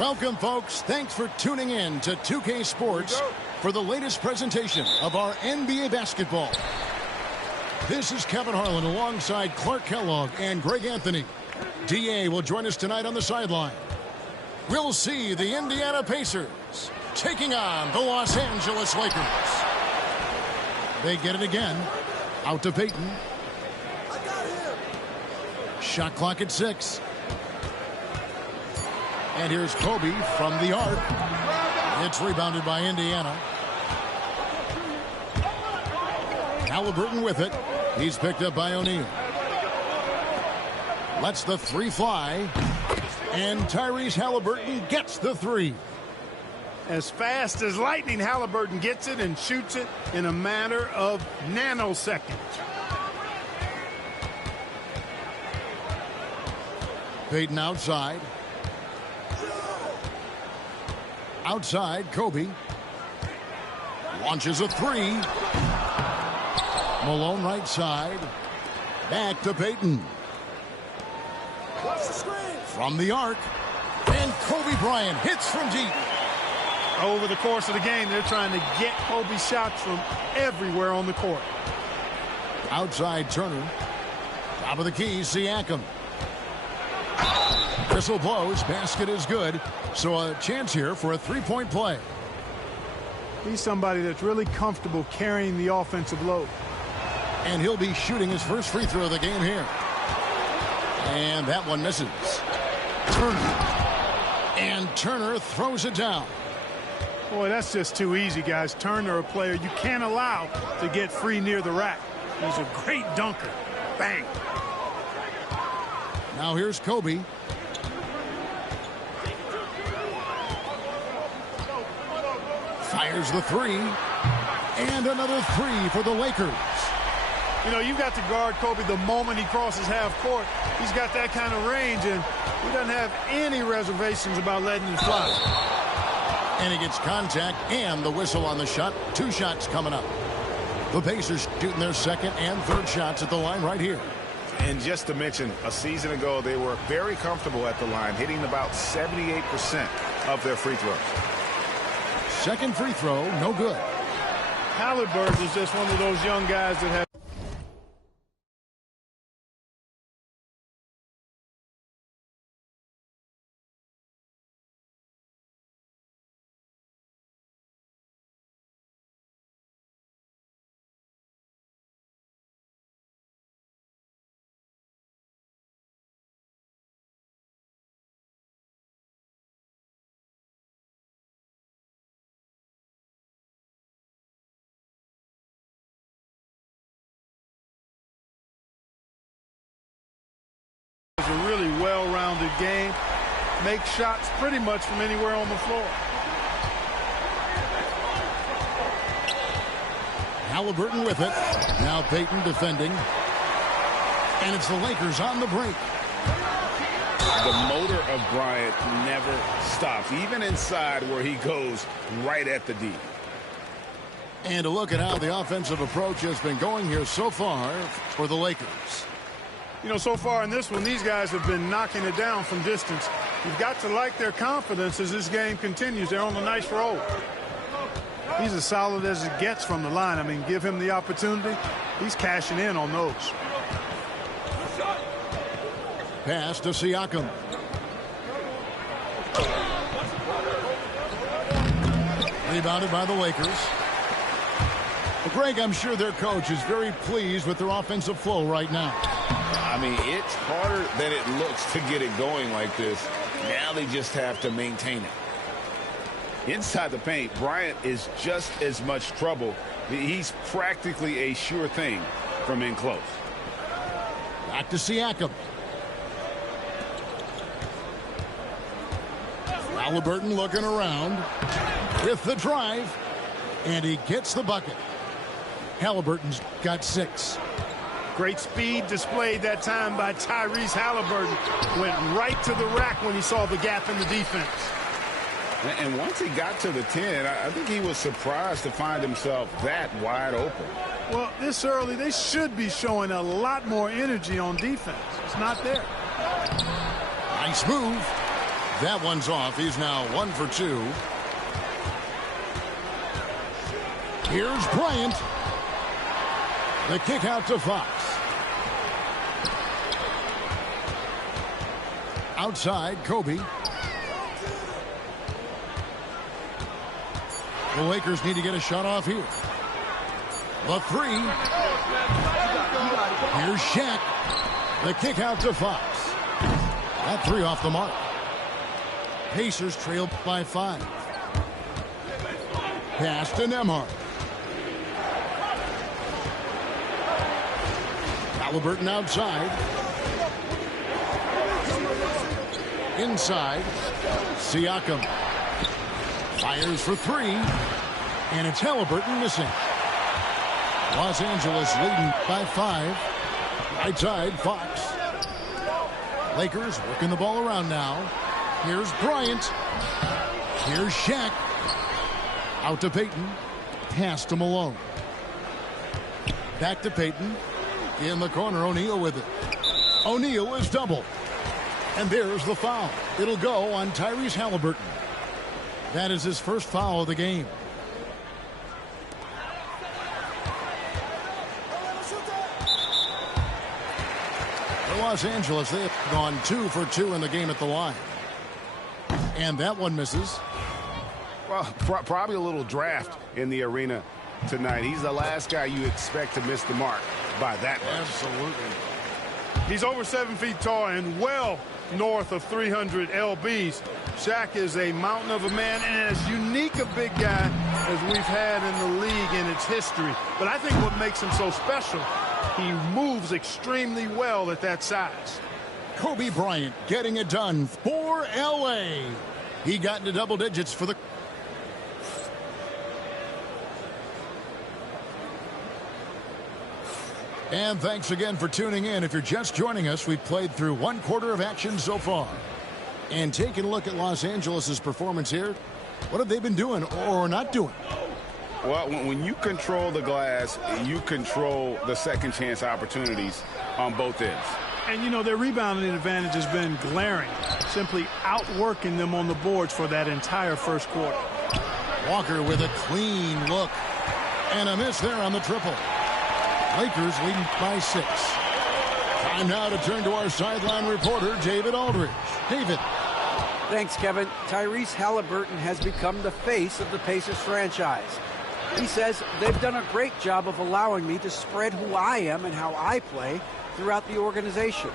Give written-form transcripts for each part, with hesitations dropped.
Welcome, folks. Thanks for tuning in to 2K Sports for the latest presentation of our NBA basketball. This is Kevin Harlan alongside Clark Kellogg and Greg Anthony. DA will join us tonight on the sideline. We'll see the Indiana Pacers taking on the Los Angeles Lakers. They get it again. Out to Payton. Shot clock at 6. And here's Kobe from the arc. It's rebounded by Indiana. Haliburton with it. He's picked up by O'Neal. Lets the three fly. And Tyrese Haliburton gets the three. As fast as lightning, Haliburton gets it and shoots it in a matter of nanoseconds. Payton outside. Outside, Kobe. Launches a three. Malone right side. Back to Payton. From the arc. And Kobe Bryant hits from deep. Over the course of the game, they're trying to get Kobe shots from everywhere on the court. Outside Turner. Top of the key, Siakam. Whistle blows. Basket is good. So a chance here for a three-point play. He's somebody that's really comfortable carrying the offensive load. And he'll be shooting his first free throw of the game here. And that one misses. Turner. And Turner throws it down. Boy, that's just too easy, guys. Turner, a player you can't allow to get free near the rack. He's a great dunker. Bang. Now here's Kobe. Fires the three. And another three for the Lakers. You know, you've got to guard Kobe the moment he crosses half court. He's got that kind of range, and he doesn't have any reservations about letting it fly. And he gets contact and the whistle on the shot. 2 shots coming up. The Pacers shooting their second and third shots at the line right here. And just to mention, a season ago, they were very comfortable at the line, hitting about 78% of their free throws. Second free throw, no good. Haliburton is just one of those young guys that have a really well-rounded game. Make shots pretty much from anywhere on the floor. Haliburton with it. Now Payton defending. And it's the Lakers on the break. The motor of Bryant never stops, even inside where he goes right at the D. And a look at how the offensive approach has been going here so far for the Lakers. You know, so far in this one, these guys have been knocking it down from distance. You've got to like their confidence as this game continues. They're on a nice roll. He's as solid as it gets from the line. I mean, give him the opportunity. He's cashing in on those. Pass to Siakam. Rebounded by the Lakers. Well, Greg, I'm sure their coach is very pleased with their offensive flow right now. I mean, it's harder than it looks to get it going like this. Now they just have to maintain it. Inside the paint, Bryant is just as much trouble. He's practically a sure thing from in close. Back to Siakam. Haliburton looking around with the drive. And he gets the bucket. Haliburton's got 6. Great speed displayed that time by Tyrese Haliburton. Went right to the rack when he saw the gap in the defense. And once he got to the 10, I think he was surprised to find himself that wide open. Well, this early, they should be showing a lot more energy on defense. It's not there. Nice move. That one's off. He's now 1 for 2. Here's Bryant. The kick out to Fox. Outside, Kobe. The Lakers need to get a shot off here. The three. Here's Shaq. The kick out to Fox. That three off the mark. Pacers trail by 5. Pass to Nembhard. Haliburton outside. Inside. Siakam. Fires for 3. And it's Haliburton missing. Los Angeles leading by 5. Right side, Fox. Lakers working the ball around now. Here's Bryant. Here's Shaq. Out to Payton. Pass to Malone. Back to Payton. In the corner, O'Neal with it. O'Neal is doubled. And there's the foul. It'll go on Tyrese Haliburton. That is his first foul of the game. For Los Angeles, they have gone 2 for 2 in the game at the line. And that one misses. Well, probably a little draft in the arena tonight. He's the last guy you expect to miss the mark by that much. Absolutely. He's over 7 feet tall and well north of 300 lbs. Shaq is a mountain of a man and as unique a big guy as we've had in the league in its history. But I think what makes him so special, he moves extremely well at that size. Kobe Bryant getting it done for L.A. He got into double digits for the... And thanks again for tuning in. If you're just joining us, we've played through 1 quarter of action so far. And taking a look at Los Angeles' performance here, what have they been doing or not doing? Well, when you control the glass, you control the second chance opportunities on both ends. And, you know, their rebounding advantage has been glaring, simply outworking them on the boards for that entire first quarter. Walker with a clean look. And a miss there on the triple. Lakers leading by 6. Time now to turn to our sideline reporter, David Aldridge. David. Thanks, Kevin. Tyrese Haliburton has become the face of the Pacers franchise. He says they've done a great job of allowing me to spread who I am and how I play throughout the organization.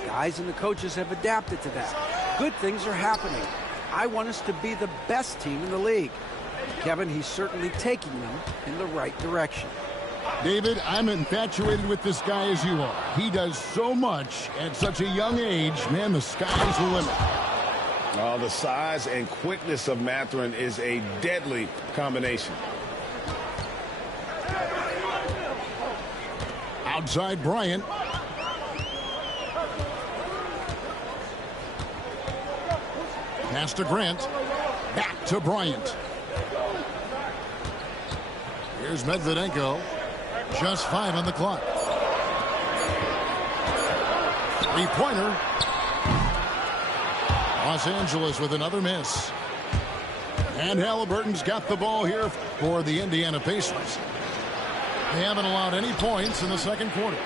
The guys and the coaches have adapted to that. Good things are happening. I want us to be the best team in the league. Kevin, he's certainly taking them in the right direction. David, I'm infatuated with this guy as you are. He does so much at such a young age. Man, the sky's the limit. The size and quickness of Mathurin is a deadly combination. Outside Bryant. Pass to Grant. Back to Bryant. Here's Medvedenko. Just 5 on the clock. Three-pointer. Los Angeles with another miss. And Haliburton's got the ball here for the Indiana Pacers. They haven't allowed any points in the second quarter.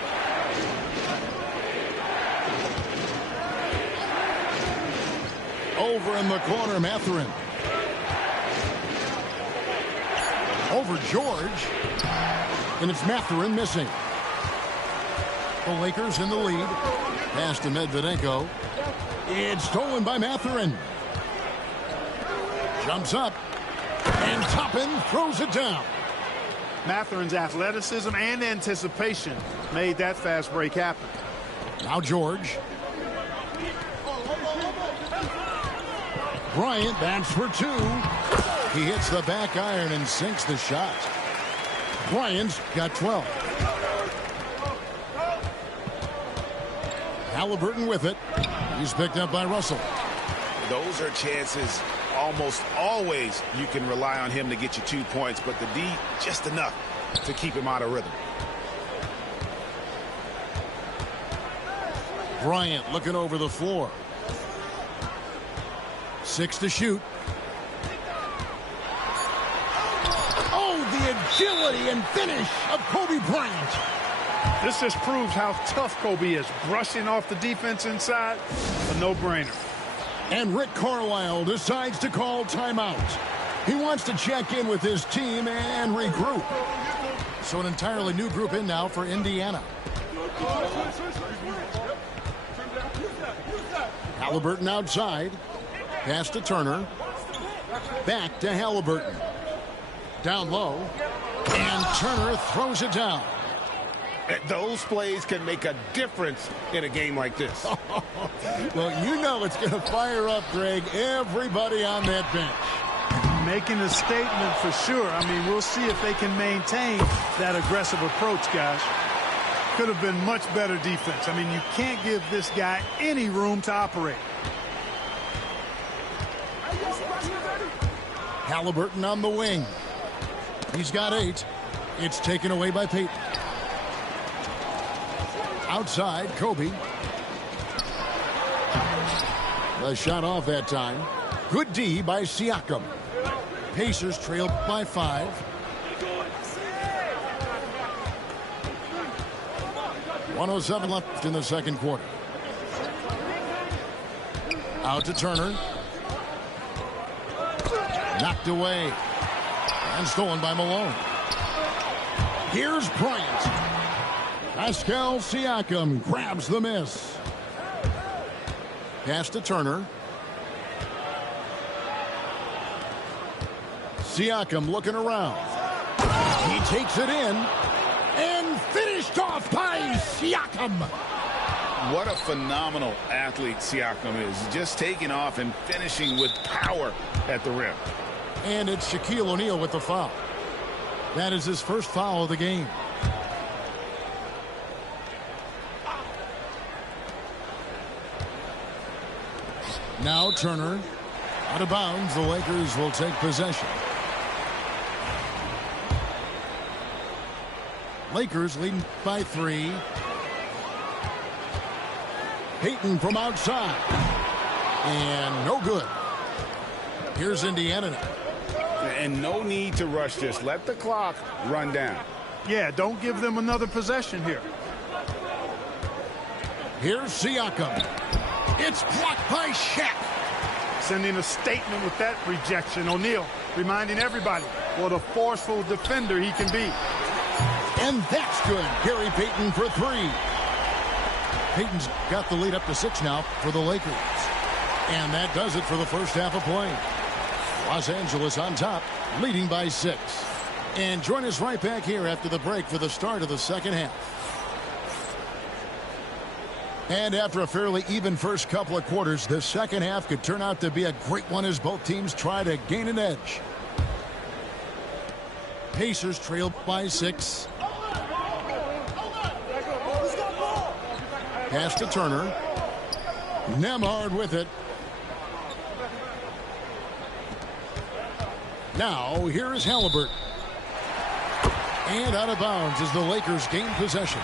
Over in the corner, Mathurin. Over George. And it's Mathurin missing. The Lakers in the lead. Pass to Medvedenko. It's stolen by Mathurin. Jumps up. And Toppin throws it down. Mathurin's athleticism and anticipation made that fast break happen. Now George. Bryant bats for 2. He hits the back iron and sinks the shot. Bryant's got 12. Haliburton with it. He's picked up by Russell. Those are chances almost always you can rely on him to get you 2 points, but the D just enough to keep him out of rhythm. Bryant looking over the floor. 6 to shoot. Oh, the agility and finish of Kobe Bryant. This just proves how tough Kobe is. Brushing off the defense inside, a no-brainer. And Rick Carlisle decides to call timeout. He wants to check in with his team and regroup. So an entirely new group in now for Indiana. Halliburton outside. Pass to Turner. Back to Halliburton. Down low. And Turner throws it down. Those plays can make a difference in a game like this. Well, you know it's going to fire up, Greg, everybody on that bench. Making a statement for sure. I mean, we'll see if they can maintain that aggressive approach, guys. Could have been much better defense. I mean, you can't give this guy any room to operate. Halliburton on the wing. He's got 8. It's taken away by Payton. Outside, Kobe. The shot off that time. Good D by Siakam. Pacers trail by 5. .107 left in the second quarter. Out to Turner. Knocked away. And stolen by Malone. Here's Bryant. Pascal Siakam grabs the miss. Pass to Turner. Siakam looking around. He takes it in. And finished off by Siakam. What a phenomenal athlete Siakam is. Just taking off and finishing with power at the rim. And it's Shaquille O'Neal with the foul. That is his first foul of the game. Now Turner. Out of bounds. The Lakers will take possession. Lakers leading by 3. Payton from outside. And no good. Here's Indiana now. And no need to rush this. Let the clock run down. Yeah, don't give them another possession here. Here's Siakam. It's blocked by Shaq. Sending a statement with that rejection. O'Neal reminding everybody what a forceful defender he can be. And that's good. Gary Payton for 3. Payton's got the lead up to 6 now for the Lakers. And that does it for the first half of play. Los Angeles on top, leading by 6. And join us right back here after the break for the start of the second half. And after a fairly even first couple of quarters, the second half could turn out to be a great one as both teams try to gain an edge. Pacers trail by 6. Pass to Turner. Nembhard with it. Now, here is Halliburton. And out of bounds as the Lakers gain possession.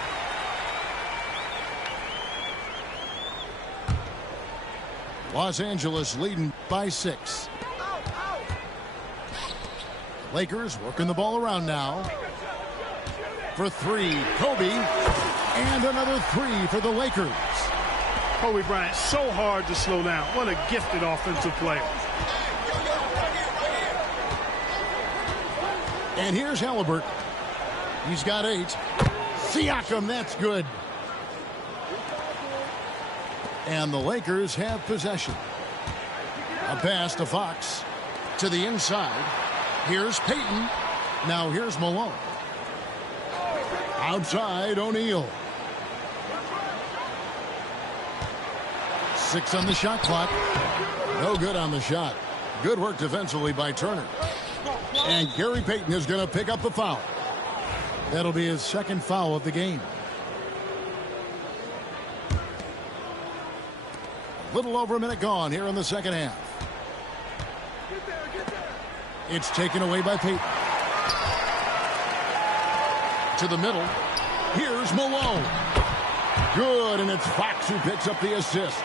Los Angeles leading by 6. Lakers working the ball around now. For 3, Kobe. And another 3 for the Lakers. Kobe Bryant, so hard to slow down. What a gifted offensive player. And here's Halliburton. He's got 8. Siakam, that's good. And the Lakers have possession. A pass to Fox. To the inside. Here's Payton. Now here's Malone. Outside, O'Neal. 6 on the shot clock. No good on the shot. Good work defensively by Turner. And Gary Payton is going to pick up the foul. That'll be his second foul of the game. A little over a minute gone here in the second half. It's taken away by Payton. To the middle. Here's Malone. Good, and it's Fox who picks up the assist.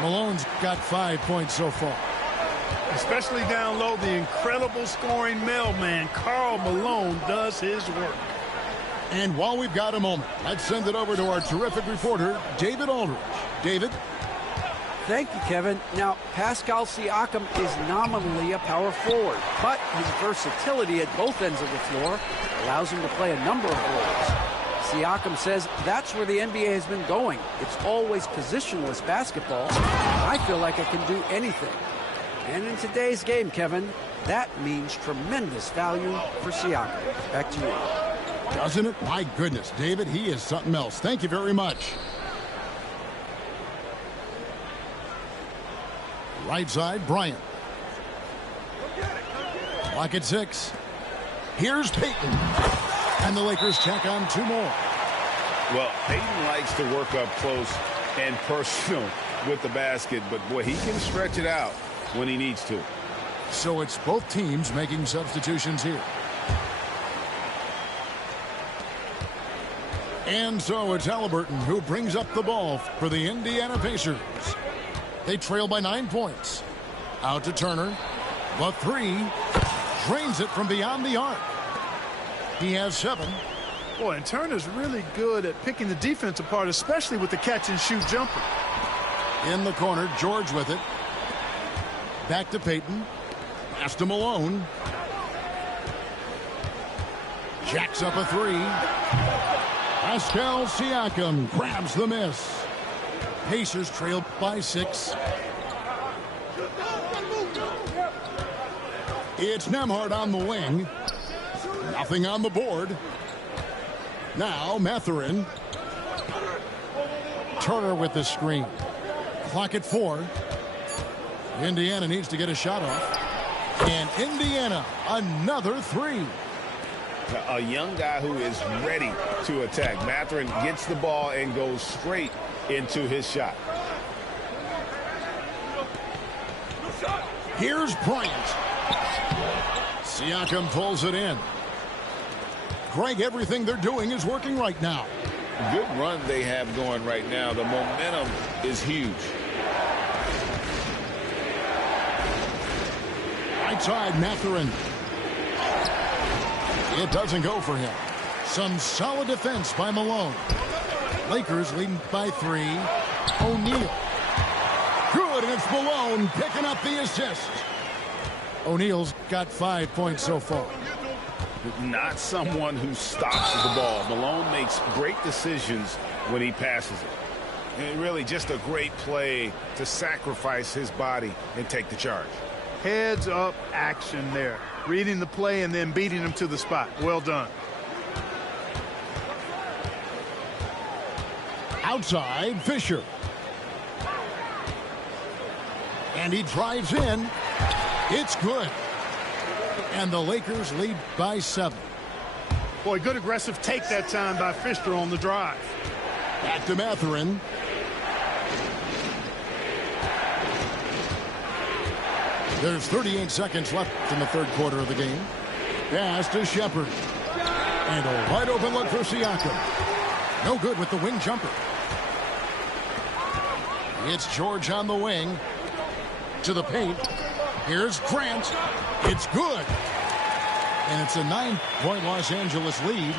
Malone's got 5 points so far. Especially down low, the incredible scoring mailman, Karl Malone, does his work. And while we've got a moment, let's send it over to our terrific reporter, David Aldridge. David? Thank you, Kevin. Now, Pascal Siakam is nominally a power forward, but his versatility at both ends of the floor allows him to play a number of roles. Siakam says that's where the NBA has been going. It's always positionless basketball. I feel like I can do anything. And in today's game, Kevin, that means tremendous value for Siakam. Back to you. Doesn't it? My goodness, David, he is something else. Thank you very much. Right side, Bryant. Clock at 6. Here's Payton. And the Lakers tack on 2 more. Well, Payton likes to work up close and personal with the basket, but boy, he can stretch it out when he needs to. So it's both teams making substitutions here. And so it's Halliburton who brings up the ball for the Indiana Pacers. They trail by 9 points. Out to Turner. The 3. Drains it from beyond the arc. He has 7. Boy, and Turner's really good at picking the defense apart, especially with the catch-and-shoot jumper. In the corner, George with it. Back to Payton. Pass to Malone. Jacks up a 3. Pascal Siakam grabs the miss. Pacers trail by 6. It's Nembhard on the wing. Nothing on the board. Now Mathurin. Turner with the screen. Clock at 4. Indiana needs to get a shot off. And Indiana, another 3. A young guy who is ready to attack. Mathurin gets the ball and goes straight into his shot. Here's Bryant. Siakam pulls it in. Greg, everything they're doing is working right now. Good run they have going right now. The momentum is huge. Right side, Mathurin. It doesn't go for him. Some solid defense by Malone. Lakers leading by 3. O'Neal. Good, and it's Malone picking up the assist. O'Neal's got 5 points so far. Not someone who stops the ball. Malone makes great decisions when he passes it. And really just a great play to sacrifice his body and take the charge. Heads up action there. Reading the play and then beating him to the spot. Well done. Outside, Fisher. And he drives in. It's good. And the Lakers lead by 7. Boy, good aggressive take that time by Fisher on the drive. Back to Mathurin. There's 38 seconds left in the third quarter of the game. Pass to Shepard. And a wide open look for Siakam. No good with the wing jumper. It's George on the wing. To the paint. Here's Grant. It's good. And it's a 9-point Los Angeles lead.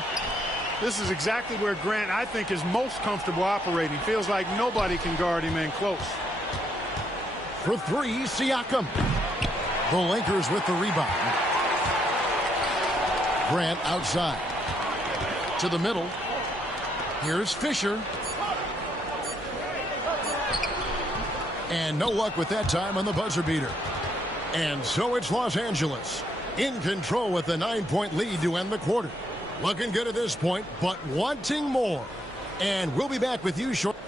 This is exactly where Grant, I think, is most comfortable operating. Feels like nobody can guard him in close. For 3, Siakam. The Lakers with the rebound. Grant outside. To the middle. Here's Fisher. And no luck with that time on the buzzer beater. And so it's Los Angeles in control with the 9-point lead to end the quarter. Looking good at this point, but wanting more. And we'll be back with you shortly.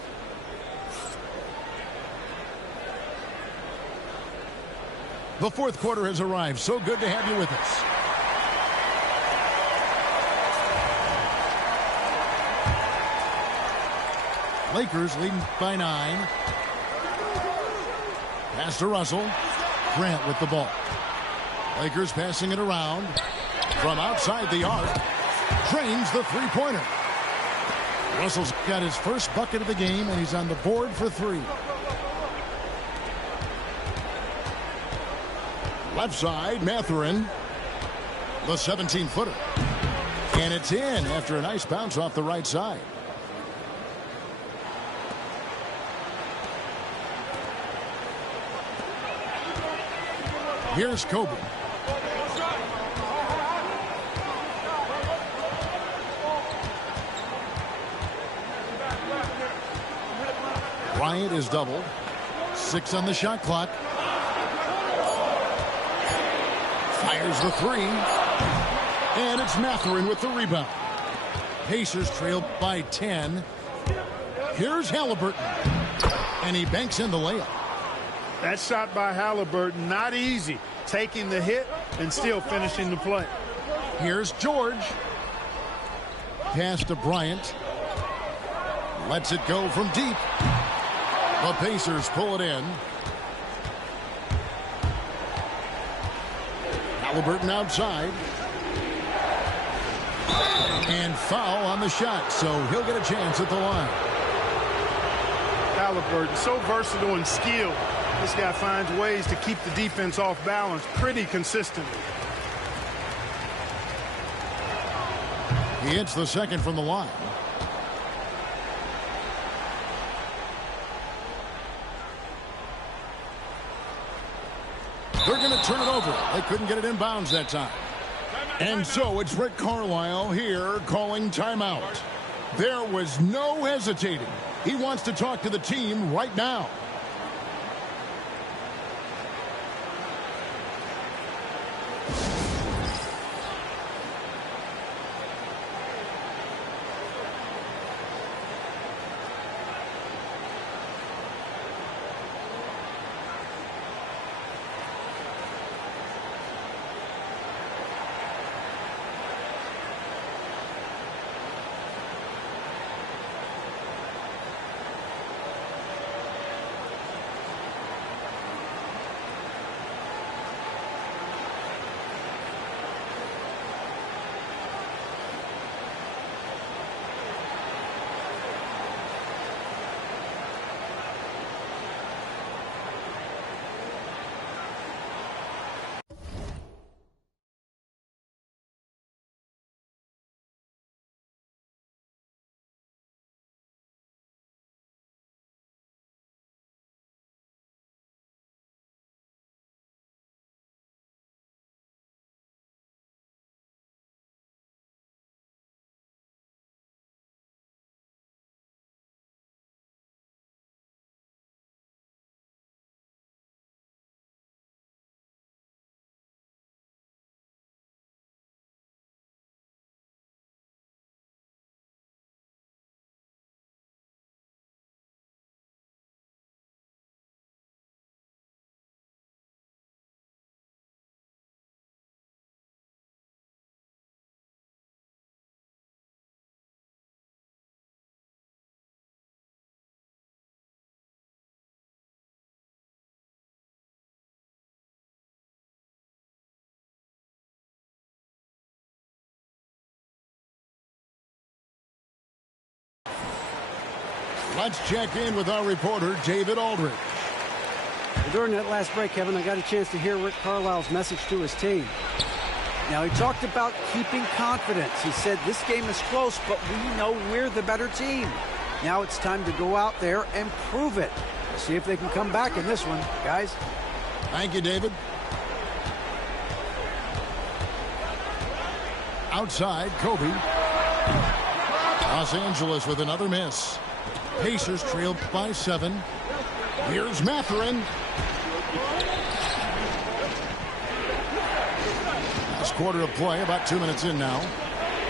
The fourth quarter has arrived. So good to have you with us. Lakers leading by 9. Pass to Russell. Grant with the ball. Lakers passing it around. From outside the arc. Drains the three-pointer. Russell's got his first bucket of the game, and he's on the board for 3. Left side, Mathurin. The 17-footer. And it's in after a nice bounce off the right side. Here's Kobe. Bryant is doubled. 6 on the shot clock. Fires the 3. And it's Mathurin with the rebound. Pacers trail by 10. Here's Halliburton. And he banks in the layup. That shot by Halliburton, not easy. Taking the hit and still finishing the play. Here's George. Pass to Bryant. Lets it go from deep. The Pacers pull it in. Halliburton outside. And foul on the shot, so he'll get a chance at the line. Halliburton, so versatile and skilled. This guy finds ways to keep the defense off balance pretty consistently. He hits the second from the line. They're going to turn it over. They couldn't get it inbounds that time. And so it's Rick Carlisle here calling timeout. There was no hesitating. He wants to talk to the team right now. Let's check in with our reporter, David Aldridge. During that last break, Kevin, I got a chance to hear Rick Carlisle's message to his team. Now, he talked about keeping confidence. He said, this game is close, but we know we're the better team. Now it's time to go out there and prove it. See if they can come back in this one, guys. Thank you, David. Outside, Kobe. Los Angeles with another miss. Pacers trail by 7. Here's Mathurin. Last quarter of play, about 2 minutes in now.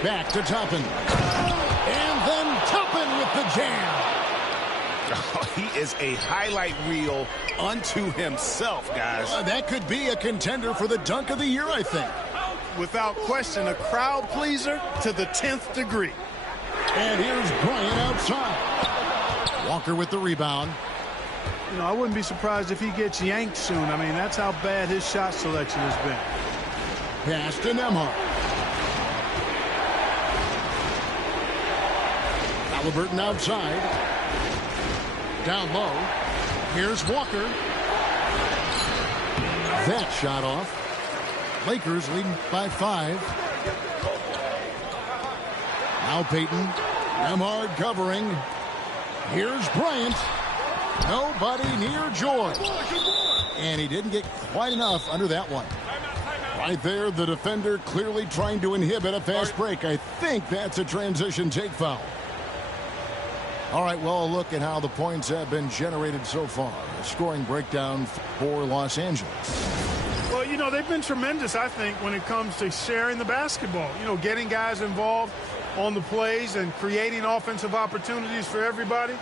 Back to Toppin. And then Toppin with the jam. Oh, he is a highlight reel unto himself, guys. That could be a contender for the dunk of the year, I think. Without question, a crowd pleaser to the 10th degree. And here's Bryant outside. Walker with the rebound. You know, I wouldn't be surprised if he gets yanked soon. I mean, that's how bad his shot selection has been. Pass to Nembhard. Halliburton outside. Down low. Here's Walker. that shot off. Lakers leading by 5. Now Payton. Nembhard covering. Here's Bryant. Nobody near George. And he didn't get quite enough under that one. Right there, the defender clearly trying to inhibit a fast break. I think that's a transition take foul. All right, well, look at how the points have been generated so far. A scoring breakdown for Los Angeles. Well, you know, they've been tremendous, I think, when it comes to sharing the basketball. You know, getting guys involved on the plays and creating offensive opportunities for everybody.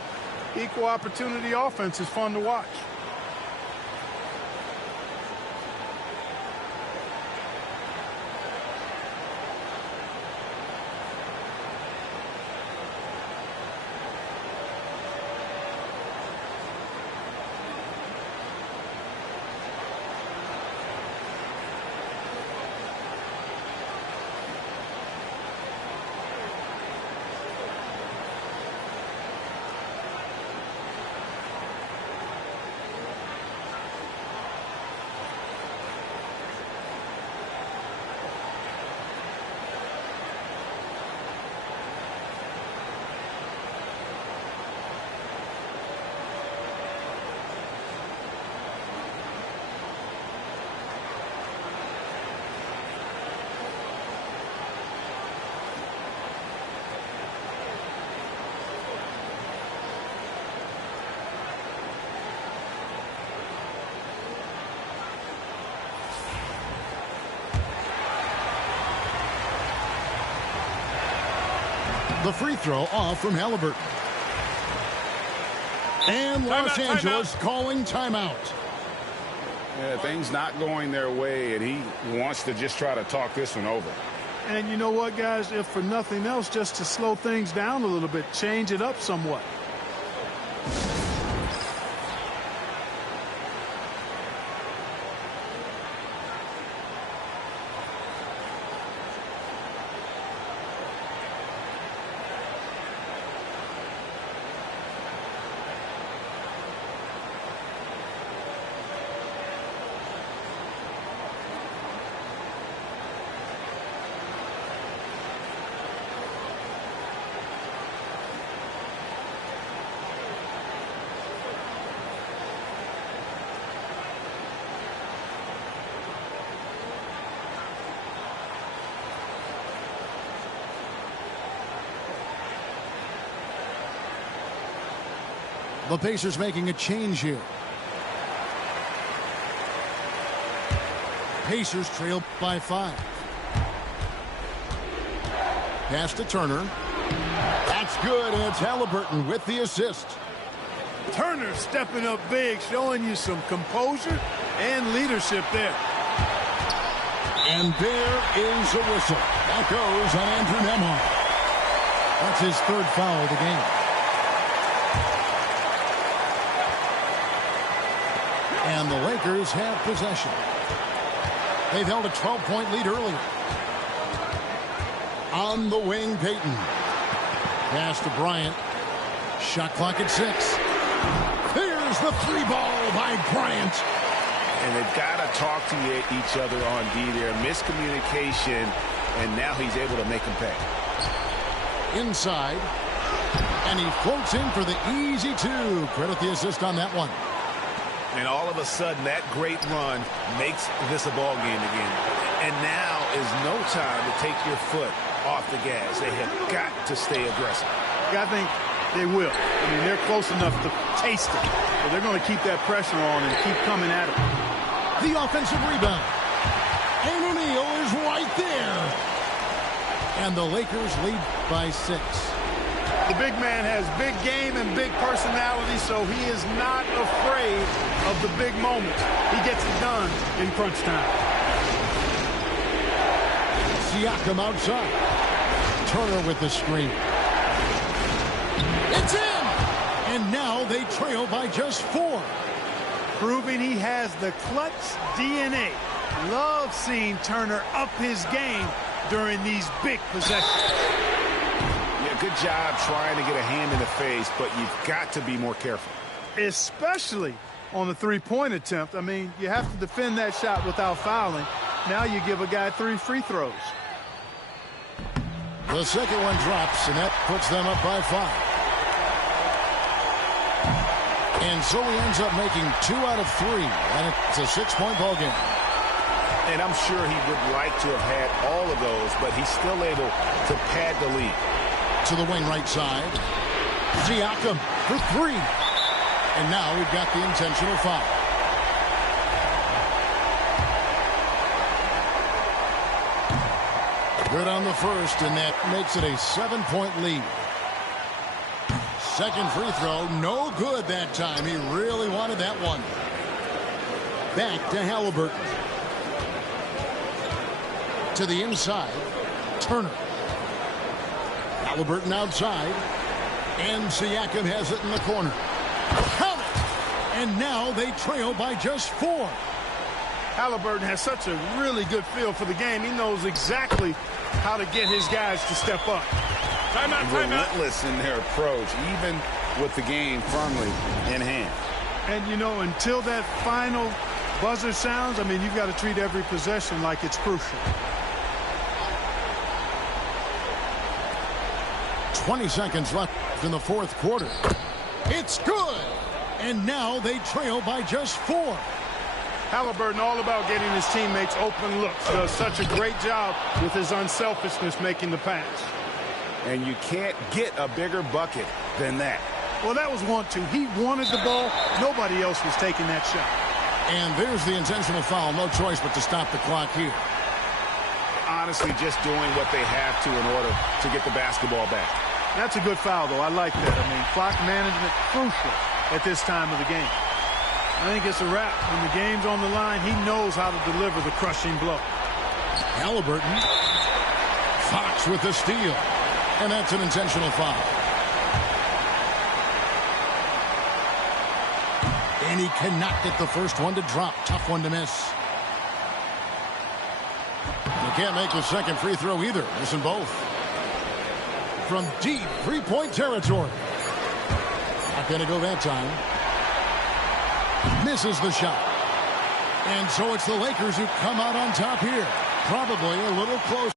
Equal opportunity offense is fun to watch. The free throw off from Haliburton. And Los Angeles calling timeout. Yeah, things not going their way, and he wants to just try to talk this one over. And you know what, guys? If for nothing else, just to slow things down a little bit, change it up somewhat. The Pacers making a change here. Pacers trail by 5. Pass to Turner. That's good, and it's Haliburton with the assist. Turner stepping up big, showing you some composure and leadership there. And there is a whistle. That goes on Andrew Nembhard. That's his 3rd foul of the game. And the Lakers have possession. They've held a 12-point lead earlier. On the wing, Payton. Pass to Bryant. Shot clock at 6. Here's the 3 ball by Bryant. And they've got to talk to each other on D there. Miscommunication, and now he's able to make them pay. Inside. And he floats in for the easy 2. Credit the assist on that one. And all of a sudden, that great run makes this a ball game again. And now is no time to take your foot off the gas. They have got to stay aggressive. I think they will. I mean, they're close enough to taste it. But they're going to keep that pressure on and keep coming at it. The offensive rebound. And O'Neal is right there. And the Lakers lead by 6. The big man has big game and big personality, so he is not afraid of the big moments. He gets it done in crunch time. Siakam outside. Turner with the screen. It's in! And now they trail by just 4. Proving he has the clutch DNA. Love seeing Turner up his game during these big possessions. Good job trying to get a hand in the face, but you've got to be more careful. Especially on the three-point attempt. I mean, you have to defend that shot without fouling. Now you give a guy 3 free throws. The second one drops, and that puts them up by 5. And so he ends up making 2 out of 3, and it's a 6-point ball game. And I'm sure he would like to have had all of those, but he's still able to pad the lead. To the wing right side. Siakam for 3. And now we've got the intentional foul. Good on the first, and that makes it a 7-point lead. Second free throw, no good that time. He really wanted that one. Back to Haliburton. To the inside, Turner. Haliburton outside, and Siakam has it in the corner. Count it! And now they trail by just 4. Haliburton has such a really good feel for the game. He knows exactly how to get his guys to step up. Timeout. Relentless in their approach, even with the game firmly in hand. And, you know, until that final buzzer sounds, I mean, you've got to treat every possession like it's crucial. 20 seconds left in the fourth quarter. It's good! And now they trail by just 4. Haliburton all about getting his teammates open looks. Does such a great job with his unselfishness making the pass. And you can't get a bigger bucket than that. Well, that was 1-2. He wanted the ball. Nobody else was taking that shot. And there's the intentional foul. No choice but to stop the clock here. Honestly, just doing what they have to in order to get the basketball back. That's a good foul, though. I like that. I mean, clock management crucial at this time of the game. I think it's a wrap. When the game's on the line, he knows how to deliver the crushing blow. Haliburton. Fox with the steal. And that's an intentional foul. And he cannot get the first one to drop. Tough one to miss. He can't make the second free throw either. Missing both. From deep three-point territory. Not going to go that time. Misses the shot. And so it's the Lakers who come out on top here. Probably a little close.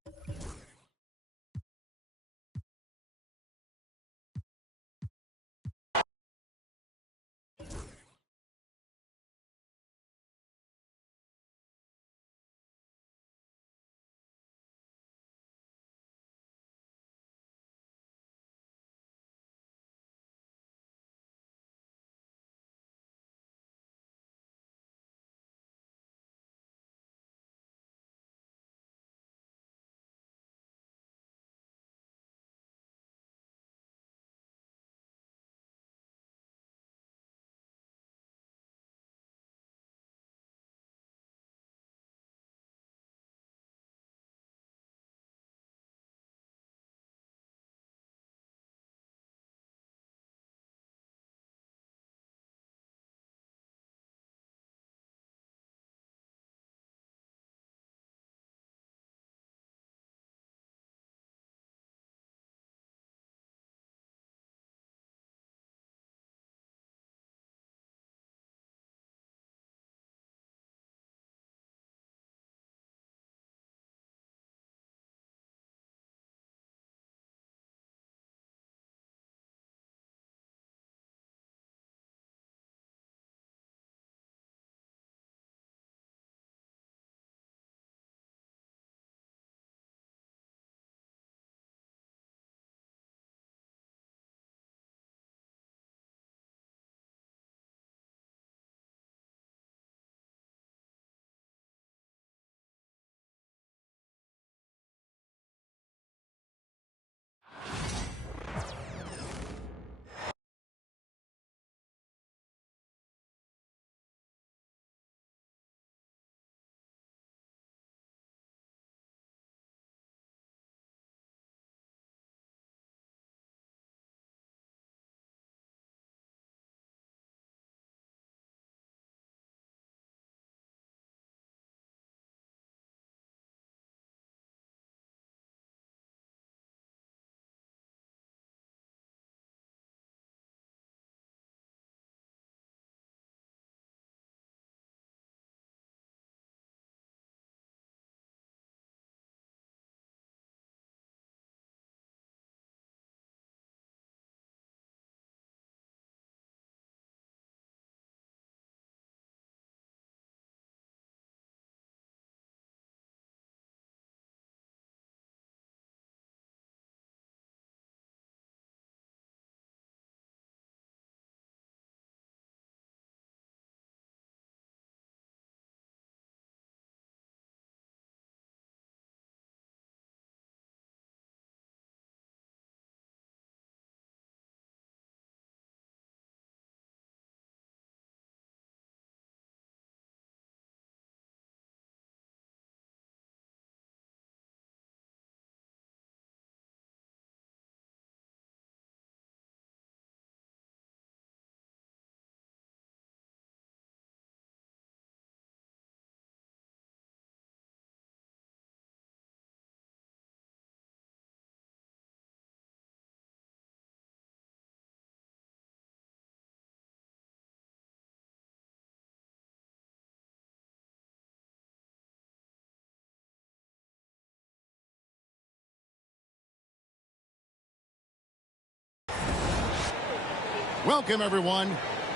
Welcome, everyone.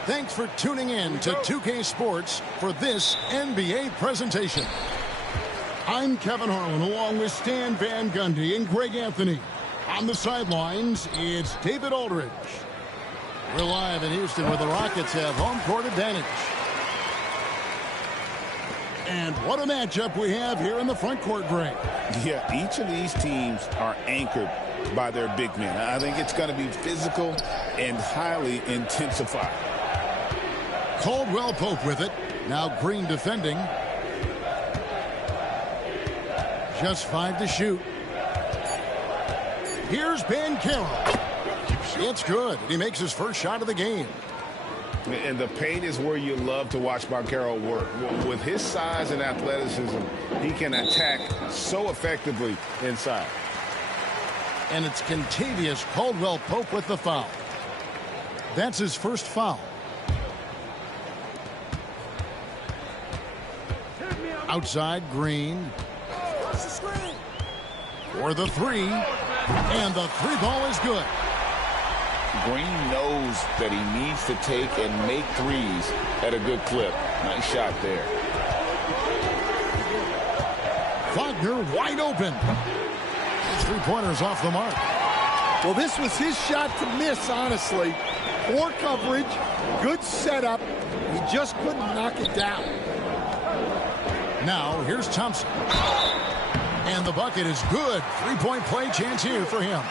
Thanks for tuning in to 2K Sports for this NBA presentation. I'm Kevin Harlan, along with Stan Van Gundy and Greg Anthony. On the sidelines, it's David Aldridge. We're live in Houston where the Rockets have home court advantage. And what a matchup we have here in the front court, Greg. Yeah, each of these teams are anchored by their big men. I think it's going to be physical and highly intensified. Caldwell Pope with it. Now Green defending. Just 5 to shoot. Here's Banchero. It's good. He makes his first shot of the game. And the paint is where you love to watch Banchero work. With his size and athleticism, he can attack so effectively inside. And it's Kentavious Caldwell Pope with the foul. That's his first foul. Outside, Green. For the three. And the three ball is good. Green knows that he needs to take and make threes at a good clip. Nice shot there. Wagner wide open. His three-pointer's off the mark. Well, this was his shot to miss, honestly. Poor coverage, good setup. He just couldn't knock it down. Now, here's Thompson. And the bucket is good. Three-point play chance here for him.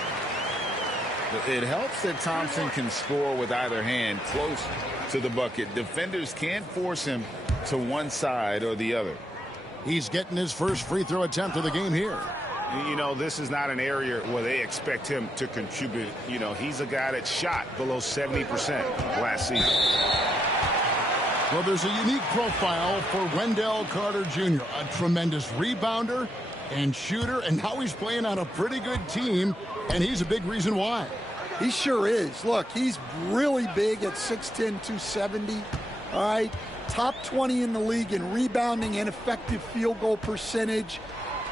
It helps that Thompson can score with either hand close to the bucket. Defenders can't force him to one side or the other. He's getting his first free throw attempt of the game here. You know, this is not an area where they expect him to contribute. You know, he's a guy that shot below 70% last season. Well, there's a unique profile for Wendell Carter Jr., a tremendous rebounder and shooter, and now he's playing on a pretty good team, and he's a big reason why. He sure is. Look, he's really big at 6'10", 270. All right, top 20 in the league in rebounding and effective field goal percentage.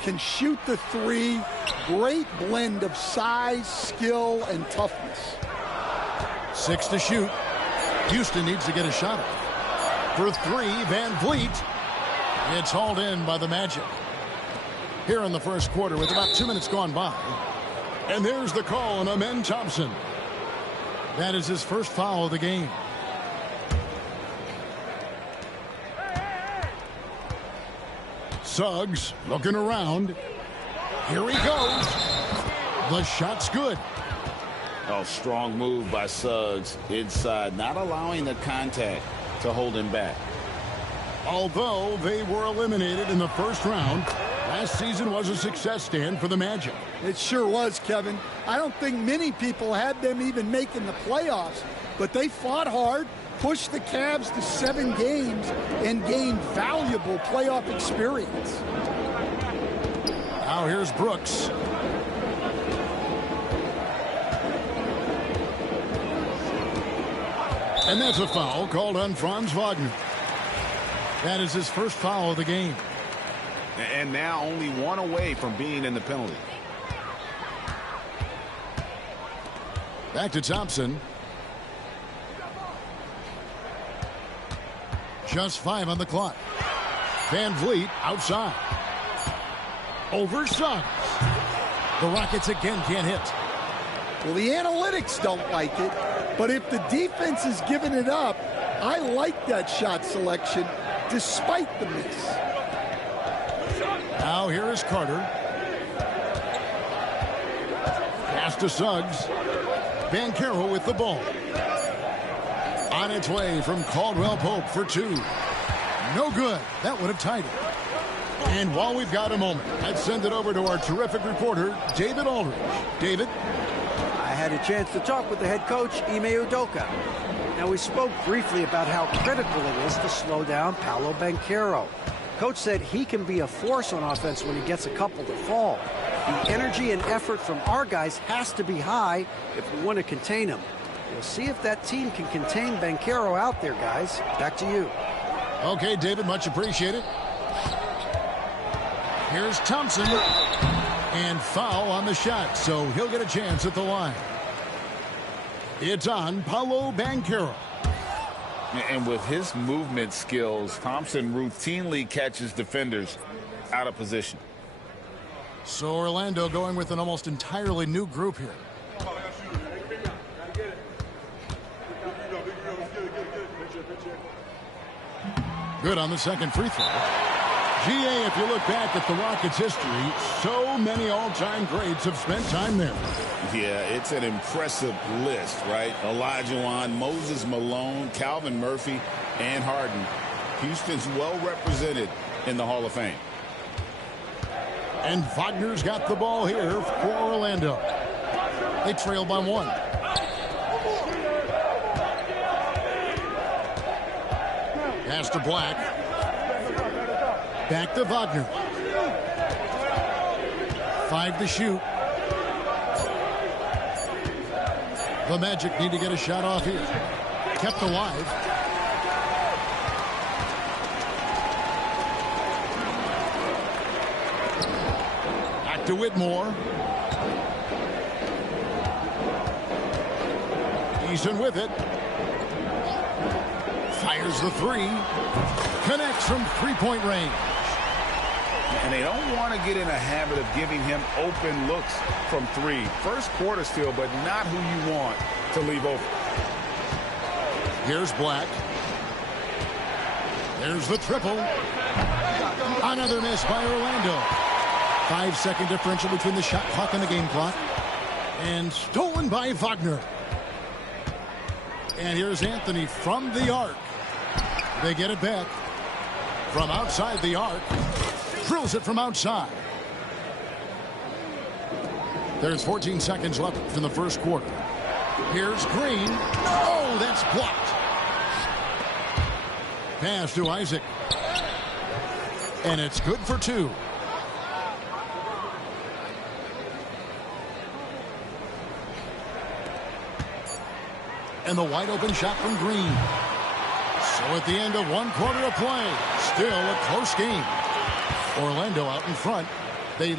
Can shoot the three. Great blend of size, skill, and toughness. 6 to shoot. Houston needs to get a shot off. For three, Van Vliet. It's hauled in by the Magic. Here in the first quarter with about 2 minutes gone by. And there's the call on Amen Thompson. That is his first foul of the game. Suggs looking around. Here he goes. The shot's good. Oh, strong move by Suggs inside, not allowing the contact to hold him back. Although they were eliminated in the first round, last season was a success stand for the Magic. It sure was, Kevin. I don't think many people had them even making the playoffs, but they fought hard, pushed the Cavs to 7 games, and gained valuable playoff experience. Now here's Brooks. And that's a foul called on Franz Wagner. That is his first foul of the game. And now only one away from being in the penalty. Back to Thompson. Just 5 on the clock. Van Vliet outside. Over Suggs. The Rockets again can't hit. Well, the analytics don't like it, but if the defense is giving it up, I like that shot selection despite the miss. Now here is Carter. Pass to Suggs. Banchero with the ball. On its way from Caldwell Pope for 2. No good. That would have tied it. And while we've got a moment, let's send it over to our terrific reporter, David Aldridge. David? I had a chance to talk with the head coach, Ime Udoka. Now, we spoke briefly about how critical it is to slow down Paolo Banchero. Coach said he can be a force on offense when he gets a couple to fall. The energy and effort from our guys has to be high if we want to contain him. We'll see if that team can contain Banchero out there, guys. Back to you. Okay, David, much appreciated. Here's Thompson. And foul on the shot, so he'll get a chance at the line. It's on Paolo Banchero. And with his movement skills, Thompson routinely catches defenders out of position. So Orlando going with an almost entirely new group here. Good on the second free throw. GA, if you look back at the Rockets' history, so many all-time greats have spent time there. Yeah, it's an impressive list, right? Olajuwon, Moses Malone, Calvin Murphy, and Harden. Houston's well represented in the Hall of Fame. And Wagner's got the ball here for Orlando. They trail by 1. Pass to Black. Back to Wagner. 5 to shoot. The Magic need to get a shot off here. Kept alive. Back to Whitmore. Eason with it. Fires the 3. Connects from three-point range. And they don't want to get in a habit of giving him open looks from 3. First quarter still, but not who you want to leave open. Here's Black. There's the triple. Another miss by Orlando. 5-second differential between the shot clock and the game clock. And stolen by Wagner. And here's Anthony from the arc. They get it back. From outside the arc. Drills it from outside. There's 14 seconds left in the first quarter. Here's Green. Oh, that's blocked. Pass to Isaac. And it's good for 2. And the wide open shot from Green. So at the end of 1 quarter of play, still a close game. Orlando out in front. They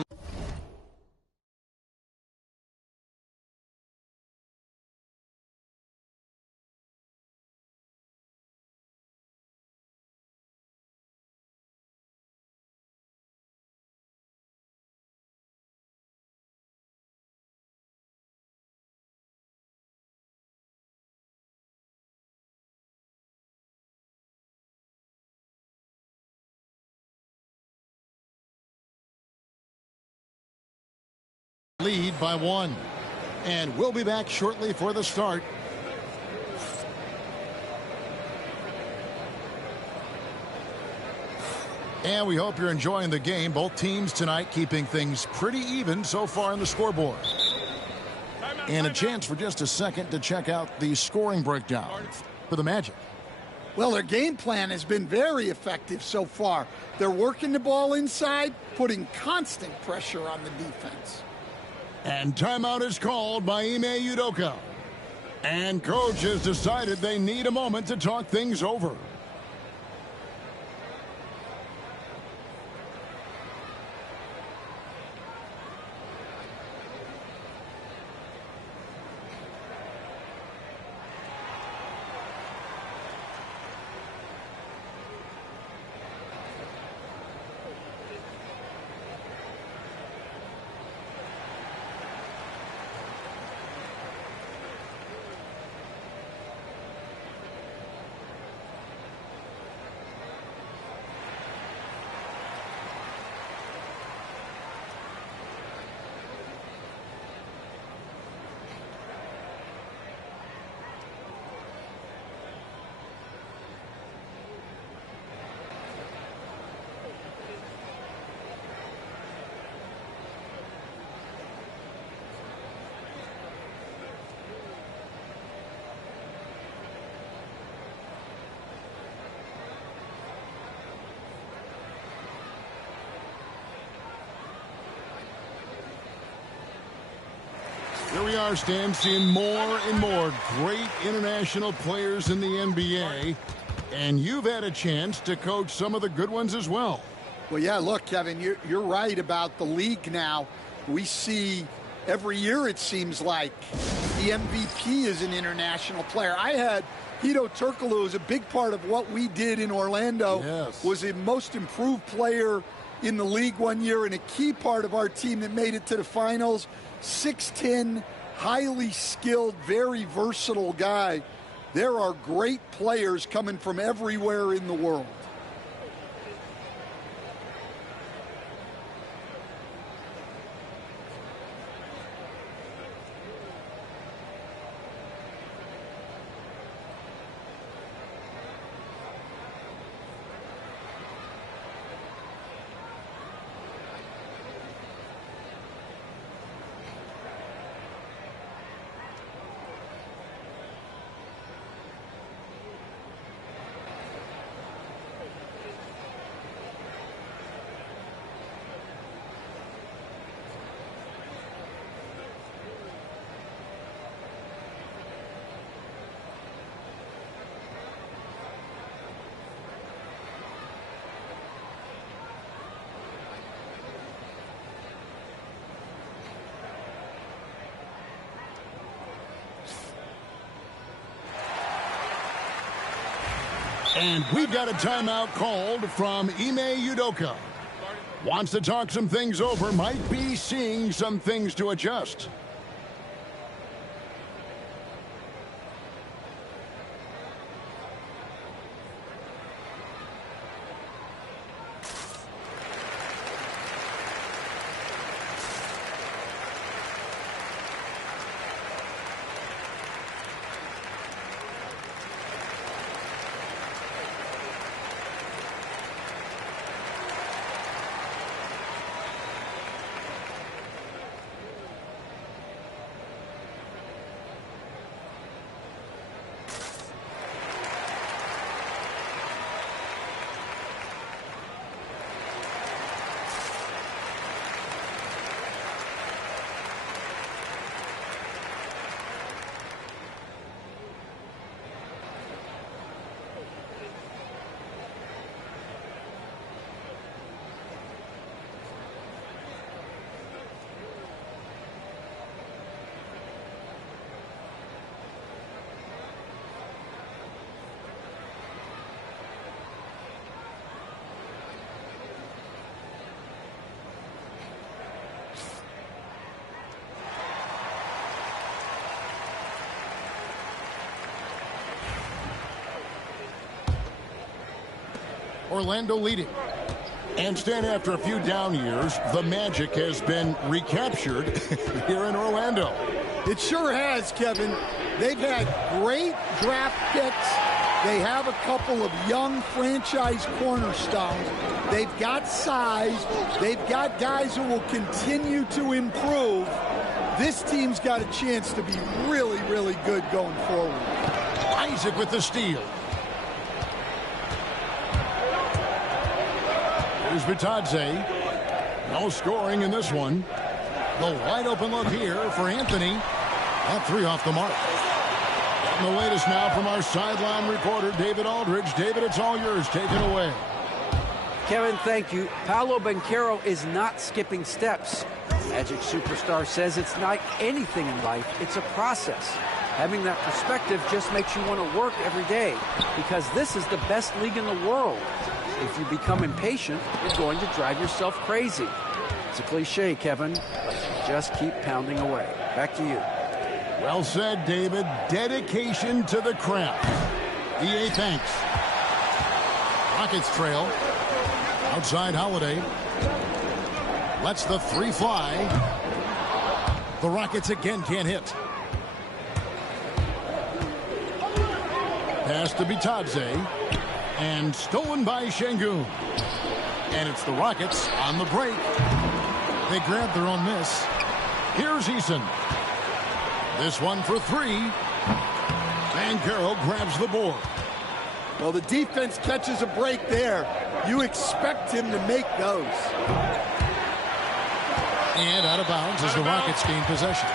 lead by 1. And we'll be back shortly for the start. And we hope you're enjoying the game. Both teams tonight keeping things pretty even so far on the scoreboard. And a chance for just a second to check out the scoring breakdown for the Magic. Well, their game plan has been very effective so far. They're working the ball inside, putting constant pressure on the defense. And timeout is called by Ime Udoka. And coach has decided they need a moment to talk things over. Here we are, Stan, seeing more and more great international players in the NBA. And you've had a chance to coach some of the good ones as well. Well, yeah, look, Kevin, you're right about the league now. We see every year, it seems like, the MVP is an international player. I had Hedo Turkoglu, who was a big part of what we did in Orlando. Yes. Was the most improved player in the league one year and a key part of our team that made it to the finals. 6'10", highly skilled, very versatile guy. There are great players coming from everywhere in the world. And we've got a timeout called from Ime Udoka. Wants to talk some things over, might be seeing some things to adjust. Orlando leading. And Stan, after a few down years, the magic has been recaptured here in Orlando. It sure has, Kevin. They've had great draft picks. They have a couple of young franchise cornerstones. They've got size. They've got guys who will continue to improve. This team's got a chance to be really, really good going forward. Isaac with the steal. Here's Vitadze. No scoring in this one. The wide open look here for Anthony. That three off the mark. And the latest now from our sideline reporter, David Aldridge. David, it's all yours. Take it away. Kevin, thank you. Paolo Banchero is not skipping steps. Magic superstar says it's like anything in life. It's a process. Having that perspective just makes you want to work every day because this is the best league in the world. If you become impatient, you're going to drive yourself crazy. It's a cliche, Kevin, but you just keep pounding away. Back to you. Well said, David. Dedication to the craft. EA thanks. Rockets trail. Outside Holiday. Lets the three fly. The Rockets again can't hit. Pass to Bitadze. And stolen by Şengün. And it's the Rockets on the break. They grab their own miss. Here's Eason. This one for three. Banchero grabs the board. Well, the defense catches a break there. You expect him to make those. And out of bounds as the Rockets gain possession.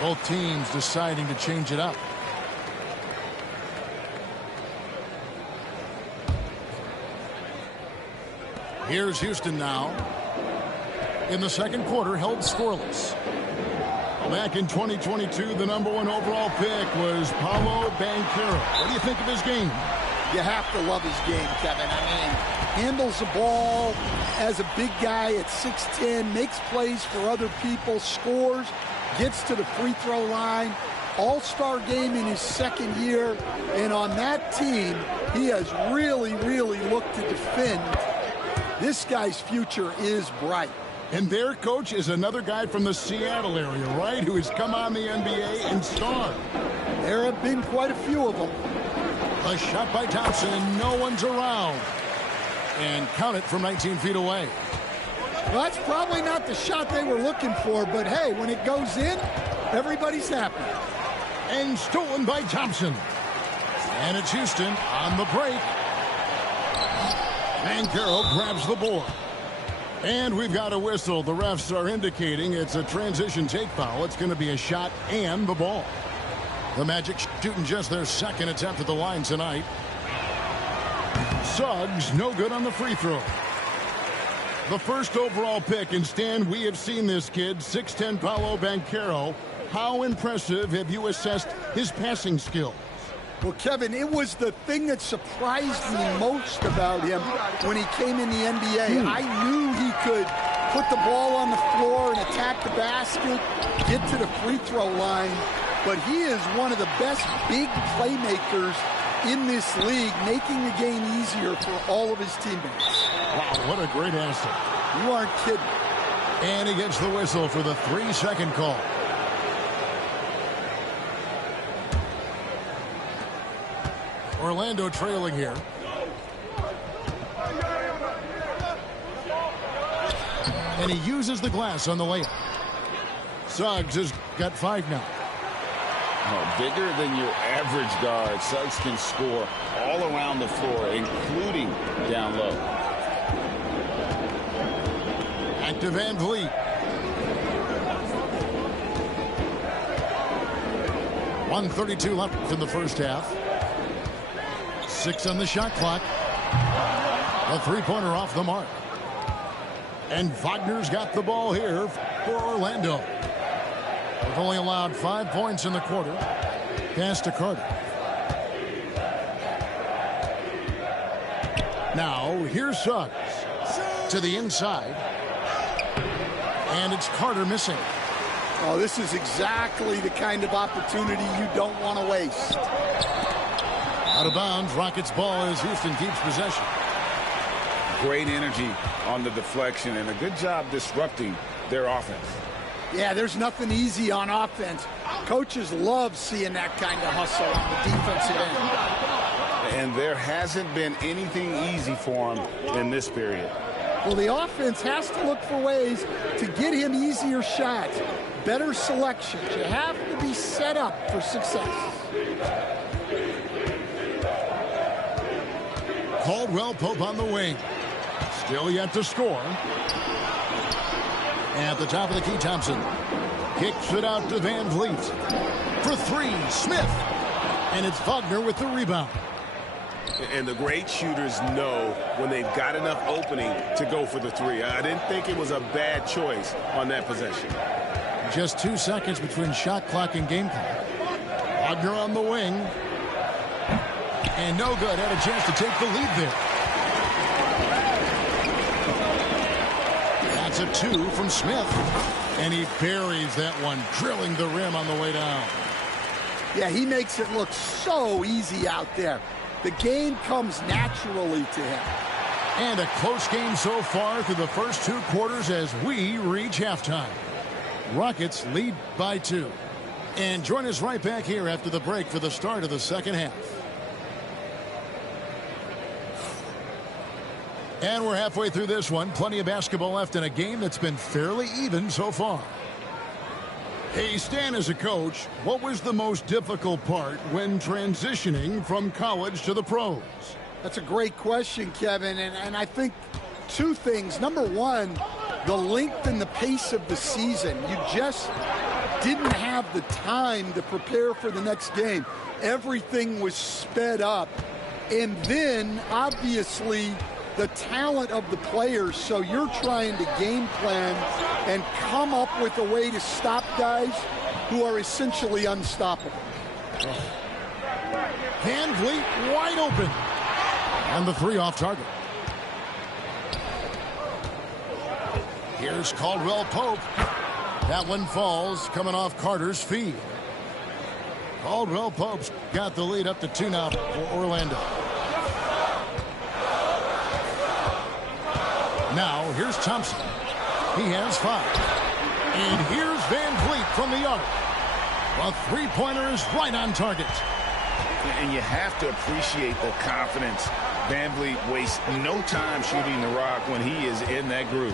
Both teams deciding to change it up. Here's Houston now. In the second quarter, held scoreless. Back in 2022, the #1 overall pick was Paolo Banchero. What do you think of his game? You have to love his game, Kevin. I mean, handles the ball as a big guy at 6'10", makes plays for other people, scores, gets to the free throw line. All-star game in his second year, and on that team, he has really, really looked to defend. This guy's future is bright. And their coach is another guy from the Seattle area, right, who has come on the NBA and starred. There have been quite a few of them. A shot by Thompson, and no one's around. And count it from 19 feet away. Well, that's probably not the shot they were looking for, but hey, when it goes in, everybody's happy. And stolen by Thompson. And it's Houston on the break. Banchero grabs the board. And we've got a whistle. The refs are indicating it's a transition take foul. It's going to be a shot and the ball. The Magic shooting just their second attempt at the line tonight. Suggs no good on the free throw. The first overall pick, and Stan, we have seen this kid, 6'10" Paolo Banchero. How impressive have you assessed his passing skills? Well, Kevin, it was the thing that surprised me most about him when he came in the NBA. I knew he could put the ball on the floor and attack the basket, get to the free throw line, but he is one of the best big playmakers in this league, making the game easier for all of his teammates. Wow, what a great asset. You aren't kidding. And he gets the whistle for the 3-second call. Orlando trailing here. And he uses the glass on the layup. Suggs has got 5 now. Oh, bigger than your average guard, Suggs can score all around the floor, including down low. Back to Van Vliet. 1:32 left in the first half. 6 on the shot clock. A three-pointer off the mark. And Wagner's got the ball here for Orlando. They've only allowed 5 points in the quarter. Pass to Carter. Now, here's Suggs. To the inside. And it's Carter missing. Oh, this is exactly the kind of opportunity you don't want to waste. Out of bounds, Rockets ball as Houston keeps possession. Great energy on the deflection and a good job disrupting their offense. Yeah, there's nothing easy on offense. Coaches love seeing that kind of hustle on the defensive end. And there hasn't been anything easy for him in this period. Well, the offense has to look for ways to get him easier shots, better selections. You have to be set up for success. Caldwell Pope on the wing. Still yet to score. At the top of the key, Thompson kicks it out to Van Vliet. For 3, Smith. And it's Wagner with the rebound. And the great shooters know when they've got enough opening to go for the 3. I didn't think it was a bad choice on that possession. Just 2 seconds between shot clock and game clock. Wagner on the wing. And no good. Had a chance to take the lead there. That's a 2 from Smith. And he buries that one, drilling the rim on the way down. Yeah, he makes it look so easy out there. The game comes naturally to him. And a close game so far through the first 2 quarters as we reach halftime. Rockets lead by 2. And join us right back here after the break for the start of the second half. And we're halfway through this one. Plenty of basketball left in a game that's been fairly even so far. Hey, Stan, as a coach, what was the most difficult part when transitioning from college to the pros? That's a great question, Kevin, and I think 2 things. Number 1, the length and the pace of the season. You just didn't have the time to prepare for the next game. Everything was sped up. And then, obviously, the talent of the players, so you're trying to game plan and come up with a way to stop guys who are essentially unstoppable. Van Vliet wide open. And the three off target. Here's Caldwell Pope. That one falls, coming off Carter's feet. Caldwell Pope's got the lead up to 2 now for Orlando. Now, here's Thompson. He has 5. And here's Van Vliet from the arc. A three-pointer is right on target. And you have to appreciate the confidence. Van Vliet wastes no time shooting the rock when he is in that groove.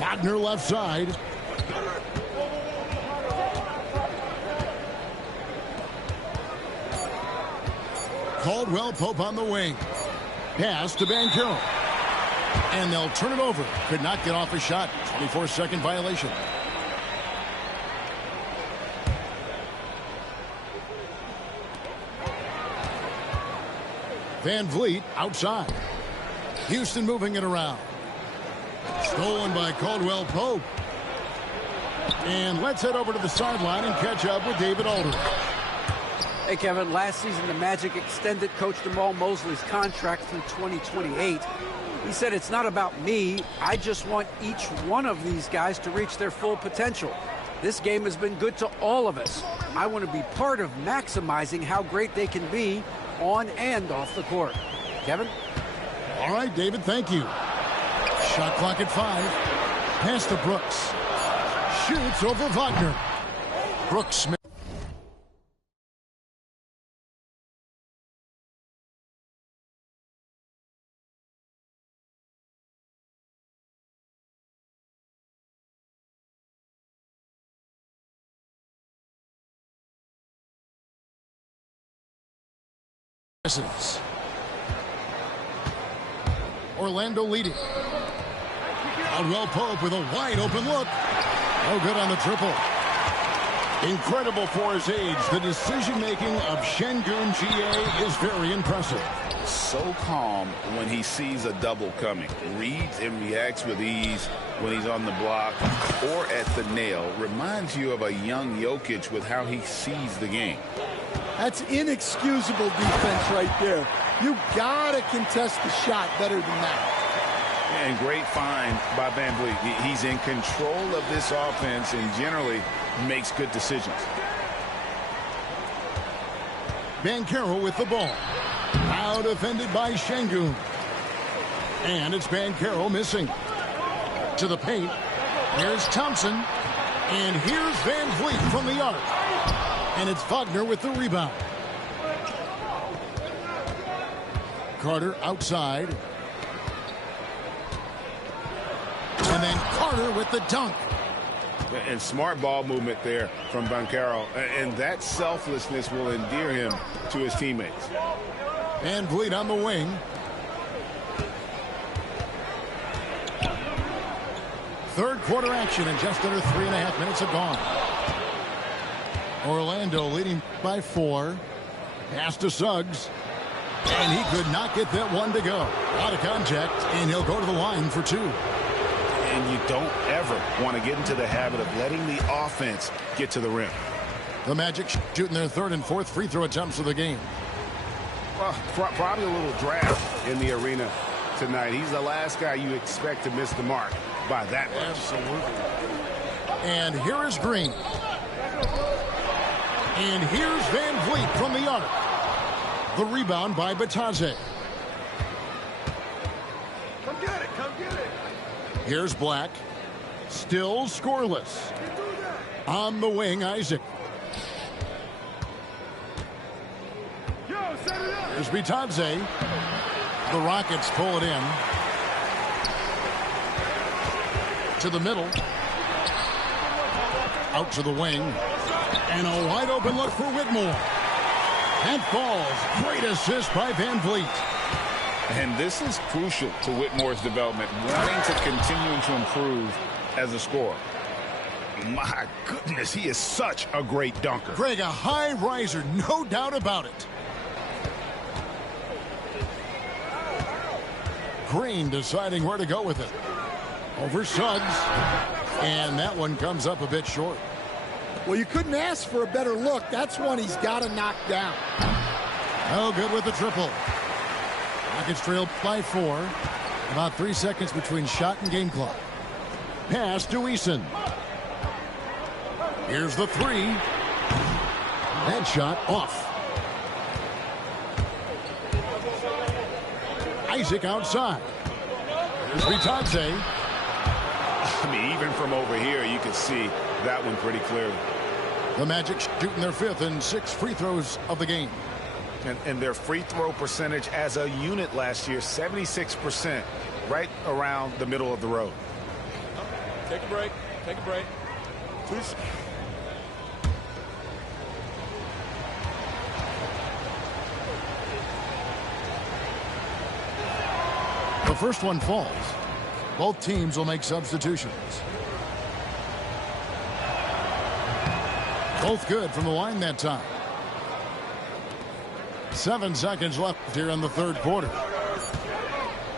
Wagner left side. Caldwell Pope on the wing. Pass to Banchero. And they'll turn it over. Could not get off a shot. 24-second violation. Van Vliet outside. Houston moving it around. Stolen by Caldwell Pope. And let's head over to the sideline and catch up with David Aldridge. Hey, Kevin, last season the Magic extended Coach Jamal Mosley's contract through 2028. He said, it's not about me. I just want each one of these guys to reach their full potential. This game has been good to all of us. I want to be part of maximizing how great they can be on and off the court. Kevin? All right, David, thank you. Shot clock at 5. Pass to Brooks. Shoots over Wagner. Brooks Smith. Orlando leading. Caldwell Pope with a wide open look. No good on the triple. Incredible for his age. The decision-making of Şengün GA is very impressive. So calm when he sees a double coming. Reads and reacts with ease when he's on the block or at the nail. Reminds you of a young Jokic with how he sees the game. That's inexcusable defense right there. You gotta contest the shot better than that. And great find by Van Vliet. He's in control of this offense and generally makes good decisions. Banchero with the ball. Now defended by Şengün. And it's Banchero missing. To the paint. Here's Thompson. And here's Van Vliet from the arc. And it's Wagner with the rebound. Carter outside. And then Carter with the dunk. And smart ball movement there from Banchero. And that selflessness will endear him to his teammates. Van Vliet on the wing. Third quarter action and just under 3.5 minutes have gone. Orlando leading by 4. Pass to Suggs. And he could not get that one to go. Out of contact, and he'll go to the line for 2. And you don't ever want to get into the habit of letting the offense get to the rim. The Magic shooting their 3rd and 4th free throw attempts of the game. Well, probably a little draft in the arena tonight. He's the last guy you expect to miss the mark by that much. Absolutely. And here is Green. And here's Van Vliet from the arc. The rebound by Bitadze. Come get it, come get it. Here's Black. Still scoreless. On the wing, Isaac. Here's Bitadze. The Rockets pull it in. To the middle. Out to the wing. And a wide open look for Whitmore. And falls. Great assist by Van Vliet. And this is crucial to Whitmore's development, wanting to continue to improve as a scorer. My goodness, he is such a great dunker. Greg, a high riser, no doubt about it. Green deciding where to go with it. Over Suggs. And that one comes up a bit short. Well, you couldn't ask for a better look. That's one he's got to knock down. Oh, good with the triple. Rockets trail by 4. About 3 seconds between shot and game clock. Pass to Eason. Here's the 3. That shot off. Isaac outside. Here's Vitadze. I mean, even from over here, you can see that one pretty clearly. The Magic shooting their 5th and 6th free throws of the game. And their free throw percentage as a unit last year, 76%, right around the middle of the road. Take a break. Take a break. Please. The first one falls. Both teams will make substitutions. Both good from the line that time. 7 seconds left here in the third quarter.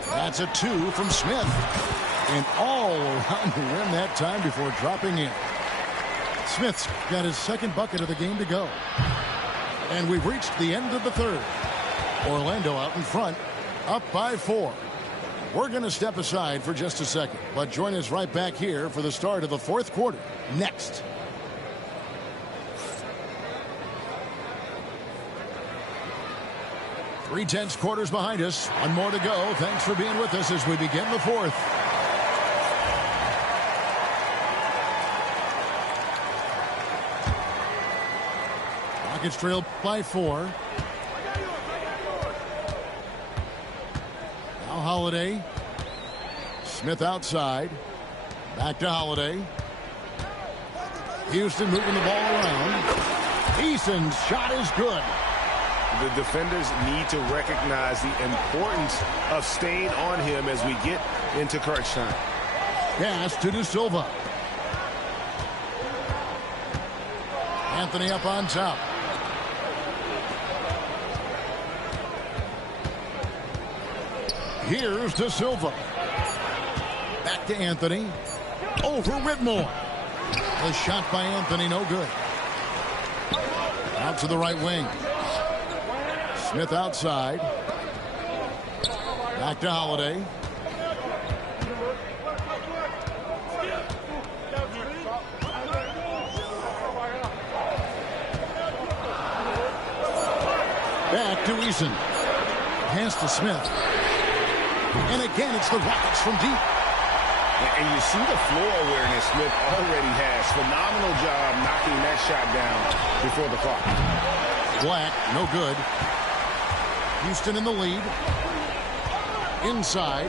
That's a 2 from Smith. And all around the rim that time before dropping in. Smith's got his second bucket of the game to go. And we've reached the end of the third. Orlando out in front, up by 4. We're going to step aside for just a second, but join us right back here for the start of the fourth quarter next. Three-tenths quarters behind us. One more to go. Thanks for being with us as we begin the fourth. Rockets trail by 4. Now Holiday. Smith outside. Back to Holiday. Houston moving the ball around. Eason's shot is good. The defenders need to recognize the importance of staying on him as we get into crunch time. Pass to De Silva. Anthony up on top. Here's De Silva. Back to Anthony. Over Whitmore. The shot by Anthony, no good. Out to the right wing. Smith outside. Back to Holiday. Back to Eason. Pass to Smith. And again, it's the Rockets from deep. And you see the floor awareness Smith already has. Phenomenal job knocking that shot down before the clock. Black, no good. Houston in the lead. Inside.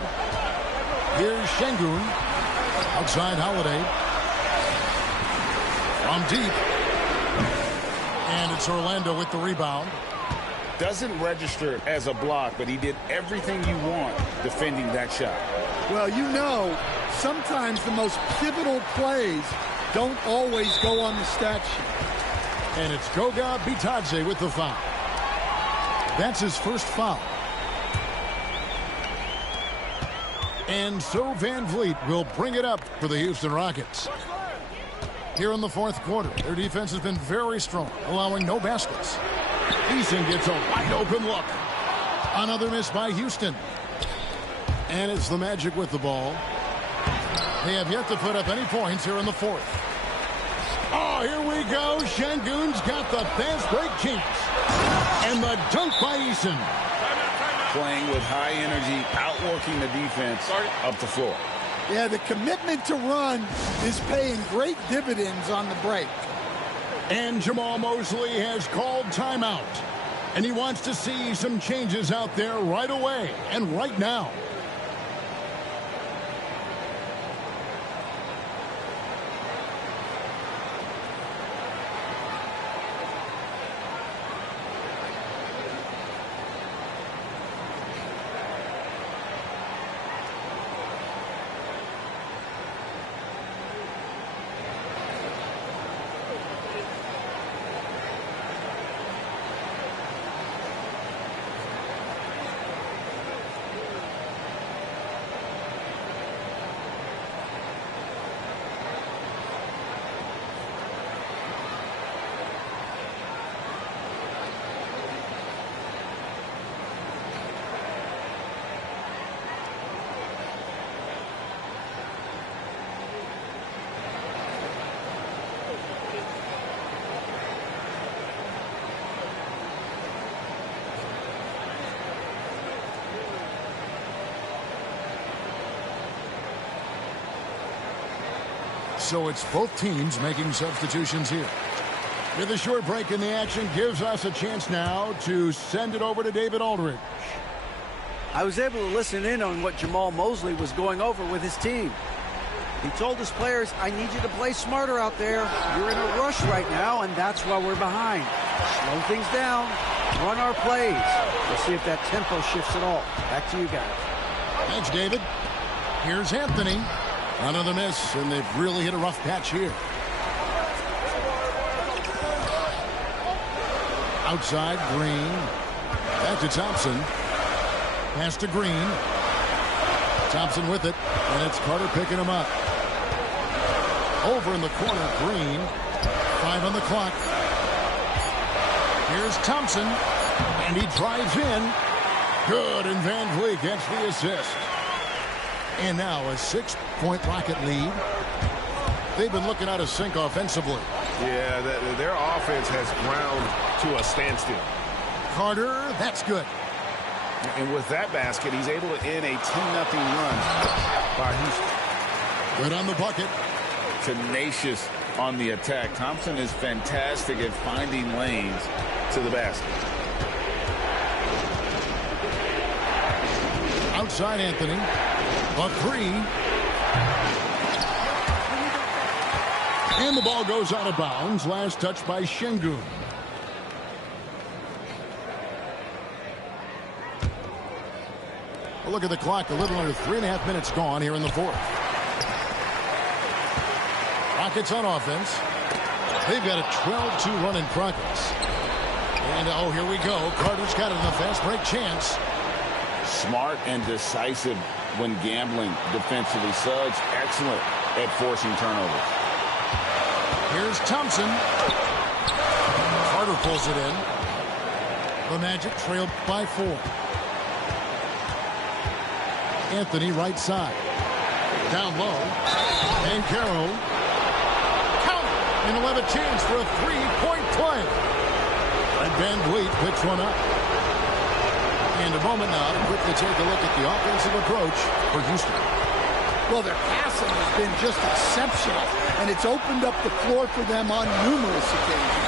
Here's Şengün. Outside Holiday. From deep. And it's Orlando with the rebound. Doesn't register as a block, but he did everything you want defending that shot. Well, you know, sometimes the most pivotal plays don't always go on the stat sheet. And it's Goga Bitadze with the foul. That's his first foul. And so Van Vliet will bring it up for the Houston Rockets. Here in the fourth quarter, their defense has been very strong, allowing no baskets. Eason gets a wide open look. Another miss by Houston. And it's the Magic with the ball. They have yet to put up any points here in the fourth. Oh, here we go. Şengün's got the fast break chance. And the dunk by Eason. Playing with high energy, outworking the defense up the floor. Yeah, the commitment to run is paying great dividends on the break. And Jamal Mosley has called timeout. And he wants to see some changes out there right away and right now. So it's both teams making substitutions here. With a short break in the action gives us a chance now to send it over to David Aldridge. I was able to listen in on what Jamal Mosley was going over with his team. He told his players, I need you to play smarter out there. You're in a rush right now, and that's why we're behind. Slow things down, run our plays. We'll see if that tempo shifts at all. Back to you guys. Thanks, David. Here's Anthony. Another miss, and they've really hit a rough patch here. Outside, Green. Back to Thompson. Pass to Green. Thompson with it, and it's Carter picking him up. Over in the corner, Green. 5 on the clock. Here's Thompson, and he drives in. Good, and Van Vliet gets the assist. And now a 6-point Rocket lead. They've been looking out of sync offensively. Yeah, their offense has ground to a standstill. Carter, that's good. And with that basket, he's able to end a 10-0 run by Houston. Good on the bucket. Tenacious on the attack. Thompson is fantastic at finding lanes to the basket. Outside Anthony. A 3. And the ball goes out of bounds. Last touch by Şengün. Well, look at the clock. A little under 3.5 minutes gone here in the fourth. Rockets on offense. They've got a 12-2 run in progress. And, oh, here we go. Carter's got it in the fast break chance. Smart and decisive when gambling defensively. Suggs excellent at forcing turnovers. Here's Thompson. Carter pulls it in. The Magic trail by 4. Anthony right side. Down low. And Carroll. Count! And he'll have a chance for a 3-point play. And Van Vliet picks one up. And a moment now to quickly take a look at the offensive approach for Houston. Well, their passing has been just exceptional, and it's opened up the floor for them on numerous occasions.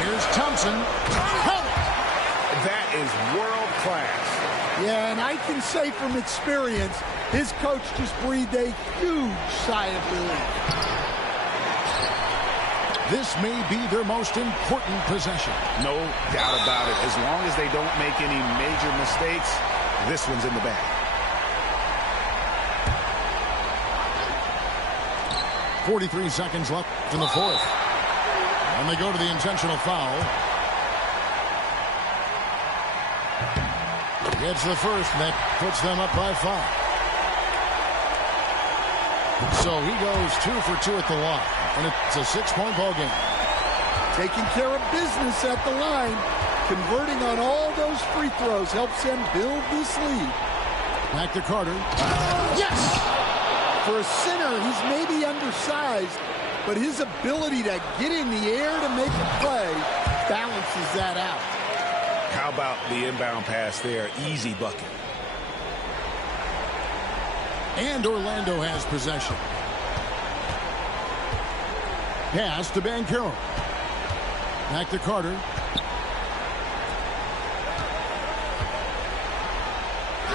Here's Thompson. That is world class. Yeah, and I can say from experience, his coach just breathed a huge sigh of relief. This may be their most important possession. No doubt about it. As long as they don't make any major mistakes, this one's in the bag. 43 seconds left in the fourth. And they go to the intentional foul. Gets the first, and that puts them up by 5. So he goes 2 for 2 at the line, and it's a 6-point ball game. Taking care of business at the line, converting on all those free throws helps them build this lead. Back to Carter. Yes! For a center, he's maybe undersized, but his ability to get in the air to make a play balances that out. How about the inbound pass there? Easy bucket. And Orlando has possession. Pass to Banchero. Back to Carter.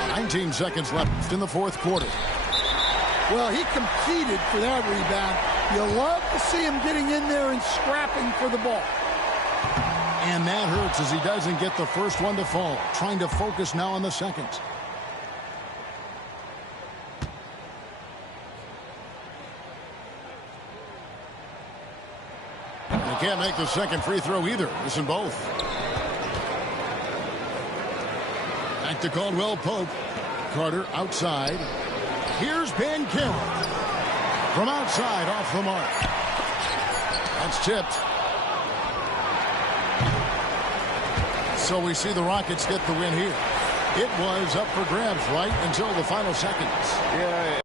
"19 seconds left in the fourth quarter." Well, he competed for that rebound. You love to see him getting in there and scrapping for the ball. And that hurts as he doesn't get the first one to fall. Trying to focus now on the second. They can't make the second free throw either. Missing both. Back to Caldwell Pope. Carter outside. Here's Banchero. From outside off the mark. That's tipped. So we see the Rockets get the win here. It was up for grabs right until the final seconds. Yeah.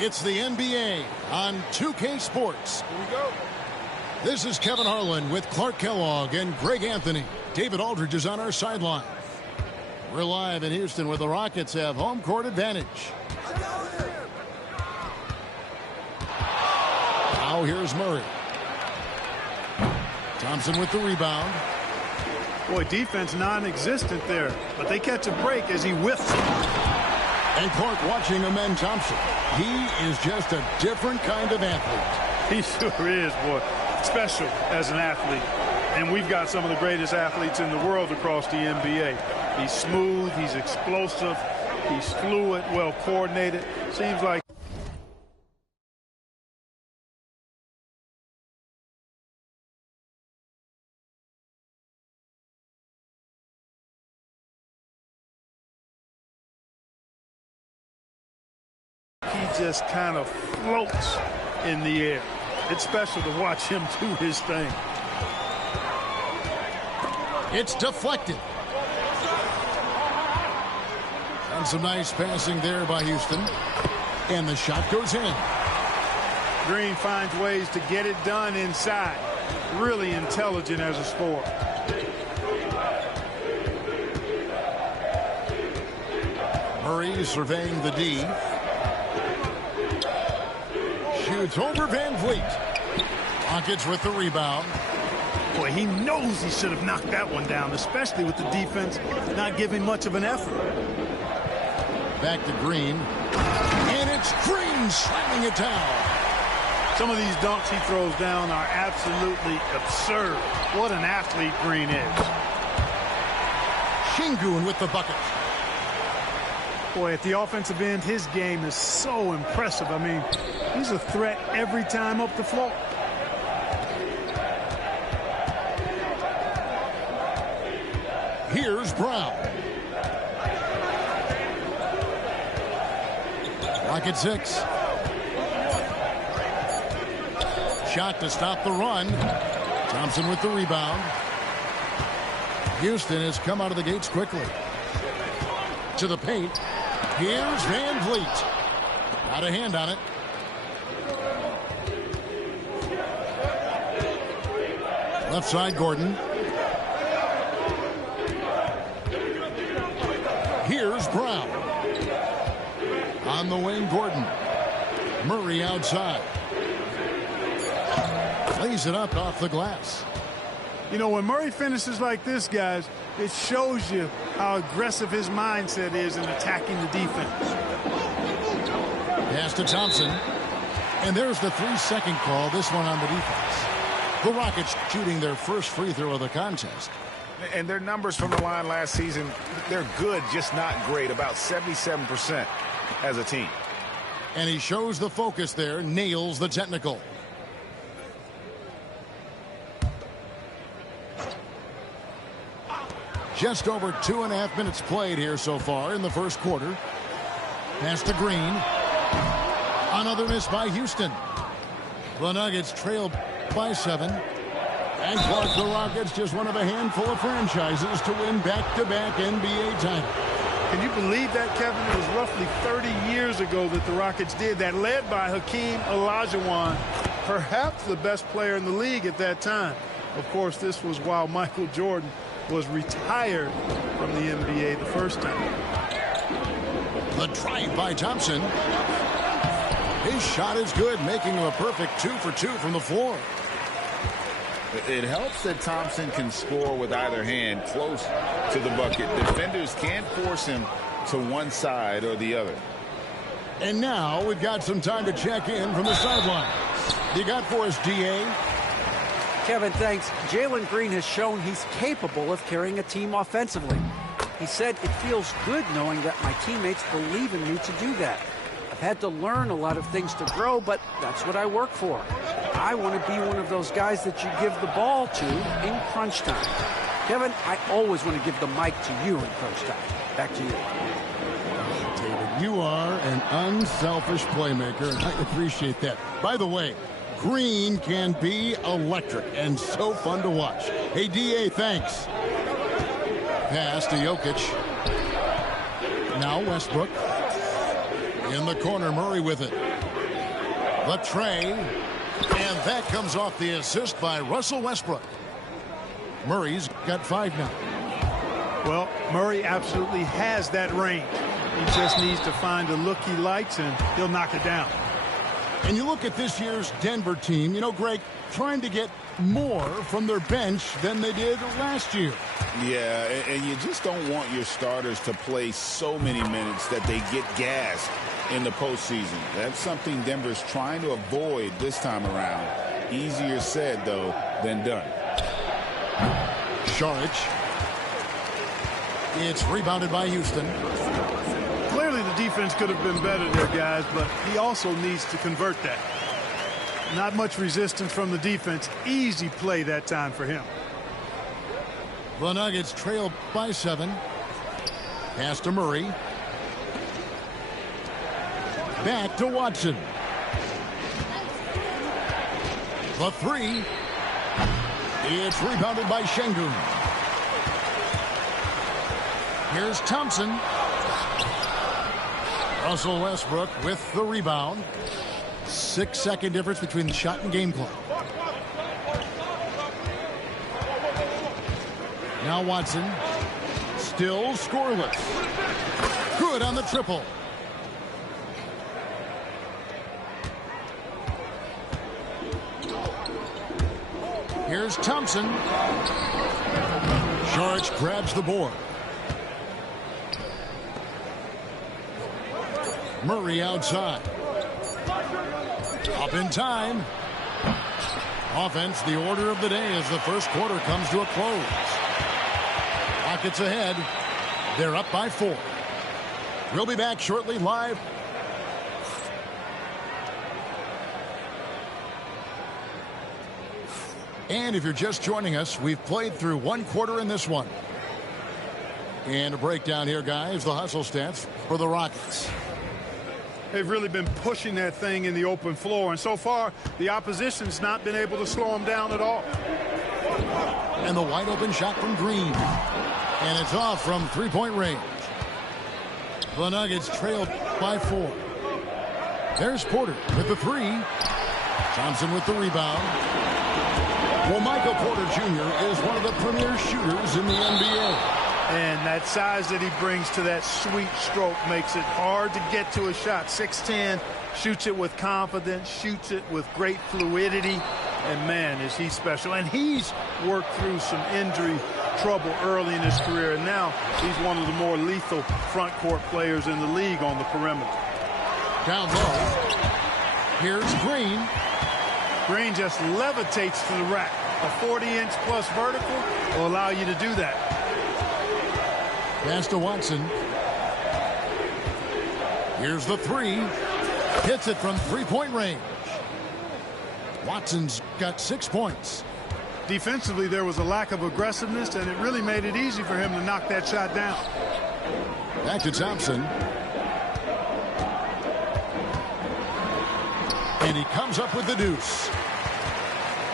It's the NBA on 2K Sports. Here we go. This is Kevin Harlan with Clark Kellogg and Greg Anthony. David Aldridge is on our sideline. We're live in Houston where the Rockets have home court advantage. Now here's Murray. Thompson with the rebound. Boy, defense non-existent there, but they catch a break as he whiffs it. And Clark watching Amen Thompson. He is just a different kind of athlete. He sure is, boy. Special as an athlete. And we've got some of the greatest athletes in the world across the NBA. He's smooth, he's explosive, he's fluid, well coordinated. Seems like he just kind of floats in the air. It's special to watch him do his thing. It's deflected. And some nice passing there by Houston. And the shot goes in. Green finds ways to get it done inside. Really intelligent as a scorer. Murray surveying the D. Shoots over Van Vliet. Rockets with the rebound. Boy, he knows he should have knocked that one down, especially with the defense not giving much of an effort. Back to Green. And it's Green slamming it down. Some of these dunks he throws down are absolutely absurd. What an athlete Green is. Şengün with the bucket. Boy, at the offensive end, his game is so impressive. I mean, he's a threat every time up the floor. Here's Brown. Rocket 6. Shot to stop the run. Thompson with the rebound. Houston has come out of the gates quickly. To the paint. Here's Van Vliet. Got a hand on it. Left side, Gordon. Here's Brown. On the wing, Gordon. Murray outside. Plays it up off the glass. You know, when Murray finishes like this, guys, it shows you how aggressive his mindset is in attacking the defense. Pass to Thompson. And there's the 3-second call, this one on the defense. The Rockets shooting their first free throw of the contest. And their numbers from the line last season, they're good, just not great, about 77% as a team. And he shows the focus there, nails the technical. Just over 2.5 minutes played here so far in the first quarter. Pass to Green. Another miss by Houston. The Nuggets trailed by 7. And Clark, the Rockets, just one of a handful of franchises to win back-to-back NBA titles. Can you believe that, Kevin? It was roughly 30 years ago that the Rockets did that, led by Hakeem Olajuwon, perhaps the best player in the league at that time. Of course, this was while Michael Jordan was retired from the NBA the first time. The drive by Thompson. His shot is good, making him a perfect 2 for 2 from the floor. It helps that Thompson can score with either hand close to the bucket. Defenders can't force him to one side or the other. And now we've got some time to check in from the sideline. You got for us, D.A.? Kevin, thanks. Jalen Green has shown he's capable of carrying a team offensively. He said it feels good knowing that my teammates believe in me to do that. I've had to learn a lot of things to grow, but that's what I work for. I want to be one of those guys that you give the ball to in crunch time. Kevin, I always want to give the mic to you in crunch time. Back to you. David, you are an unselfish playmaker, and I appreciate that. By the way, Green can be electric and so fun to watch. Hey, D.A., thanks. Pass to Jokic. Now Westbrook. In the corner, Murray with it. The tray. And that comes off the assist by Russell Westbrook. Murray's got 5 now. Well, Murray absolutely has that range. He just needs to find a look he likes, and he'll knock it down. And you look at this year's Denver team, you know, Greg, trying to get more from their bench than they did last year. Yeah, and you just don't want your starters to play so many minutes that they get gassed in the postseason. That's something Denver's trying to avoid this time around. Easier said, though, than done. Saric. It's rebounded by Houston. Clearly the defense could have been better there, guys, but he also needs to convert that. Not much resistance from the defense. Easy play that time for him. The Nuggets trail by 7. Pass to Murray. Back to Watson. The 3. It's rebounded by Şengün. Here's Thompson. Russell Westbrook with the rebound. 6-second difference between the shot and game clock. Now Watson. Still scoreless. Good on the triple. Here's Thompson. Saric grabs the board. Murray outside. Up in time. Offense, the order of the day as the first quarter comes to a close. Rockets ahead. They're up by 4. We'll be back shortly live. And if you're just joining us, we've played through 1 quarter in this one. And a breakdown here, guys, the hustle stats for the Rockets. They've really been pushing that thing in the open floor, and so far the opposition's not been able to slow them down at all. And the wide open shot from Green. And it's off from 3-point range. The Nuggets trailed by 4. There's Porter with the 3. Thompson with the rebound. Well, Michael Porter Jr. is one of the premier shooters in the NBA. And that size that he brings to that sweet stroke makes it hard to get to a shot. 6'10", shoots it with confidence, shoots it with great fluidity. And, man, is he special. And he's worked through some injury trouble early in his career. And now he's one of the more lethal front court players in the league on the perimeter. Down low. Here's Green. Green just levitates to the rack. A 40-inch plus vertical will allow you to do that. Pass to Watson. Here's the 3. Hits it from 3-point range. Watson's got 6 points. Defensively, there was a lack of aggressiveness, and it really made it easy for him to knock that shot down. Back to Thompson. And he comes up with the deuce.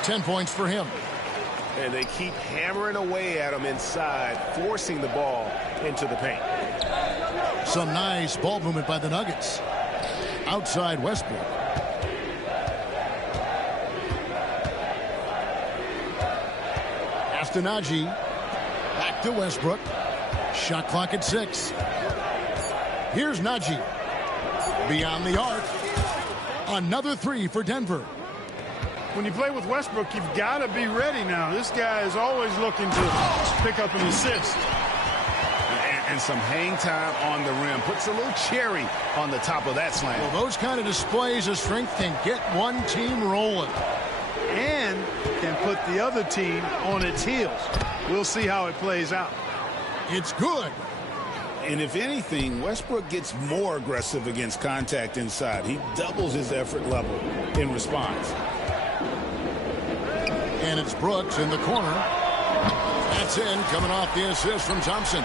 10 points for him. And they keep hammering away at him inside, forcing the ball into the paint. Some nice ball movement by the Nuggets. Outside Westbrook. Astonagi. Back to Westbrook. Shot clock at 6. Here's Nagy. Beyond the arc. Another 3 for Denver. When you play with Westbrook, you've got to be ready now. This guy is always looking to pick up an assist. And some hang time on the rim. Puts a little cherry on the top of that slam. Well, those kind of displays of strength can get one team rolling. And can put the other team on its heels. We'll see how it plays out. It's good. And if anything, Westbrook gets more aggressive against contact inside. He doubles his effort level in response. And it's Brooks in the corner. That's in, coming off the assist from Thompson.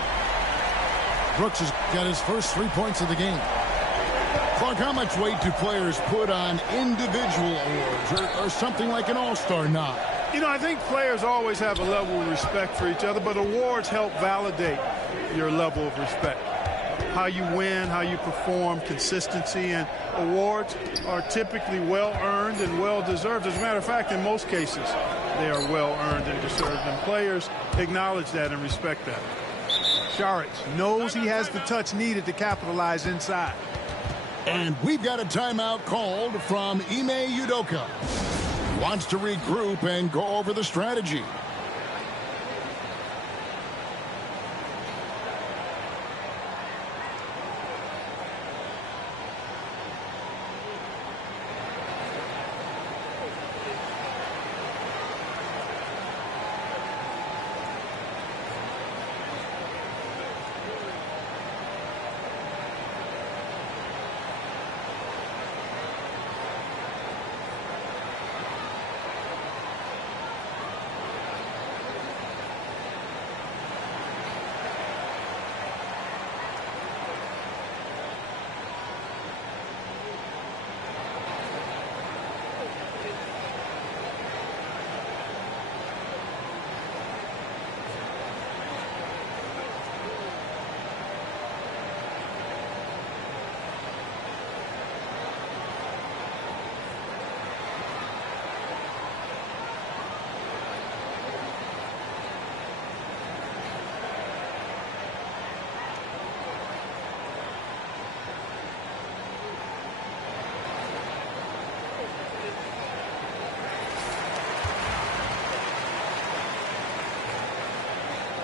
Brooks has got his first 3 points of the game. Clark, how much weight do players put on individual awards or something like an all-star nod? You know, I think players always have a level of respect for each other, but awards help validate your level of respect. how you win, how you perform, consistency, and awards are typically well-earned and well-deserved. As a matter of fact, in most cases, they are well-earned and deserved, and players acknowledge that and respect that. Saric knows he has the touch needed to capitalize inside. And we've got a timeout called from Ime Udoka. He wants to regroup and go over the strategy.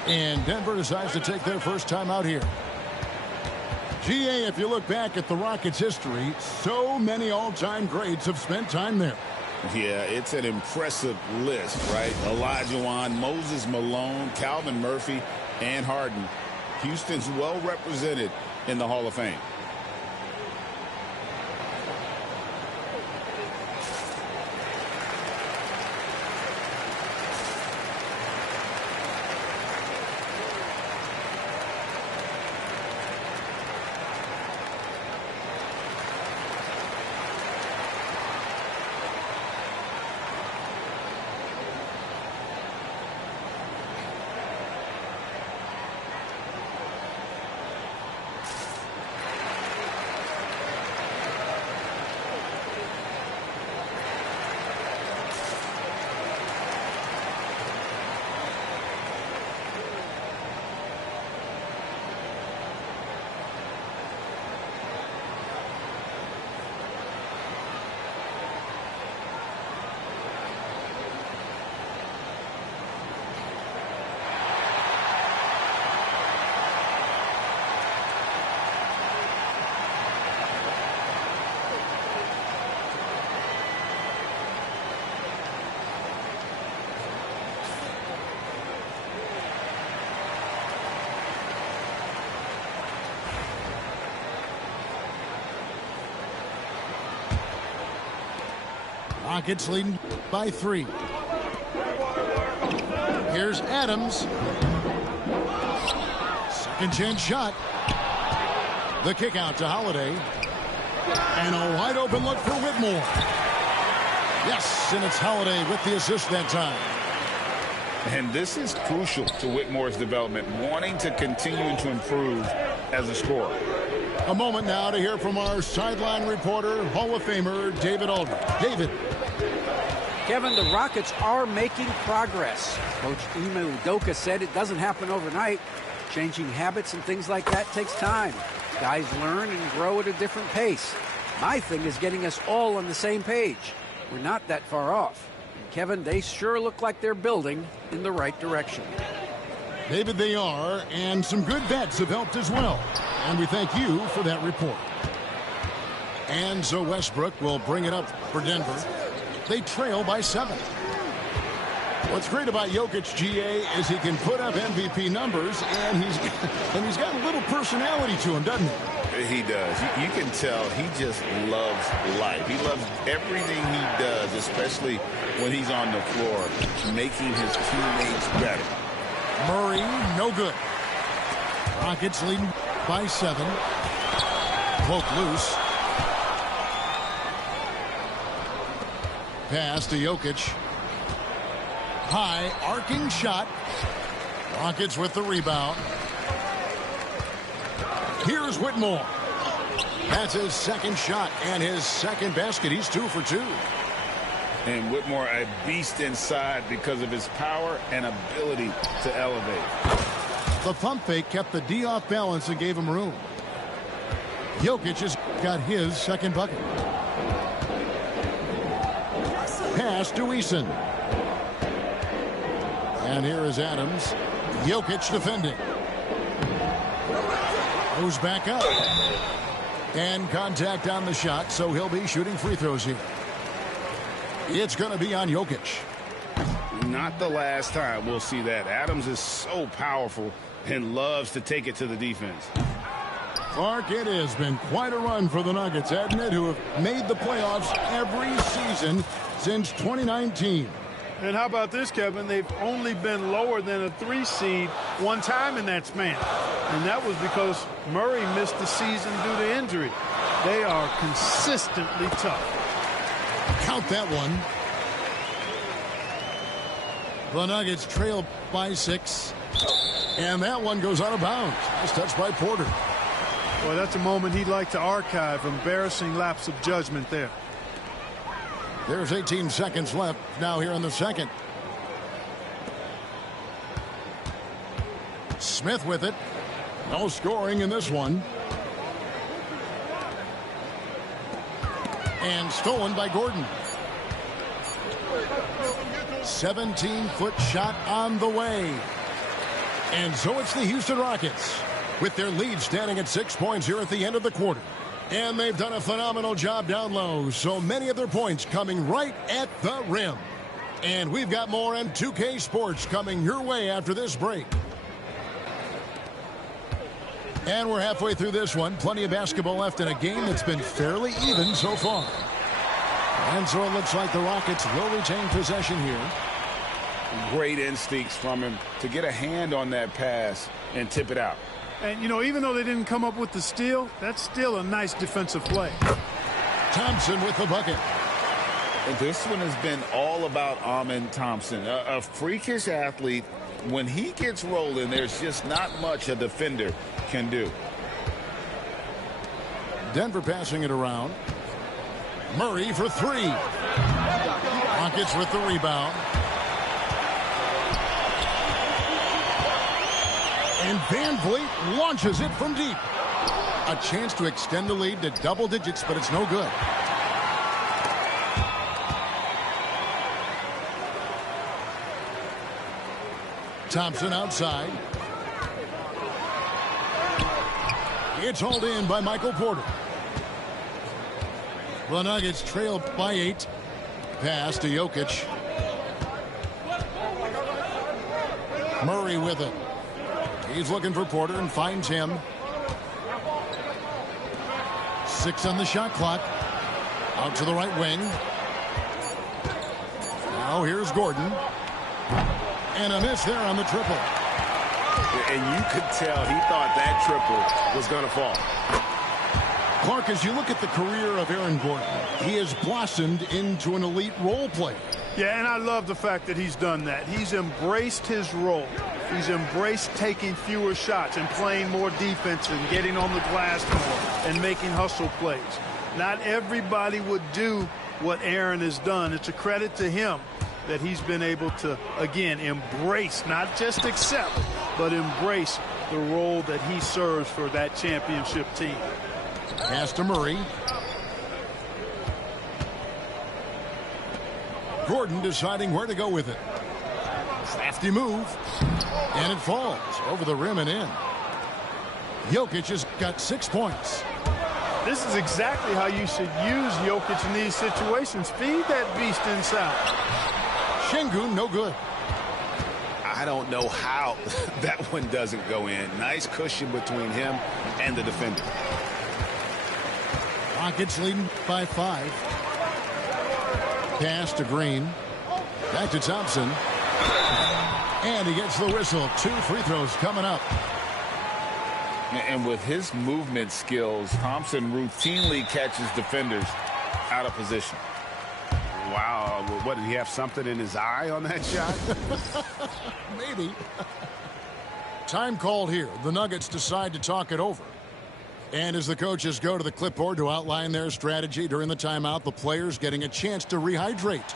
And Denver decides to take their first time out here. GA, if you look back at the Rockets' history, so many all-time greats have spent time there. Yeah, it's an impressive list, right? Olajuwon, Moses Malone, Calvin Murphy, and Harden. Houston's well represented in the Hall of Fame. Rockets leading by 3. Here's Adams. Second chance shot. The kick out to Holiday. And a wide open look for Whitmore. Yes, and it's Holiday with the assist that time. And this is crucial to Whitmore's development, wanting to continue to improve as a scorer. A moment now to hear from our sideline reporter, Hall of Famer David Aldridge. David. Kevin, the Rockets are making progress. Coach Ime Udoka said it doesn't happen overnight. Changing habits and things like that takes time. Guys learn and grow at a different pace. My thing is getting us all on the same page. We're not that far off. And Kevin, they sure look like they're building in the right direction. David, they are, and some good vets have helped as well. And we thank you for that report. And so Westbrook will bring it up for Denver. They trail by 7. What's great about Jokic, GA, is he can put up MVP numbers, and he's got a little personality to him, doesn't he? He does. You can tell he just loves life. He loves everything he does, especially when he's on the floor, making his teammates better. Murray, no good. Rockets leading by 7. Poke loose. Pass to Jokic. High, arcing shot. Rockets with the rebound. Here's Whitmore. That's his second shot and his second basket. He's 2 for 2. And Whitmore, a beast inside because of his power and ability to elevate. The pump fake kept the D off balance and gave him room. Jokic has got his second bucket. Pass to Eason. And here is Adams. Jokic defending. Goes back up. And contact on the shot, so he'll be shooting free throws here. It's going to be on Jokic. Not the last time we'll see that. Adams is so powerful and loves to take it to the defense. Clark, it has been quite a run for the Nuggets, hasn't it, who have made the playoffs every season since 2019. And how about this, Kevin? They've only been lower than a 3 seed one time in that span. And that was because Murray missed the season due to injury. They are consistently tough. Count that one. The Nuggets trail by 6. And that one goes out of bounds. Nice touch by Porter. Well, that's a moment he'd like to archive. Embarrassing lapse of judgment there. There's 18 seconds left now here in the second. Smith with it. No scoring in this one. And stolen by Gordon. 17-foot shot on the way. And so it's the Houston Rockets with their lead standing at 6 points here at the end of the quarter. And they've done a phenomenal job down low. So many of their points coming right at the rim. And we've got more M2K Sports coming your way after this break. And we're halfway through this one. Plenty of basketball left in a game that's been fairly even so far. And so it looks like the Rockets will retain possession here. Great instincts from him to get a hand on that pass and tip it out. And, you know, even though they didn't come up with the steal, that's still a nice defensive play. Thompson with the bucket. And this one has been all about Amen Thompson, a freakish athlete. When he gets rolling, there's just not much a defender can do. Denver passing it around. Murray for 3. Rockets with the rebound. And Van Vliet launches it from deep. A chance to extend the lead to double digits, but it's no good. Thompson outside. It's hauled in by Michael Porter. The Nuggets trail by 8. Pass to Jokic. Murray with it. He's looking for Porter and finds him. 6 on the shot clock. Out to the right wing. Now here's Gordon. And a miss there on the triple. And you could tell he thought that triple was going to fall. Clark, as you look at the career of Aaron Gordon, he has blossomed into an elite role player. Yeah, and I love the fact that he's done that. He's embraced his role. He's embraced taking fewer shots and playing more defense and getting on the glass more and making hustle plays. Not everybody would do what Aaron has done. It's a credit to him that he's been able to, again, embrace, not just accept, but embrace the role that he serves for that championship team. Pass to Murray. Gordon deciding where to go with it. Crafty move. And it falls over the rim and in. Jokic has got 6 points. This is exactly how you should use Jokic in these situations. Feed that beast inside. Şengün, no good. I don't know how that one doesn't go in. Nice cushion between him and the defender. Rockets leading by 5. Pass to Green. Back to Thompson. And he gets the whistle. 2 free throws coming up. And with his movement skills, Thompson routinely catches defenders out of position. Wow. What, did he have something in his eye on that shot? Maybe. Time called here. The Nuggets decide to talk it over. And as the coaches go to the clipboard to outline their strategy during the timeout, the players getting a chance to rehydrate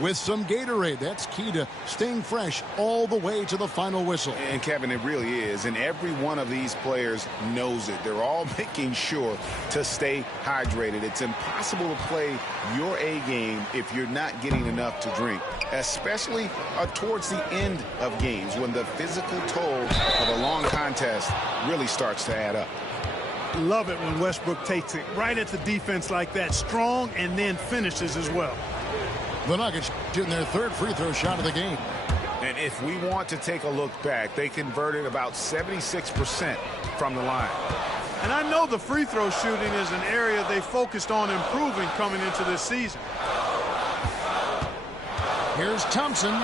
with some Gatorade. That's key to staying fresh all the way to the final whistle. And Kevin, it really is. And every one of these players knows it. They're all making sure to stay hydrated. It's impossible to play your A game if you're not getting enough to drink, especially towards the end of games when the physical toll of a long contest really starts to add up. Love it when Westbrook takes it right at the defense like that, strong, and then finishes as well. The Nuggets shooting their third free throw shot of the game. And if we want to take a look back, they converted about 76% from the line. And I know the free throw shooting is an area they focused on improving coming into this season. Here's Thompson.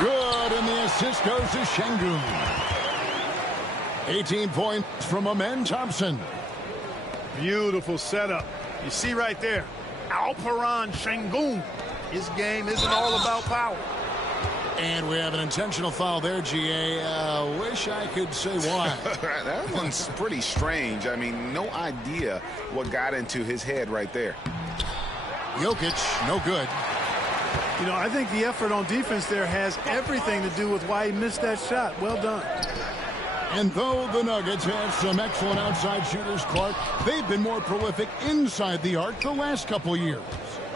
Good, and the assist goes to Şengün. 18 points from Amen Thompson. Beautiful setup. You see right there, Alperen Şengün. His game isn't all about power. And we have an intentional foul there, GA. Wish I could say why. That one's pretty strange. I mean, no idea what got into his head right there. Jokic, no good. You know, I think the effort on defense there has everything to do with why he missed that shot. Well done. And though the Nuggets have some excellent outside shooters, Clark, they've been more prolific inside the arc the last couple years.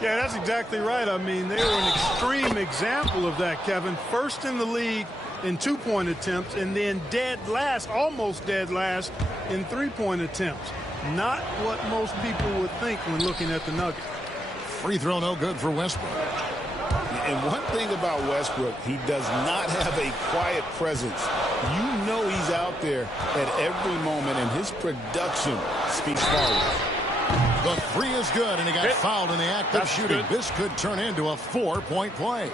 Yeah, that's exactly right. I mean, they were an extreme example of that, Kevin. First in the league in two-point attempts, and then dead last, almost dead last, in three-point attempts. Not what most people would think when looking at the Nuggets. Free throw no good for Westbrook. And one thing about Westbrook, he does not have a quiet presence. You know he's out there at every moment, and his production speaks volumes. The three is good, and he got fouled in the act of shooting. Good. This could turn into a 4-point play.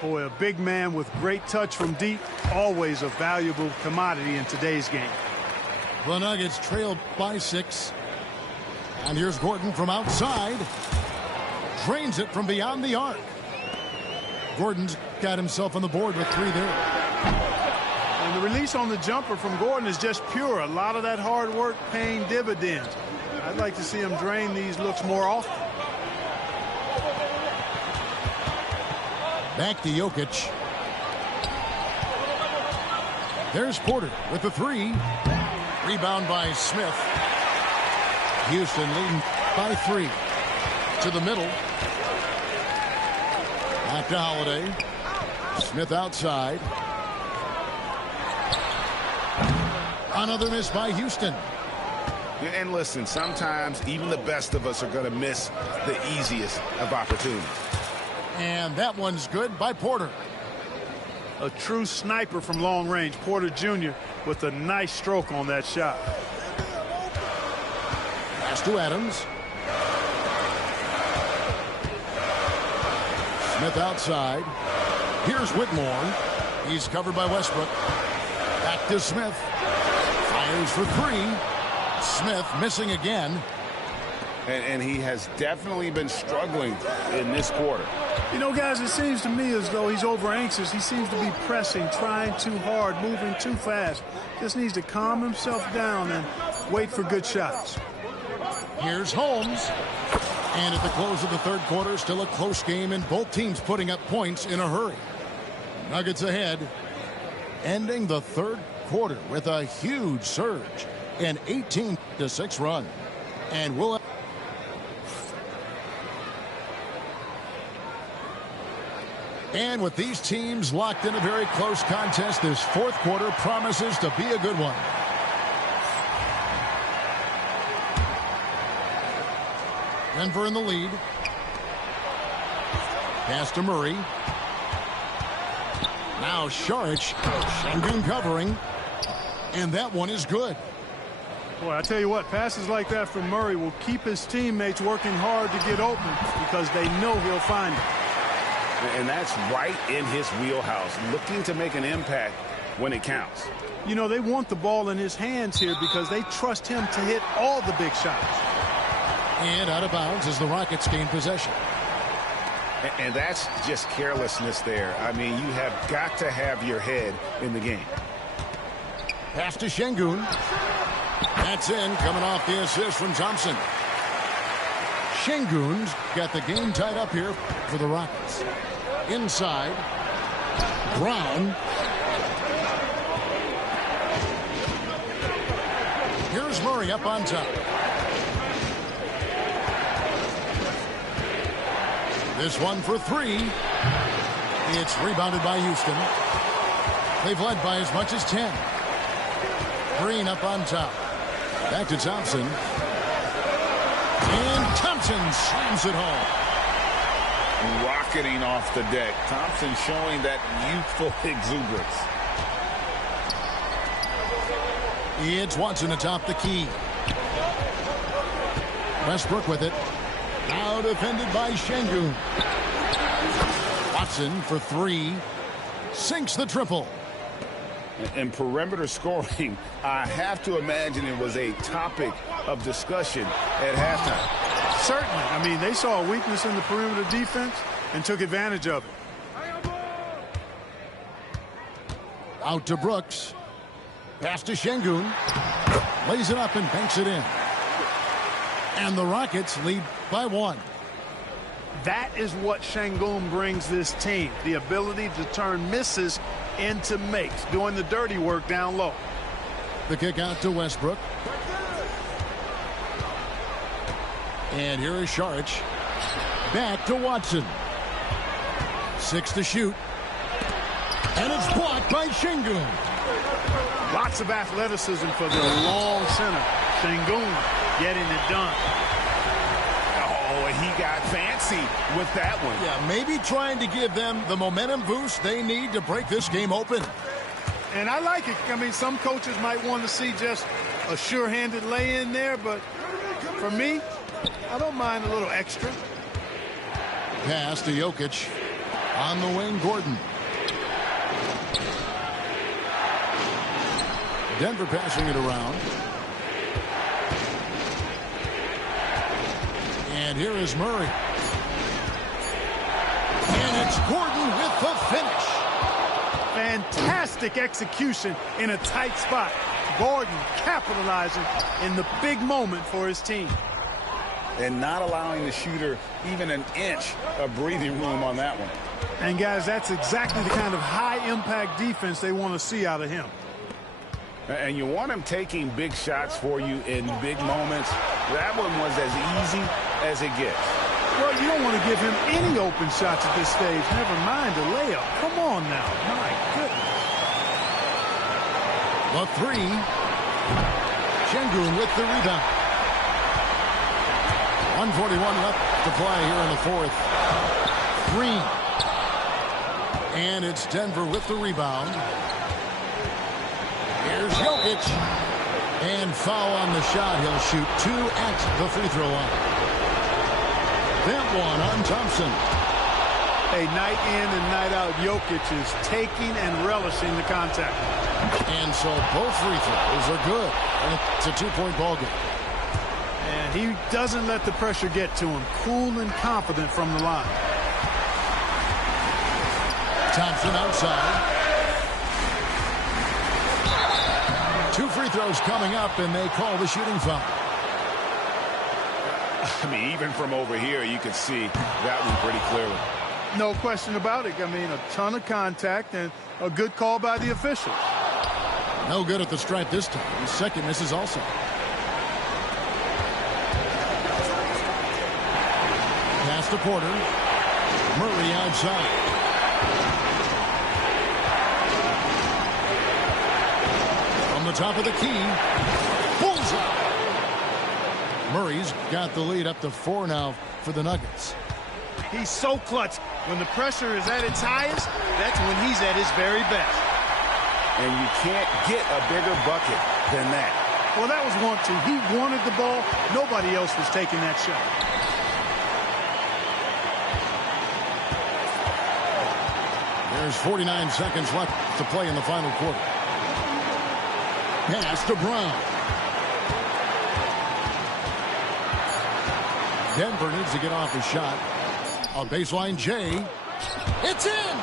Boy, a big man with great touch from deep, always a valuable commodity in today's game. The Nuggets trailed by 6. And here's Gordon from outside. Drains it from beyond the arc. Gordon's got himself on the board with 3 there. And the release on the jumper from Gordon is just pure. A lot of that hard work paying dividends. I'd like to see him drain these looks more often. Back to Jokic. There's Porter with the 3. Rebound by Smith. Houston leading by 3. To the middle. Back to Holiday. Smith outside. Another miss by Houston. And listen, sometimes even the best of us are going to miss the easiest of opportunities. And that one's good by Porter. A true sniper from long range. Porter Jr. with a nice stroke on that shot. Pass to Adams. Smith outside. Here's Whitmore. He's covered by Westbrook. Back to Smith. Fires for 3. Smith missing again. And he has definitely been struggling in this quarter. You know, guys, it seems to me as though he's over anxious. He seems to be pressing, trying too hard, moving too fast. Just needs to calm himself down and wait for good shots. Here's Holmes. And at the close of the third quarter, still a close game, and both teams putting up points in a hurry. Nuggets ahead, ending the third quarter with a huge surge, an 18-6 run. And we'll... And with these teams locked in a very close contest, this fourth quarter promises to be a good one. Denver in the lead. Pass to Murray. Now Šarić. Şengün covering. And that one is good. Boy, I tell you what, passes like that from Murray will keep his teammates working hard to get open because they know he'll find it. And that's right in his wheelhouse, looking to make an impact when it counts. You know, they want the ball in his hands here because they trust him to hit all the big shots. And out of bounds as the Rockets gain possession. And that's just carelessness there. I mean, you have got to have your head in the game. Pass to Şengün. That's in, coming off the assist from Thompson. Şengün's got the game tied up here for the Rockets. Inside. Brown. Here's Murray up on top. This one for three. It's rebounded by Houston. They've led by as much as 10. Green up on top. Back to Thompson. And Thompson slams it home. Rocketing off the deck. Thompson showing that youthful exuberance. It's Watson atop the key. Westbrook with it. Now defended by Şengün. Watson for three. Sinks the triple. And perimeter scoring, I have to imagine it was a topic of discussion at halftime. Certainly. I mean, they saw a weakness in the perimeter defense and took advantage of it. Out to Brooks. Pass to Şengün. Lays it up and banks it in. And the Rockets lead by one. That is what Şengün brings this team. The ability to turn misses into makes, doing the dirty work down low. The kick out to Westbrook. And here is Šarić. Back to Watson. 6 to shoot. And it's blocked by Şengün. Lots of athleticism for the long center. Şengün getting it done. Oh, he got fancy with that one. Yeah, maybe trying to give them the momentum boost they need to break this game open. And I like it. I mean, some coaches might want to see just a sure-handed lay-in there, but for me, I don't mind a little extra. Pass to Jokic. On the wing, Gordon. Denver passing it around. And here is Murray. And it's Gordon with the finish. Fantastic execution in a tight spot. Gordon capitalizing in the big moment for his team. And not allowing the shooter even an inch of breathing room on that one. And guys, that's exactly the kind of high-impact defense they want to see out of him. And you want him taking big shots for you in big moments. That one was as easy as it gets. Well, you don't want to give him any open shots at this stage. Never mind a layup. Come on now. My goodness. The three. Şengün with the rebound. 1:41 left to play here in the fourth. Green. And it's Denver with the rebound. Here's Jokic. And foul on the shot. He'll shoot 2 at the free throw line. That one on Thompson. A night in and night out, Jokic is taking and relishing the contact. And so both free throws are good. And it's a 2-point ball game. And he doesn't let the pressure get to him. Cool and confident from the line. Thompson outside. 2 free throws coming up, and they call the shooting foul. I mean, even from over here, you can see that one pretty clearly. No question about it. I mean, a ton of contact and a good call by the official. No good at the stripe this time. His second misses also. Pass to Porter. Murray outside. The top of the key. Bullseye. Murray's got the lead up to 4 now for the Nuggets. He's so clutch. When the pressure is at its highest, that's when he's at his very best. And you can't get a bigger bucket than that. Well, that was 1-2. He wanted the ball. Nobody else was taking that shot. There's 49 seconds left to play in the final quarter. Pass to Brown. Denver needs to get off a shot. On baseline, Jay. It's in!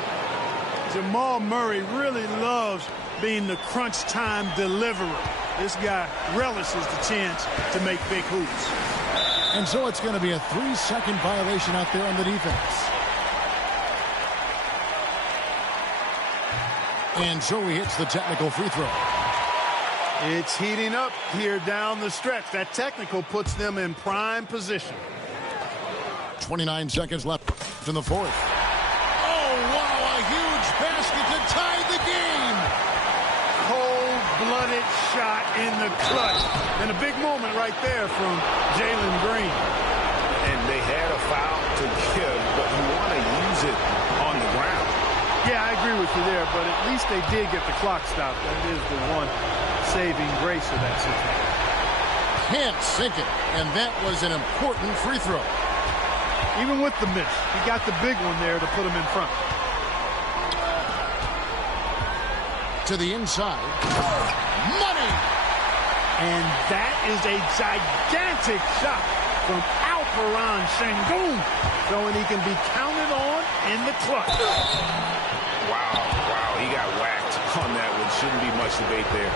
Jamal Murray really loves being the crunch time deliverer. This guy relishes the chance to make big hoops. And so it's going to be a 3-second violation out there on the defense. And so he hits the technical free throw. It's heating up here down the stretch. That technical puts them in prime position. 29 seconds left in the fourth. Oh, wow, a huge basket to tie the game. Cold-blooded shot in the clutch. And a big moment right there from Jalen Green. And they had a foul to give, but you want to use it on the ground. Yeah, I agree with you there, but at least they did get the clock stopped. That is the one saving grace of that situation. Can't sink it, and that was an important free throw. Even with the miss, he got the big one there to put him in front. To the inside. Money! And that is a gigantic shot from Alperen Sengun, showing he can be counted on in the clutch. Wow, he got whacked on that one. Shouldn't be much debate there.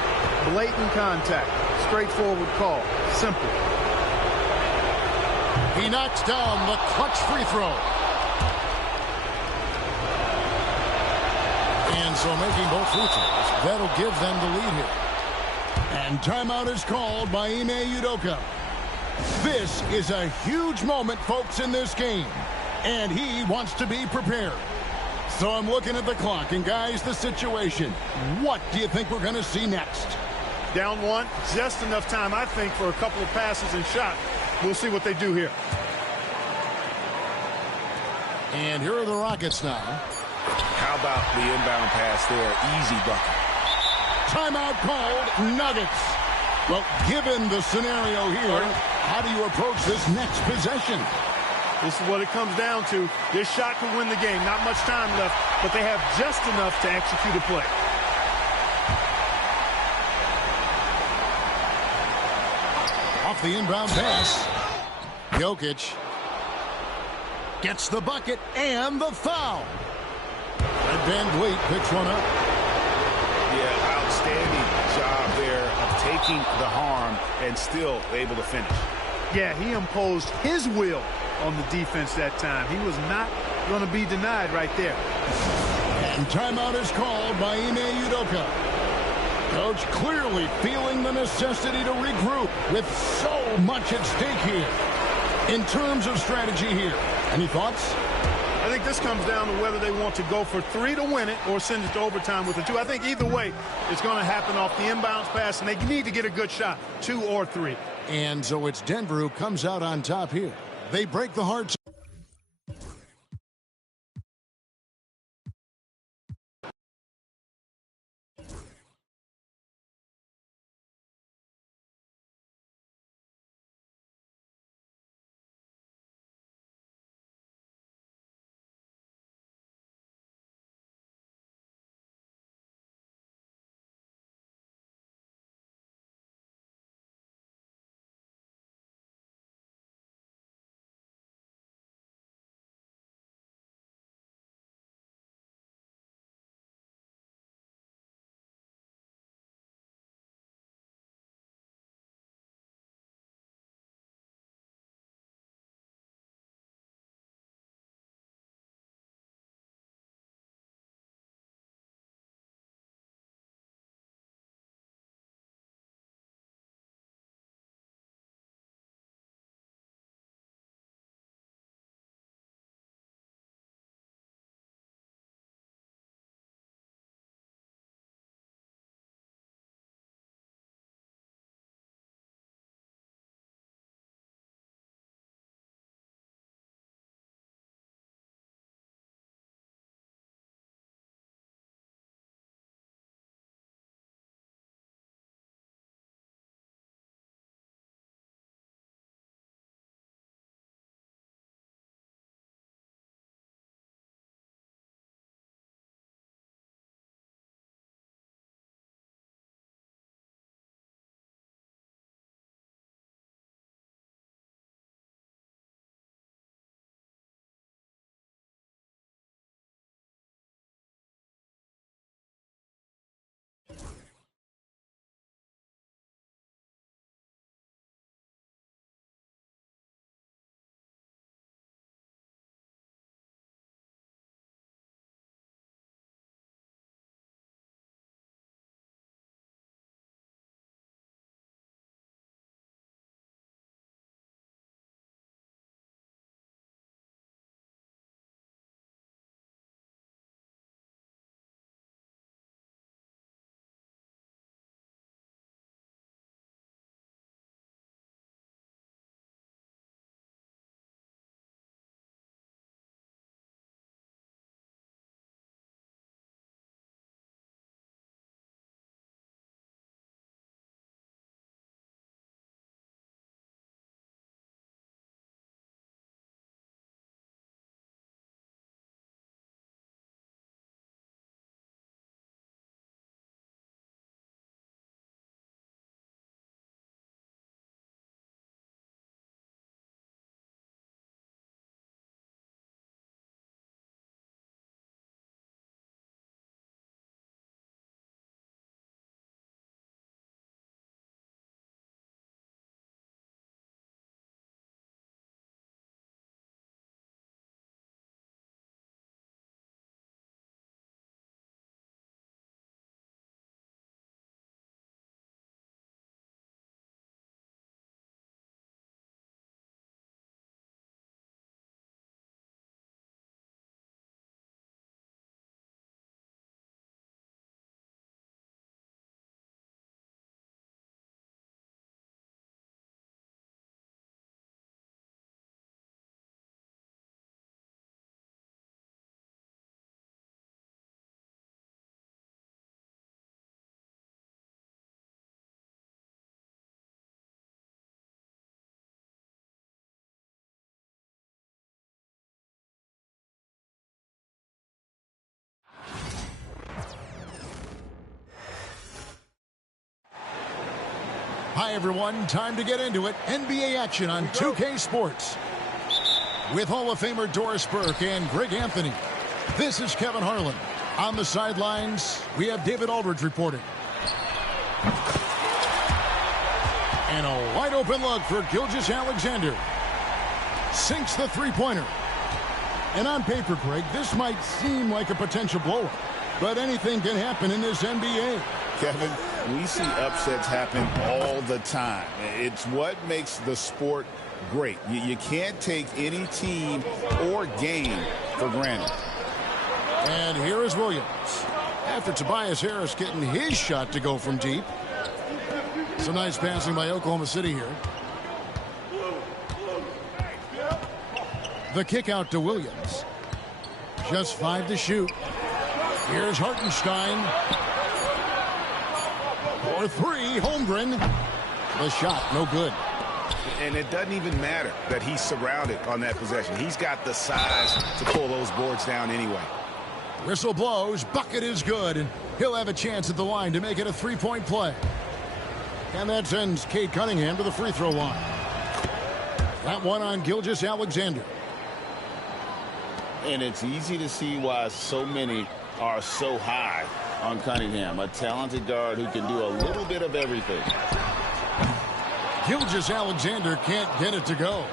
Blatant contact, straightforward call, simple. He knocks down the clutch free throw. And so making both free throws, that'll give them the lead here. And timeout is called by Ime Udoka. This is a huge moment, folks, in this game. And he wants to be prepared. So I'm looking at the clock, and guys, the situation. What do you think we're going to see next? Down one, just enough time, I think, for a couple of passes and shots. We'll see what they do here. And here are the Rockets now. How about the inbound pass there? Easy bucket. Timeout called, Nuggets. Well, given the scenario here, how do you approach this next possession? This is what it comes down to. This shot could win the game. Not much time left, but they have just enough to execute a play. Off the inbound pass. Jokic gets the bucket and the foul. And VanVleet picks one up. Yeah, outstanding job there of taking the harm and still able to finish. Yeah, he imposed his will on the defense that time. He was not going to be denied right there. And timeout is called by Ime Udoka. Coach clearly feeling the necessity to regroup with so much at stake here. In terms of strategy here, any thoughts? I think this comes down to whether they want to go for 3 to win it or send it to overtime with a 2. I think either way, it's going to happen off the inbounds pass, and they need to get a good shot, 2 or 3. And so it's Denver who comes out on top here. They break the hearts Hi, everyone. Time to get into it. NBA action on 2K Sports. With Hall of Famer Doris Burke and Greg Anthony. This is Kevin Harlan. On the sidelines, we have David Aldridge reporting. And a wide open look for Gilgeous-Alexander. Sinks the three-pointer. And on paper, Greg, this might seem like a potential blowout. But anything can happen in this NBA. Kevin, we see upsets happen all the time. It's what makes the sport great. You can't take any team or game for granted. And here is Williams. After Tobias Harris getting his shot to go from deep. Some nice passing by Oklahoma City here. The kick out to Williams. Just 5 to shoot. Here's Hartenstein. For 3, Holmgren. The shot, no good. And it doesn't even matter that he's surrounded on that possession. He's got the size to pull those boards down anyway. Whistle blows, bucket is good, and he'll have a chance at the line to make it a 3-point play. And that sends Cade Cunningham to the free throw line. That one on Gilgeous-Alexander. And it's easy to see why so many are so high on Cunningham, a talented guard who can do a little bit of everything. Gilgeous-Alexander can't get it to go.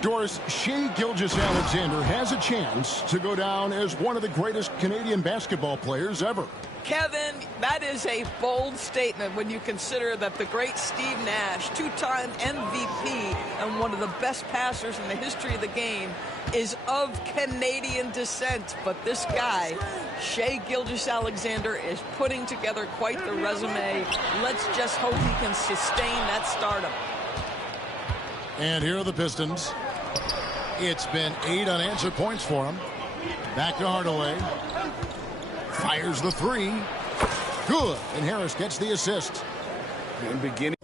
Doris, Shai Gilgeous-Alexander has a chance to go down as one of the greatest Canadian basketball players ever. Kevin, that is a bold statement when you consider that the great Steve Nash, 2-time MVP and one of the best passers in the history of the game, is of Canadian descent. But this guy, Shai Gilgeous-Alexander, is putting together quite the resume. Let's just hope he can sustain that stardom. And here are the Pistons. It's been 8 unanswered points for him. Back to Hardaway. Fires the 3. Good. And Harris gets the assist. In beginning.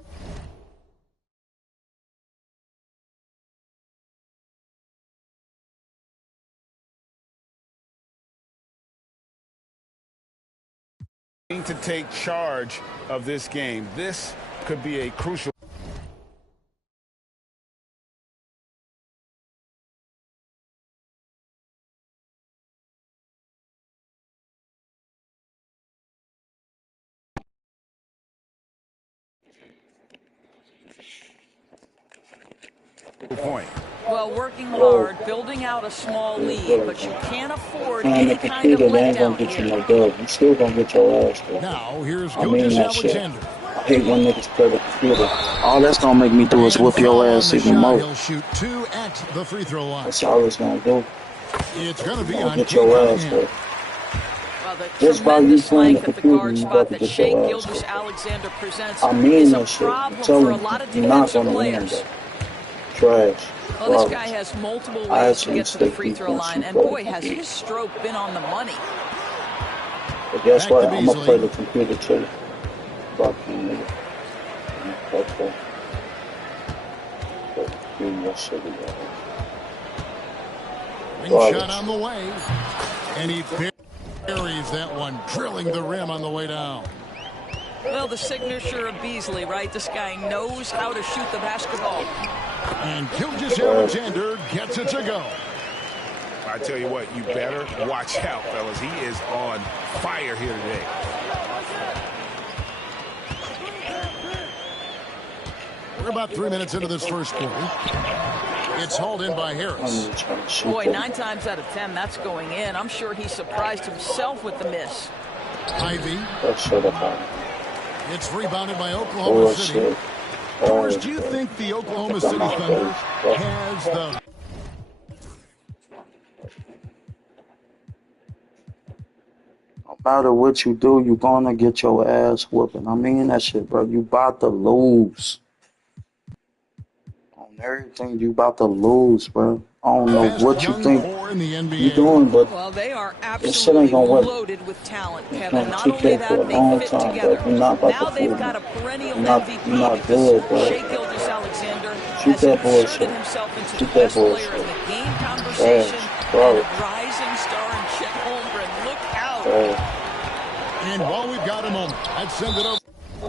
To take charge of this game. This could be a crucial. Point. Well, working hard, building out a small lead, but you can't afford any kind of letdown here. You still gonna get your ass though. Now, here's I mean that shit. Gilgeous-Alexander. I hate when niggas play the computer. All that's gonna make me do is whip your ass even more. He'll shoot 2 at the free throw line. That's all it's gonna do. It's going to be Gonna on get Cade your ass Cunningham. though. Well, the Just by you tremendous playing the length at the computer, guard you spot got to that get Shai your ass. Gilgeous-Alexander presents I mean is a that shit. problem Tell for a him lot of you're not defensive gonna win players. that. Trash. Well, this Garbage. guy has multiple I ways to actually get to the stay free throw defense line, and and play boy, the has computer. his stroke been on the money. But guess Back what? to I'm gonna play Beasley. the computer too. Fuck you, nigga. Fuck that. Fuck you, your shit again. Ring Garbage. shot on the way. And he buries that one, drilling the rim on the way down. Well, the signature of Beasley, right? This guy knows how to shoot the basketball. And Gilgeous-Alexander gets it to go. I tell you what, you better watch out, fellas. He is on fire here today. We're about 3 minutes into this first quarter. It's hauled in by Harris. Boy, 9 times out of 10, that's going in. I'm sure he surprised himself with the miss. Ivy. That shit up on. It's rebounded by Oklahoma City. Bullshit. Doris, do you think the Oklahoma City Thunder has the... No matter what you do, you're gonna get your ass whooping. I mean that shit, bro. You about to lose. On everything, you about to lose, bro. I don't know what you think you're doing, but Well, they are this shit ain't absolutely gonna work. loaded with talent, It's Kevin. gonna Not keep only that for a that, long they fit time, together. bro. You're not about Now to they've fool got me. a perennial You're not MVP good, bro. Shai Gilgeous-Alexander Shoot has that bullshit. inserted himself into Shoot the that best player bullshit. in the game conversation. Trash. And Garbage. a rising star in Chet Holmgren. Look out. Trash. And while we've got a moment, I'd send it over.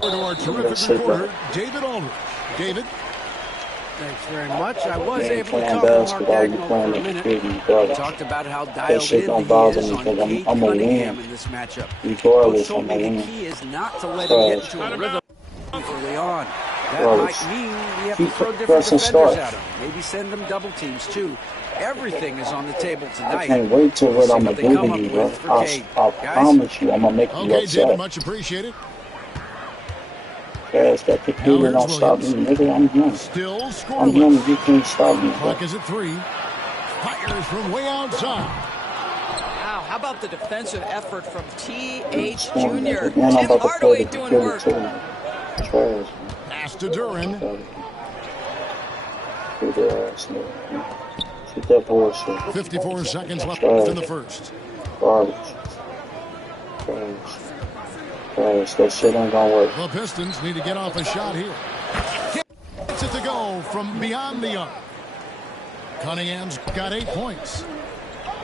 To our terrific reporter, David Aldridge. David? Thanks very much. I was Man, able to playing talk to Mark basketball, you Dagnall playing for a with minute. kids, He brother. talked about how That dialed shit in don't he bother is me on because Cade I'm a Cunningham win. in this matchup. Coach Regardless, told I'm a me the win. key is not to let him get into a rhythm early on. That Brothers. might mean we have Keep to throw different pressing defenders starts. at him. Maybe send them double teams too. Everything is on the table I tonight. can't wait till We'll what see I'm what gonna they do come to up you, bro. with for Cade. I Guys? promise you, I'm gonna make you Okay, David, upset. much appreciated. Cause that Now computer here's don't stop me, Williams. nigga. I'm young. Still I'm scoreless. young. You can't stop me, bro. Clock is at 3. Fires from way outside. Wow, how about the defensive effort from T.H. Jr.? And I'm Tim about to play Hardaway the doing computer work. too. Trash, man. Pass to Duran. Shoot their ass, nigga. Shoot that bullshit. 54 seconds left Trash. in the first. Garbage. Trash. Trash. That shit ain't gonna work. The Pistons need to get off a shot here. Gets it to go from beyond the arc. Cunningham's got 8 points.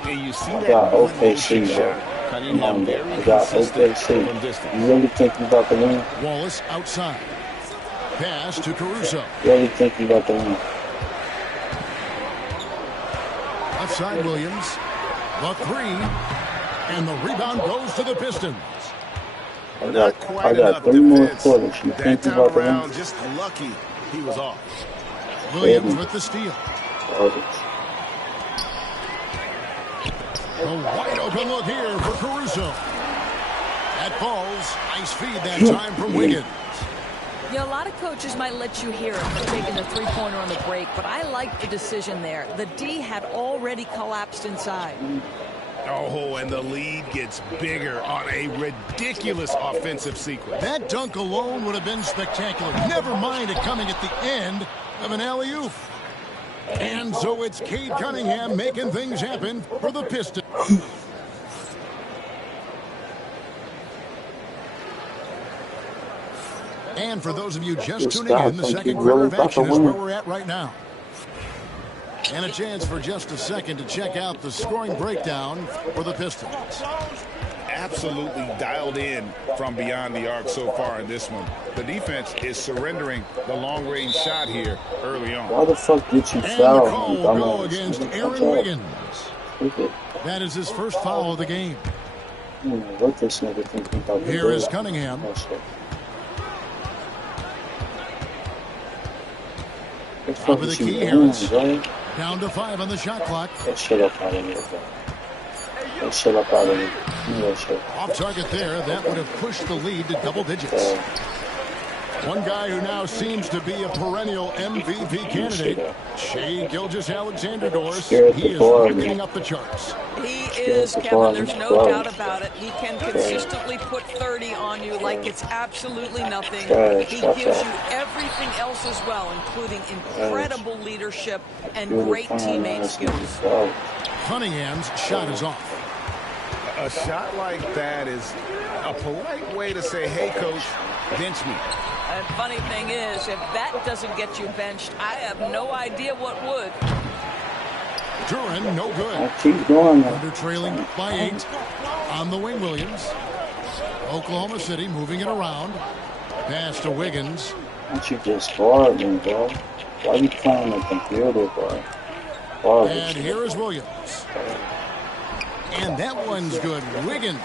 And you see I that got one-motion OKC, bro. shot. Cunningham very I got consistent OKC. from distance. You really think you about to win? Wallace outside. Pass to Caruso. You really think you about to win? Left side Williams. The 3. And the rebound goes to the Pistons. I Not got quite enough 3 more defense. quarters. You That think you time about to win? around, just lucky he was off. Williams with the steal. Garbage. A wide open look here for Caruso. That falls. Nice feed that time from Wiggins. You know, a lot of coaches might let you hear it for taking the three-pointer on the break, but I like the decision there. The D had already collapsed inside. Oh, and the lead gets bigger on a ridiculous offensive sequence. That dunk alone would have been spectacular. Never mind it coming at the end of an alley-oop. And so it's Cade Cunningham making things happen for the Pistons. And for those of you just This tuning guy in, the think second he quarter really of about to action is where win. we're at right now. And a chance for just a second to check out the scoring breakdown for the Pistons. Absolutely dialed in from beyond the arc so far in this one. The defense is surrendering the long-range shot here early on. Why the fuck did you And the foul call me, will go dumbass? against Fuck Aaron off. Wiggins. Stupid. That is his first foul of the game. I don't know what this nigga think he about to Here do. is Cunningham. That shit. What the Top fuck of the is you key, doing, Harris. bro? Down to 5 on the shot clock. That shit up out of here, bro. That shit up out of here. Give me that shit. Off target there. That would have pushed the lead to double digits. One guy who now seems to be a perennial MVP candidate, Shai Gilgeous-Alexander Doris. He is rocketing up the charts. He is, Kevin. There's no doubt about it. He can consistently put 30 on you like it's absolutely nothing. He gives you everything else as well, including incredible leadership and great teammate skills. Cunningham's shot is off. A shot like that is a polite way to say, hey, coach, bench me. And funny thing is, if that doesn't get you benched, I have no idea what would. Duran, no good. I keep going now. Under trailing by 8 on the wing, Williams. Oklahoma City moving it around. Pass to Wiggins. Why don't you just guard me, bro? Why you playing the computer, bro? Garbage. And here is Williams. And that one's good. Wiggins.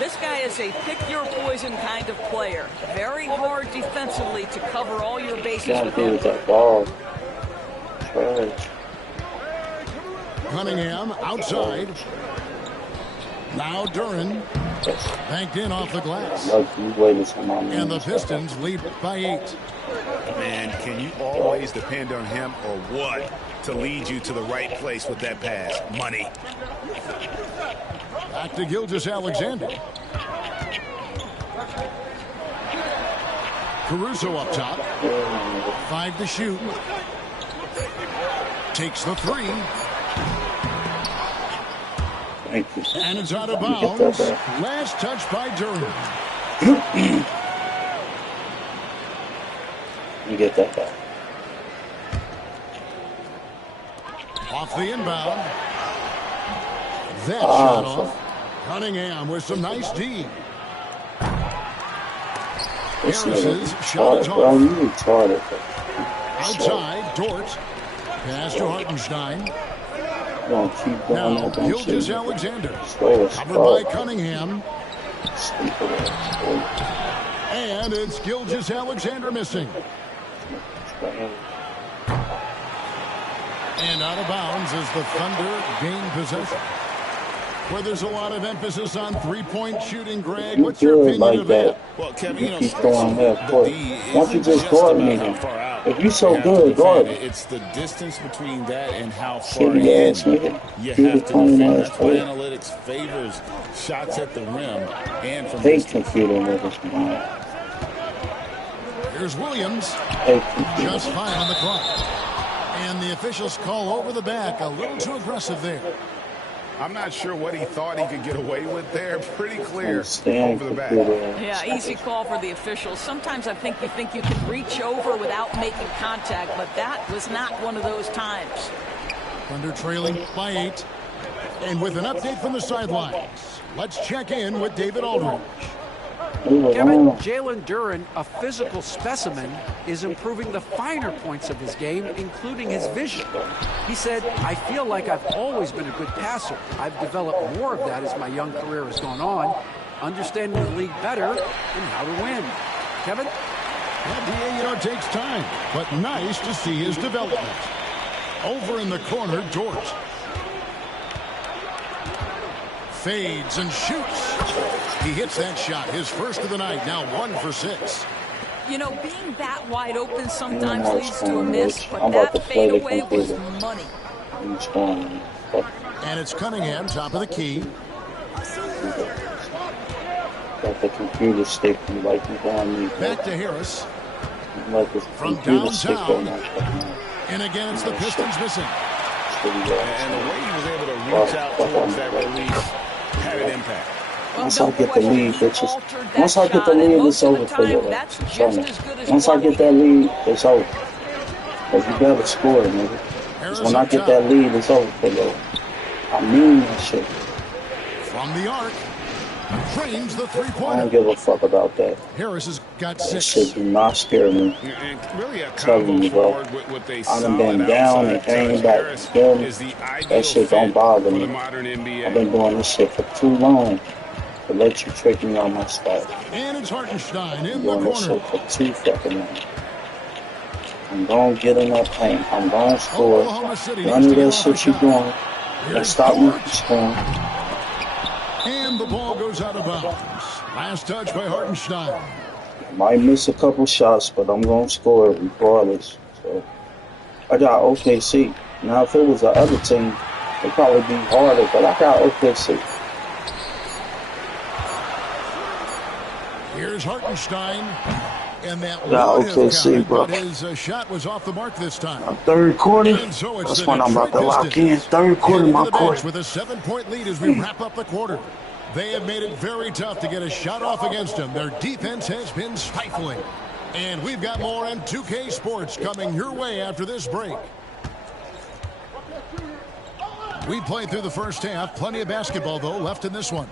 This guy is a pick-your-poison kind of player. Very hard defensively to cover all your bases Gotta with do him. with that ball. Trash. Cunningham outside. Now Duran. Banked in off the glass. Like you waited till my And the man. Pistons lead by 8. Man, can you always depend on him or what to lead you to the right place with that pass? Money. Back to Gilgeous-Alexander. Caruso up top. 5 to shoot. Takes the 3. Thank you. And it's out of Get that bounds. back. Last touch by Duran. You get that back. Off the inbound. That shot off. Cunningham with some nice D. Harris's shot is off. Outside, Dort. Pass to Hartenstein. Now, Gilgeous-Alexander. Covered by Cunningham. And it's Gilgeous-Alexander missing. And out of bounds as the Thunder gain possession. Where there's a lot of emphasis on three-point shooting, Greg. What's your opinion of that? Well, Kevin, you keep throwing half court. Why don't you just guard me then? If you're so good, guard me. It's the distance between that and how far in you have to defend. That's why analytics favors shots at the rim and from distance. Here's Williams. Just 5 on the clock. And the officials call over the back. A little too aggressive there. I'm not sure what he thought he could get away with there. Pretty clear over the back. Yeah, easy call for the officials. Sometimes I think you can reach over without making contact, but that was not one of those times. Thunder trailing by 8. And with an update from the sidelines, let's check in with David Aldridge. Kevin, Jalen Duren, a physical specimen, is improving the finer points of his game, including his vision. He said, I feel like I've always been a good passer. I've developed more of that as my young career has gone on, understanding the league better and how to win. Kevin? That, it takes time, but nice to see his development. Over in the corner, Dort. Fades and shoots. He hits that shot, his first of the night, now 1 for 6. You know, being that wide open sometimes leads to a miss, but that fadeaway was money. And it's Cunningham, top of the key. Got the computer stick like you on me. Back to Harris. From downtown. And again, it's the Pistons missing. And the way he was able to reach out towards that release had an impact. Once I get the lead, bitches. Once I get the lead, it's over for you. Once I get that lead, it's over. Because you better score, nigga. Because when I get that lead, it's over for you. I mean that shit. From the arc, frames the three-pointer. I don't give a fuck about that. Harris has got 6. That shit do not scare me. Really a telling you, bro. I done been down and came back. That shit don't bother me. I've been doing this shit for too long to let you trick me on my start. And it's Hartenstein in I'm the doing this corner. shit for too fucking long. I'm gonna get in that paint. I'm gonna score. None of that shit you doing. Let's stop me from scoring. And the ball goes out of bounds. Last touch by Hartenstein. Might miss a couple shots, but I'm gonna score it regardless. So I got OKC. Now if it was the other team, it'd probably be harder, but I got OKC. Here's Hartenstein. And that would have counted, but his shot was off the mark this time. Third quarter, So that's when I'm about to lock in. Third quarter, my quarter. With a 7-point lead as we wrap up the quarter. They have made it very tough to get a shot off against them. Their defense has been stifling. And we've got more on 2K Sports coming your way after this break. We played through the first half. Plenty of basketball, though, left in this one.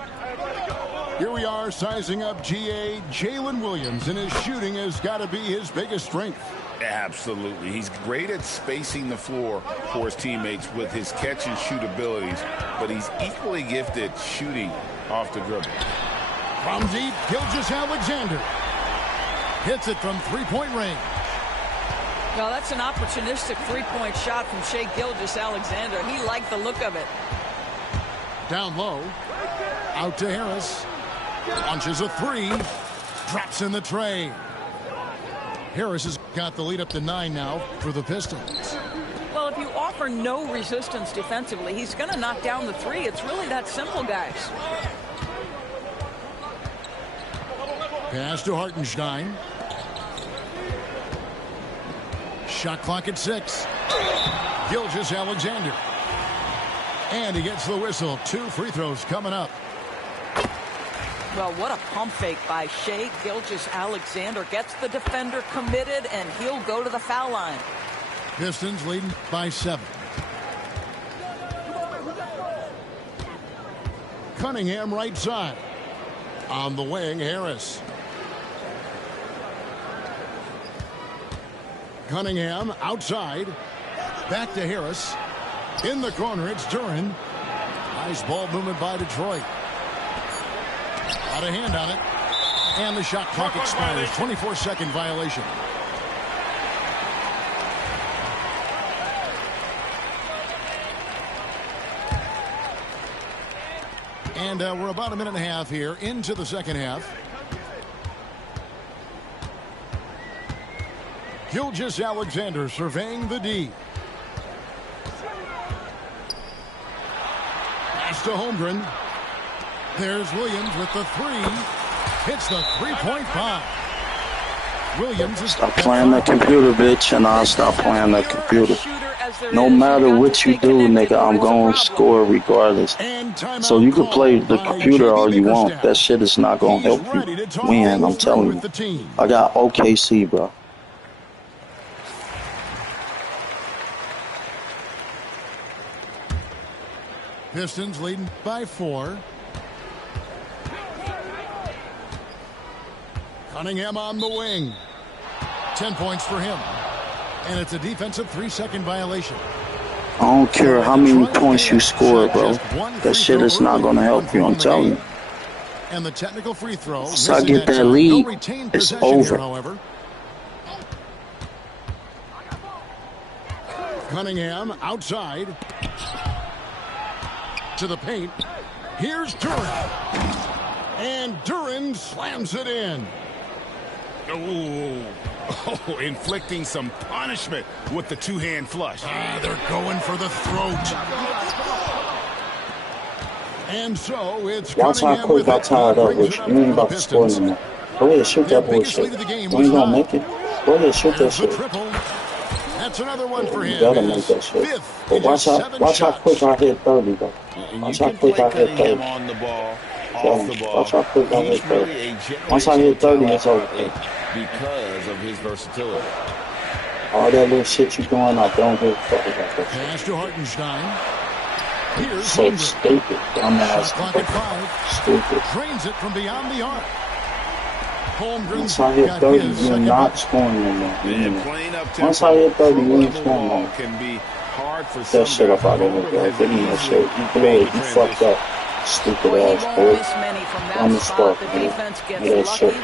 Here we are sizing up GA Jalen Williams, and his shooting has got to be his biggest strength. Absolutely. He's great at spacing the floor for his teammates with his catch and shoot abilities, but he's equally gifted shooting off the dribble. From deep, Gilgeous-Alexander hits it from three-point range. Now that's an opportunistic three-point shot from Shai Gilgeous-Alexander. He liked the look of it. Down low, out to Harris. Launches a 3, drops in the tray. Harris has got the lead up to 9 now for the Pistons. Well, if you offer no resistance defensively, he's going to knock down the 3. It's really that simple, guys. Pass to Hartenstein. Shot clock at 6. Gilgeous-Alexander. And he gets the whistle. 2 free throws coming up. Well, what a pump fake by Shai Gilgeous-Alexander. Gets the defender committed, and he'll go to the foul line. Pistons leading by 7. Cunningham right side. On the wing, Harris. Cunningham outside. Back to Harris. In the corner, it's Duren. Nice ball movement by Detroit. Got a hand on it. And the shot clock expires. 24-second violation. And we're about a minute and a half here into the second half. Gilgeous-Alexander surveying the D. Pass to Holmgren. There's Williams with the three. Hits the three-point bomb. Williams is stop playing that computer, bitch, and I'll stop playing that computer. No matter what you do, nigga, I'm going to score regardless. So you can play the computer all you want. That shit is not going to help you win, I'm telling you. I got OKC, bro. Pistons leading by 4. Cunningham on the wing. 10 points for him. And it's a defensive 3-second violation. I don't care how many points you score, bro. That shit is not going to help you, I'm telling you. And the technical free throw. Once I get that lead, it's over. However. Cunningham outside. To the paint. Here's Duren. And Duren slams it in. Oh, inflicting some punishment with the two-hand flush. They're going for the throat. And so it's watch how quick I tied up with you. You ain't about to score anymore. Go ahead, shoot that bullshit. You ain't gonna make it. Go ahead, shoot that shit. That's another one for him. You gotta make that shit. But watch how quick I hit 30, though. Watch how quick I hit 30. On the ball, off the ball. Watch how quick I hit 30. Once I hit 30, it's over. Because of his versatility. All that little shit you doing, I don't give a fuck about that. Pass to Hartenstein. Here's so stupid. Dumbass. Stupid. Drains it from beyond the arc. Once I hit 30, you're not scoring no more. Once I hit 30, you ain't scoring no more. That shit up out of here, bro. Give me that shit. You blew it. You fucked up. Stupid ass, boy. I'm the spark, man. Get that shit.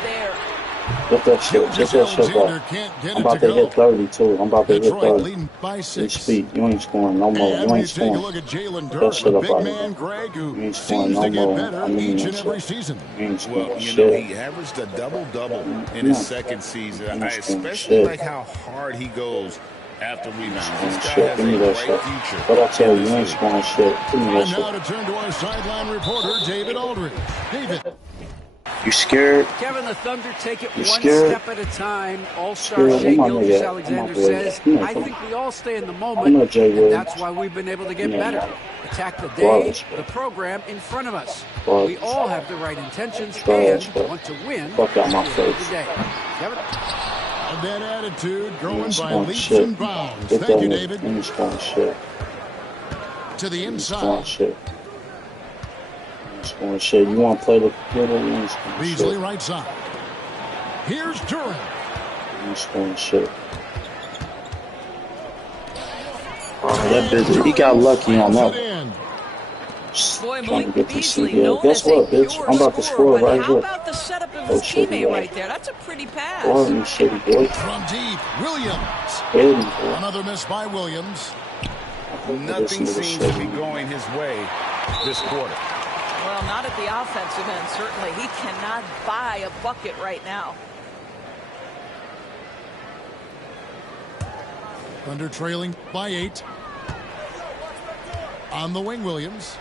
Get that shit. Get that shit up. I'm about to hit 30, too. I'm about to hit 30. You speak. You ain't scoring no more. You ain't scoring. Get that shit up out of here. You ain't scoring no more. I mean that shit. You ain't scoring shit. He averaged a double-double in his second season. I especially like how hard he goes after rebounds. This guy has a bright future. But I tell you, you ain't scoring shit. Give me that shit. Now to turn to our sideline reporter, David Aldridge. David. You scared? Kevin, the Thunder take it one step at a time. All-star Shai Gilgeous-Alexander says, I think we all stay in the moment, and that's why we've been able to get better. Attack the day, the program in front of us. We all have the right intentions and want to win at the end of the day. Kevin? A bad attitude growing by leaps and bounds. Thank you, David. To the inside. Scoring shit. You want to play the computer? Beasley right side. Here's Duren. You scoring shit. Oh, that bitch. He got lucky on that. Trying to get this shit here. Guess what, bitch? I'm about to score right here. How about the setup of his teammate right there? That's a pretty pass. Scoring you shitty boy. From deep, Williams. Another miss by Williams. Nothing seems to be going his way this quarter. Well, not at the offensive end, certainly. He cannot buy a bucket right now. Thunder trailing by 8. On the wing, Williams.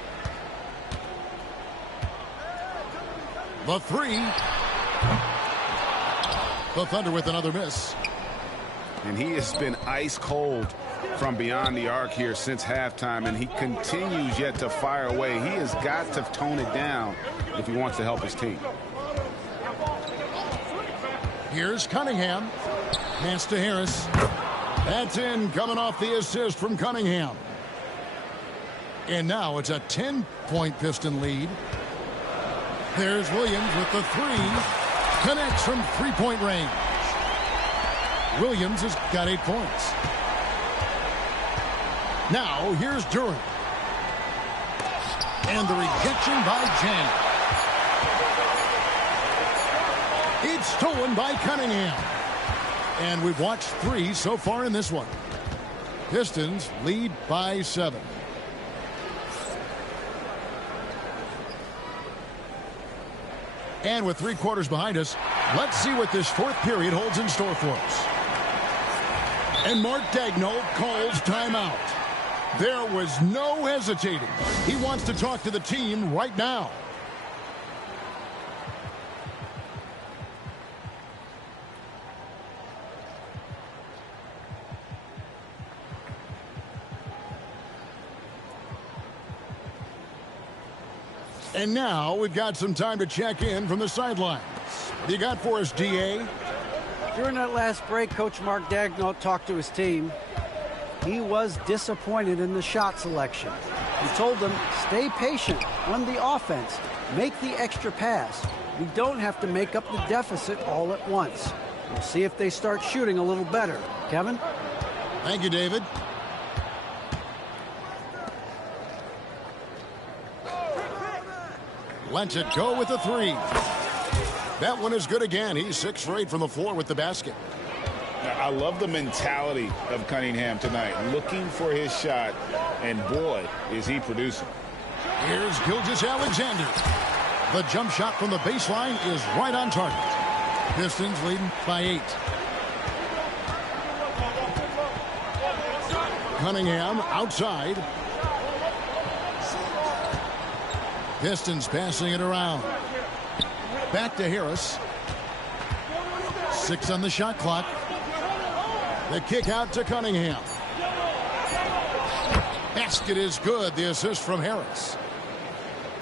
The three. The Thunder with another miss. And he has been ice cold from beyond the arc here since halftime, and he continues yet to fire away. He has got to tone it down if he wants to help his team. Here's Cunningham. Pass to Harris. That's in, coming off the assist from Cunningham. And now it's a 10-point Piston lead. There's Williams with the three. Connects from three-point range. Williams has got 8 points. Now, here's Duran. And the rejection by Jan. It's stolen by Cunningham. And we've watched 3 so far in this one. Pistons lead by 7. And with 3 quarters behind us, let's see what this 4th period holds in store for us. And Mark Daigneault calls timeout. There was no hesitating. He wants to talk to the team right now. And now we've got some time to check in from the sidelines. What do you got for us, DA? During that last break, Coach Mark Daigneault talked to his team. He was disappointed in the shot selection. He told them, stay patient, run the offense, make the extra pass. We don't have to make up the deficit all at once. We'll see if they start shooting a little better. Kevin? Thank you, David. Lets it go with a 3. That one is good again. He's 6 for 8 from the floor with the basket. I love the mentality of Cunningham tonight, looking for his shot, and boy, is he producing. Here's Gilgeous-Alexander. The jump shot from the baseline is right on target. Pistons leading by 8. Cunningham outside. Pistons passing it around. Back to Harris. 6 on the shot clock. The kick out to Cunningham. Basket is good. The assist from Harris.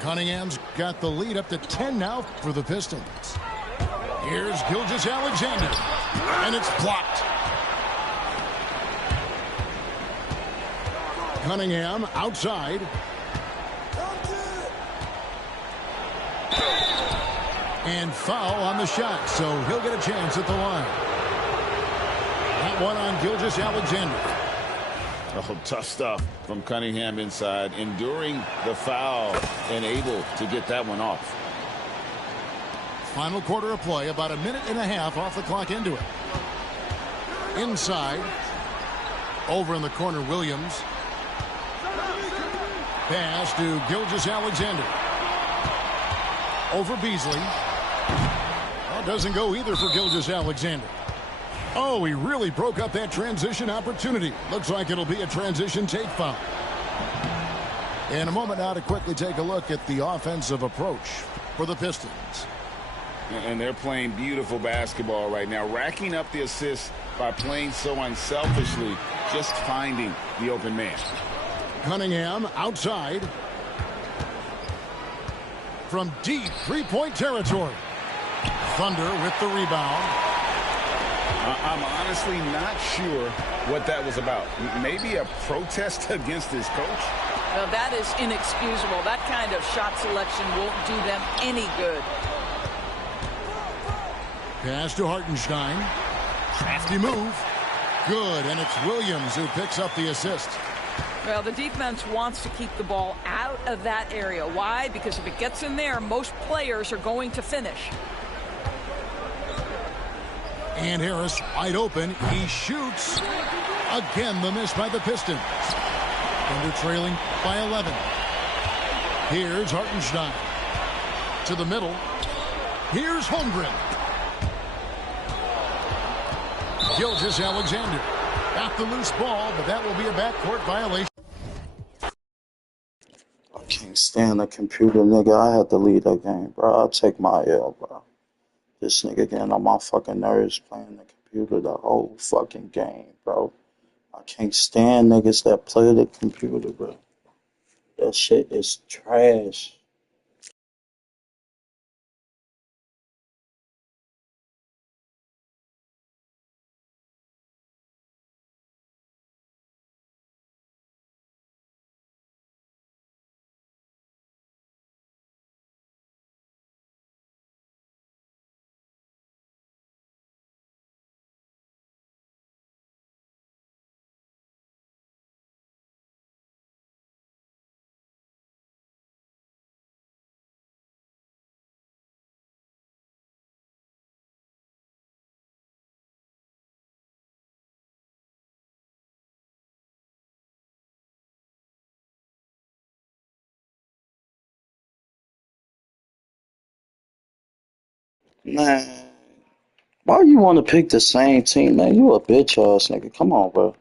Cunningham's got the lead up to 10 now for the Pistons. Here's Gilgeous-Alexander. And it's blocked. Cunningham outside. And foul on the shot, so he'll get a chance at the line. That one on Gilgeous-Alexander. Oh, tough stuff from Cunningham inside, enduring the foul and able to get that one off. Final quarter of play, about a minute and a half off the clock into it. Inside. Over in the corner, Williams. Pass to Gilgeous-Alexander. Over Beasley. That doesn't go either for Gilgeous-Alexander. Oh, he really broke up that transition opportunity. Looks like it'll be a transition take foul. In a moment now to quickly take a look at the offensive approach for the Pistons. And they're playing beautiful basketball right now, racking up the assists by playing so unselfishly, just finding the open man. Cunningham outside. From deep three-point territory. Thunder with the rebound. I'm honestly not sure what that was about. Maybe a protest against his coach? Well, that is inexcusable. That kind of shot selection won't do them any good. Pass to Hartenstein. Crafty move. Good, and it's Williams who picks up the assist. Well, the defense wants to keep the ball out of that area. Why? Because if it gets in there, most players are going to finish. And Harris wide open. He shoots. Again, the miss by the Pistons. Thunder trailing by 11. Here's Hartenstein. To the middle. Here's Holmgren. Gilgeous-Alexander. Got the loose ball, but that will be a backcourt violation. I can't stand the computer, nigga. I had to leave that game, bro. I'll take my L, bro. This nigga getting on my fucking nerves playing the computer the whole fucking game, bro. I can't stand niggas that play the computer, bro. That shit is trash. Man, why you want to pick the same team, man? You a bitch ass nigga. Come on, bro.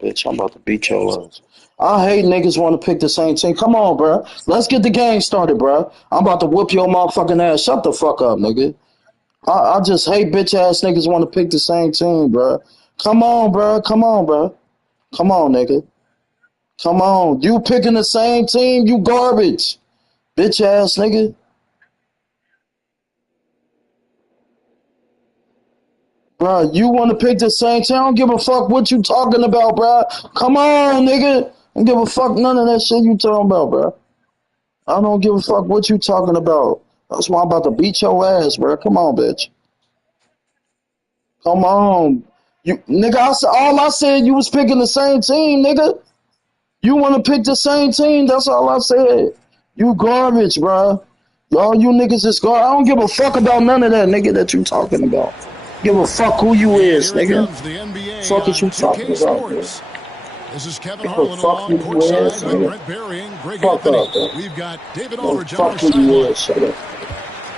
Bitch, I'm about to beat your ass. I hate niggas want to pick the same team. Come on, bro. Let's get the game started, bro. I'm about to whoop your motherfucking ass. Shut the fuck up, nigga. I just hate bitch ass niggas want to pick the same team, bro. Come on, bro. Come on, bro. Come on, nigga. Come on. You picking the same team, you garbage. Bitch ass nigga. Bro, you want to pick the same team? I don't give a fuck what you talking about, bro. Come on, nigga. I don't give a fuck none of that shit you talking about, bro. I don't give a fuck what you talking about. That's why I'm about to beat your ass, bro. Come on, bitch. Come on. You nigga, all I said you was picking the same team, nigga. You want to pick the same team. That's all I said. You garbage, bro. Y'all, you niggas is garbage. I don't give a fuck about none of that, nigga, that you talking about. Give a fuck who you is, nigga. Fuck is you talking about, bro? This is Kevin Harlan along courtside with Brent Barry and Greg Anthony. We've got David Aldridge on our sideline. Shut up.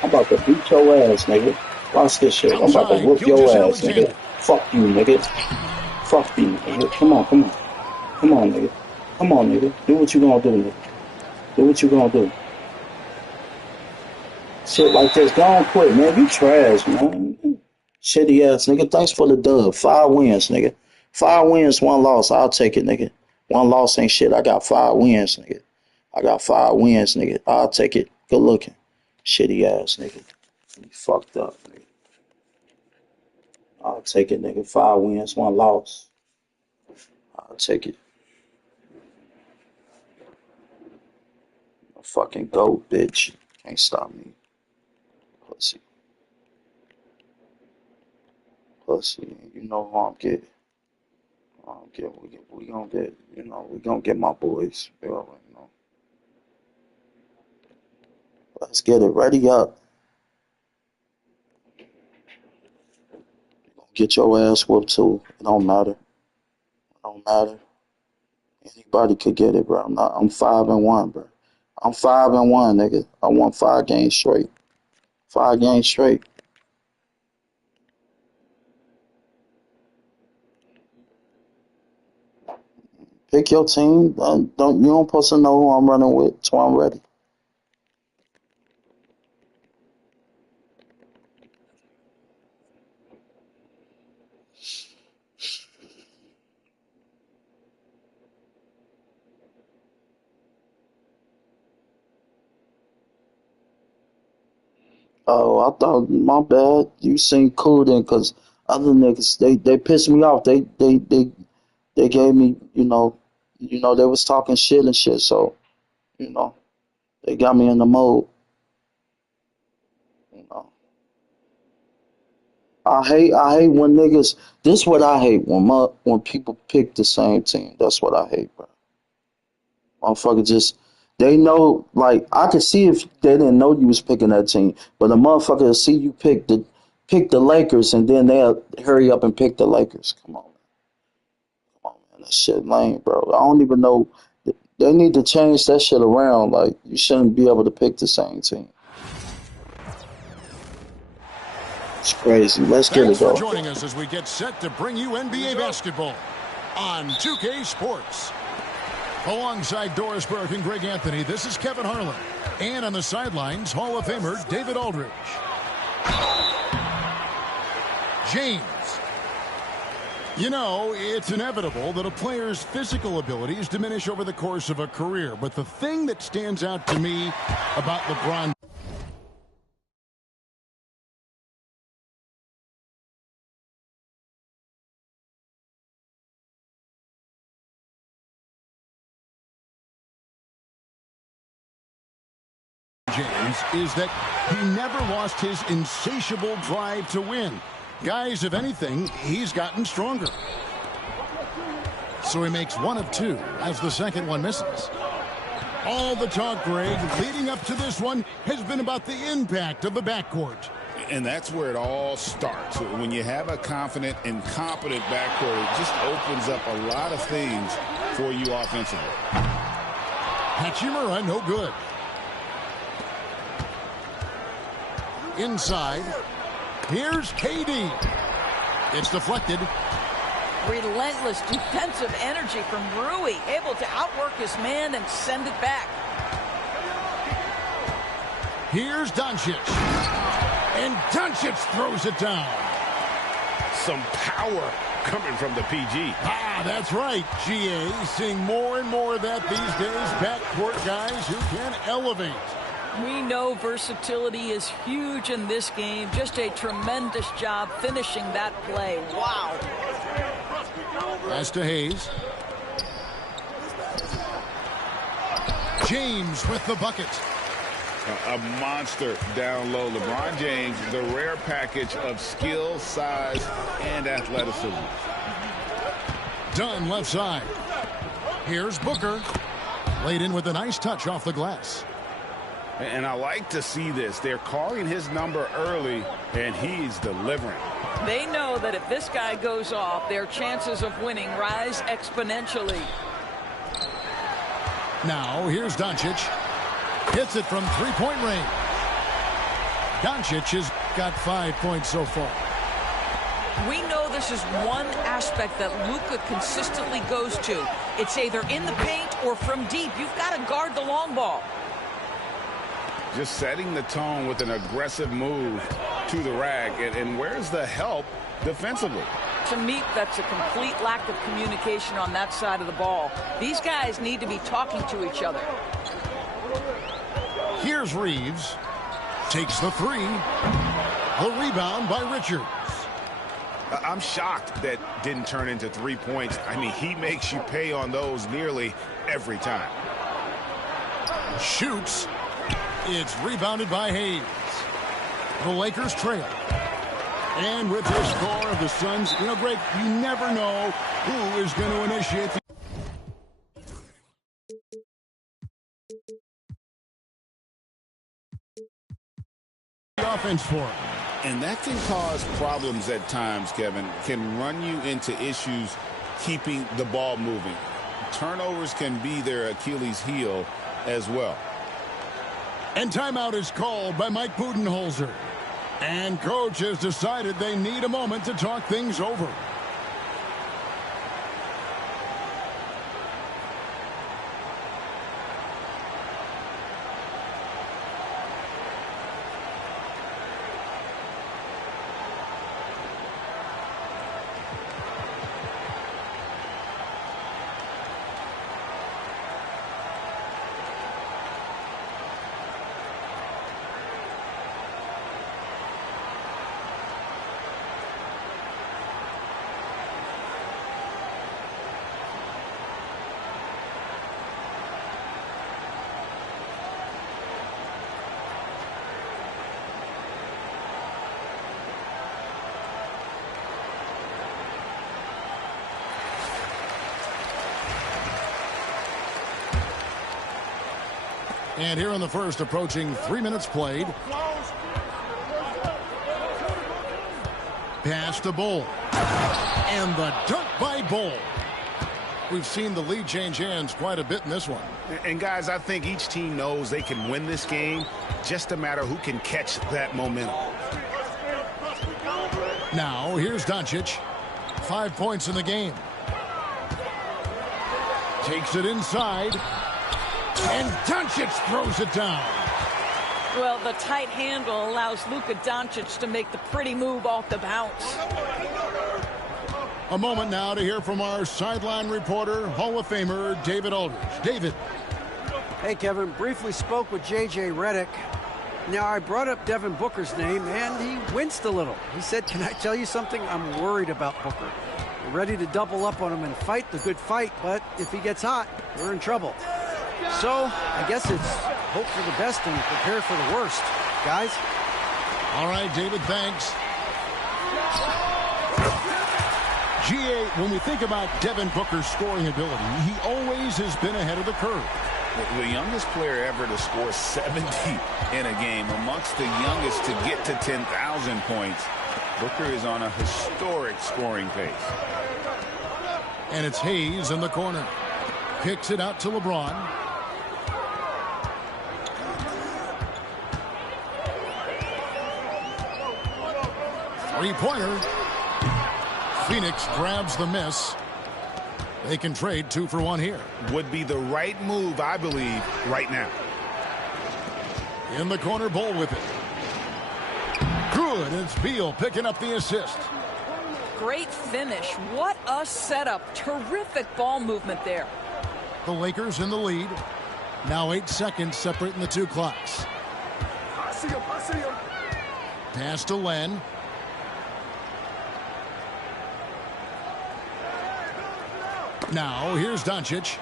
I'm about to beat your ass, nigga. Watch this shit. I'm about to whoop your ass, nigga. Fuck you, nigga. Fuck you, nigga. Come on, come on. Come on, nigga. Come on, nigga. Do what you gonna do, nigga. Do what you gonna do. Shit like this. Go on quick, man. You trash, man. Shitty ass, nigga. Thanks for the dub. 5 wins, nigga. 5 wins, 1 loss. I'll take it, nigga. 1 loss ain't shit. I got 5 wins, nigga. I got 5 wins, nigga. I'll take it. Good looking. Shitty ass, nigga. You fucked up, nigga. I'll take it, nigga. 5 wins, 1 loss. I'll take it. A fucking goat, bitch. Can't stop me. Pussy. Pussy. You know who I'm getting. We gonna get, you know, we gonna get my boys. You know. Let's get it. Ready up. Get your ass whooped too. It don't matter. It don't matter. Anybody could get it, bro. I'm 5-1, bro. I'm 5-1, nigga. I won 5 games straight. 5 games straight. Pick your team. You don't supposed to know who I'm running with till I'm ready. Oh, I thought, my bad. You seem cool then, cause other niggas they pissed me off. They gave me, you know, they was talking shit and shit. So, you know, they got me in the mode. You know, I hate when niggas. This is what I hate when people pick the same team. That's what I hate, bro. Motherfucker just. They know, like, I could see if they didn't know you was picking that team, but a motherfucker will see you pick the Lakers, and then they'll hurry up and pick the Lakers. Come on, man. That shit lame, bro. I don't even know. They need to change that shit around. Like, you shouldn't be able to pick the same team. It's crazy. Let's get it, though. Thanks for joining us as we get set to bring you NBA basketball on 2K Sports. Alongside Doris Burke and Greg Anthony, this is Kevin Harlan. And on the sidelines, Hall of Famer David Aldridge. James. You know, it's inevitable that a player's physical abilities diminish over the course of a career. But the thing that stands out to me about LeBron James is that he never lost his insatiable drive to win. Guys, if anything, he's gotten stronger. So he makes 1 of 2 as the second one misses. All the talk, Greg, leading up to this one has been about the impact of the backcourt. And that's where it all starts. When you have a confident and competent backcourt, it just opens up a lot of things for you offensively. Hachimura, no good. inside. Here's KD. It's deflected. Relentless defensive energy from Rui, able to outwork his man and send it back. Here's Doncic. And Doncic throws it down. Some power coming from the PG. That's right, GA. Seeing more and more of that these days. Backcourt guys who can elevate. We know versatility is huge in this game. Just a tremendous job finishing that play. Wow. Pass to Hayes. James with the bucket. A monster down low. LeBron James, the rare package of skill, size, and athleticism. Dunn left side. Here's Booker. Laid in with a nice touch off the glass. And I like to see this. They're calling his number early, and he's delivering. They know that if this guy goes off, their chances of winning rise exponentially. Now, here's Doncic. Hits it from three-point range. Doncic has got 5 points so far. We know this is one aspect that Luka consistently goes to. It's either in the paint or from deep. You've got to guard the long ball. Just setting the tone with an aggressive move to the rack. And where's the help defensively? To me, that's a complete lack of communication on that side of the ball. These guys need to be talking to each other. Here's Reeves. Takes the three. The rebound by Richards. I'm shocked that didn't turn into 3 points. I mean, he makes you pay on those nearly every time. Shoots. It's rebounded by Hayes. The Lakers trail. And with the score of the Suns, you know, Greg, you never know who is going to initiate the offense for him. And that can cause problems at times, Kevin. Can run you into issues keeping the ball moving. Turnovers can be their Achilles heel as well. And timeout is called by Mike Budenholzer. And coach has decided they need a moment to talk things over. And here in the first, approaching 3 minutes played. Pass to Bull. And the dunk by Bull. We've seen the lead change hands quite a bit in this one. And guys, I think each team knows they can win this game. Just a matter who can catch that momentum. Now, here's Doncic. 5 points in the game. Takes it inside. And Doncic throws it down. Well, the tight handle allows Luka Doncic to make the pretty move off the bounce. A moment now to hear from our sideline reporter, Hall of Famer David Aldridge. David. Hey, Kevin. Briefly spoke with J.J. Redick. Now, I brought up Devin Booker's name, and he winced a little. He said, "Can I tell you something? I'm worried about Booker. We're ready to double up on him and fight the good fight, but if he gets hot, we're in trouble." So, I guess it's hope for the best and prepare for the worst. Guys? All right, David, thanks. GA, when we think about Devin Booker's scoring ability, he always has been ahead of the curve. The youngest player ever to score 70 in a game, amongst the youngest to get to 10,000 points. Booker is on a historic scoring pace. And it's Hayes in the corner. Kicks it out to LeBron. Three-pointer. Phoenix grabs the miss. They can trade 2 for 1 here. Would be the right move, I believe, right now. In the corner, Bull with it. Good. It's Beal picking up the assist. Great finish. What a setup. Terrific ball movement there. The Lakers in the lead. Now 8 seconds separating the 2 clocks. I see him. Pass to Len. Now here's Doncic.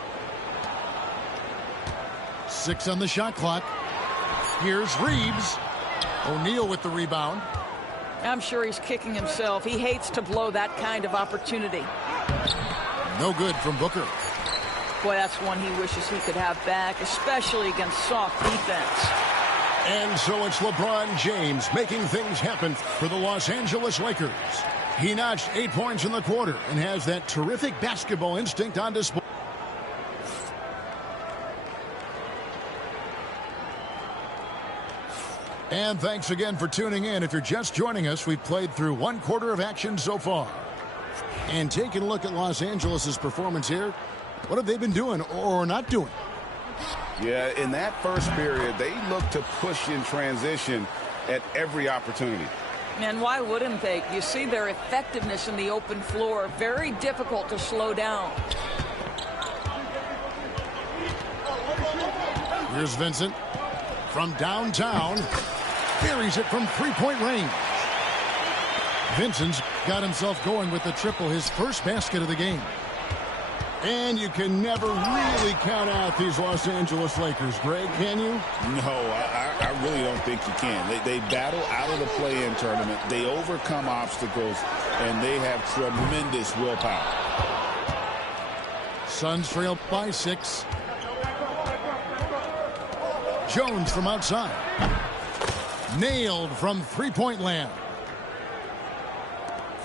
6 on the shot clock. Here's Reeves. O'Neal with the rebound. I'm sure he's kicking himself. He hates to blow that kind of opportunity. No good from Booker. Boy, that's one he wishes he could have back, especially against soft defense. And so it's LeBron James making things happen for the Los Angeles Lakers. He notched 8 points in the quarter and has that terrific basketball instinct on display. And thanks again for tuning in. If you're just joining us, we've played through 1 quarter of action so far. And taking a look at Los Angeles' performance here, what have they been doing or not doing? Yeah, in that first period, they looked to push in transition at every opportunity. And why wouldn't they? You see their effectiveness in the open floor. Very difficult to slow down. Here's Vincent from downtown. Buries it from 3-point range. Vincent's got himself going with the triple, his first basket of the game. And you can never really count out these Los Angeles Lakers, Greg, can you? No, I really don't think you can. They battle out of the play-in tournament. They overcome obstacles, and they have tremendous willpower. Suns trail by 6. Jones from outside. Nailed from 3-point land.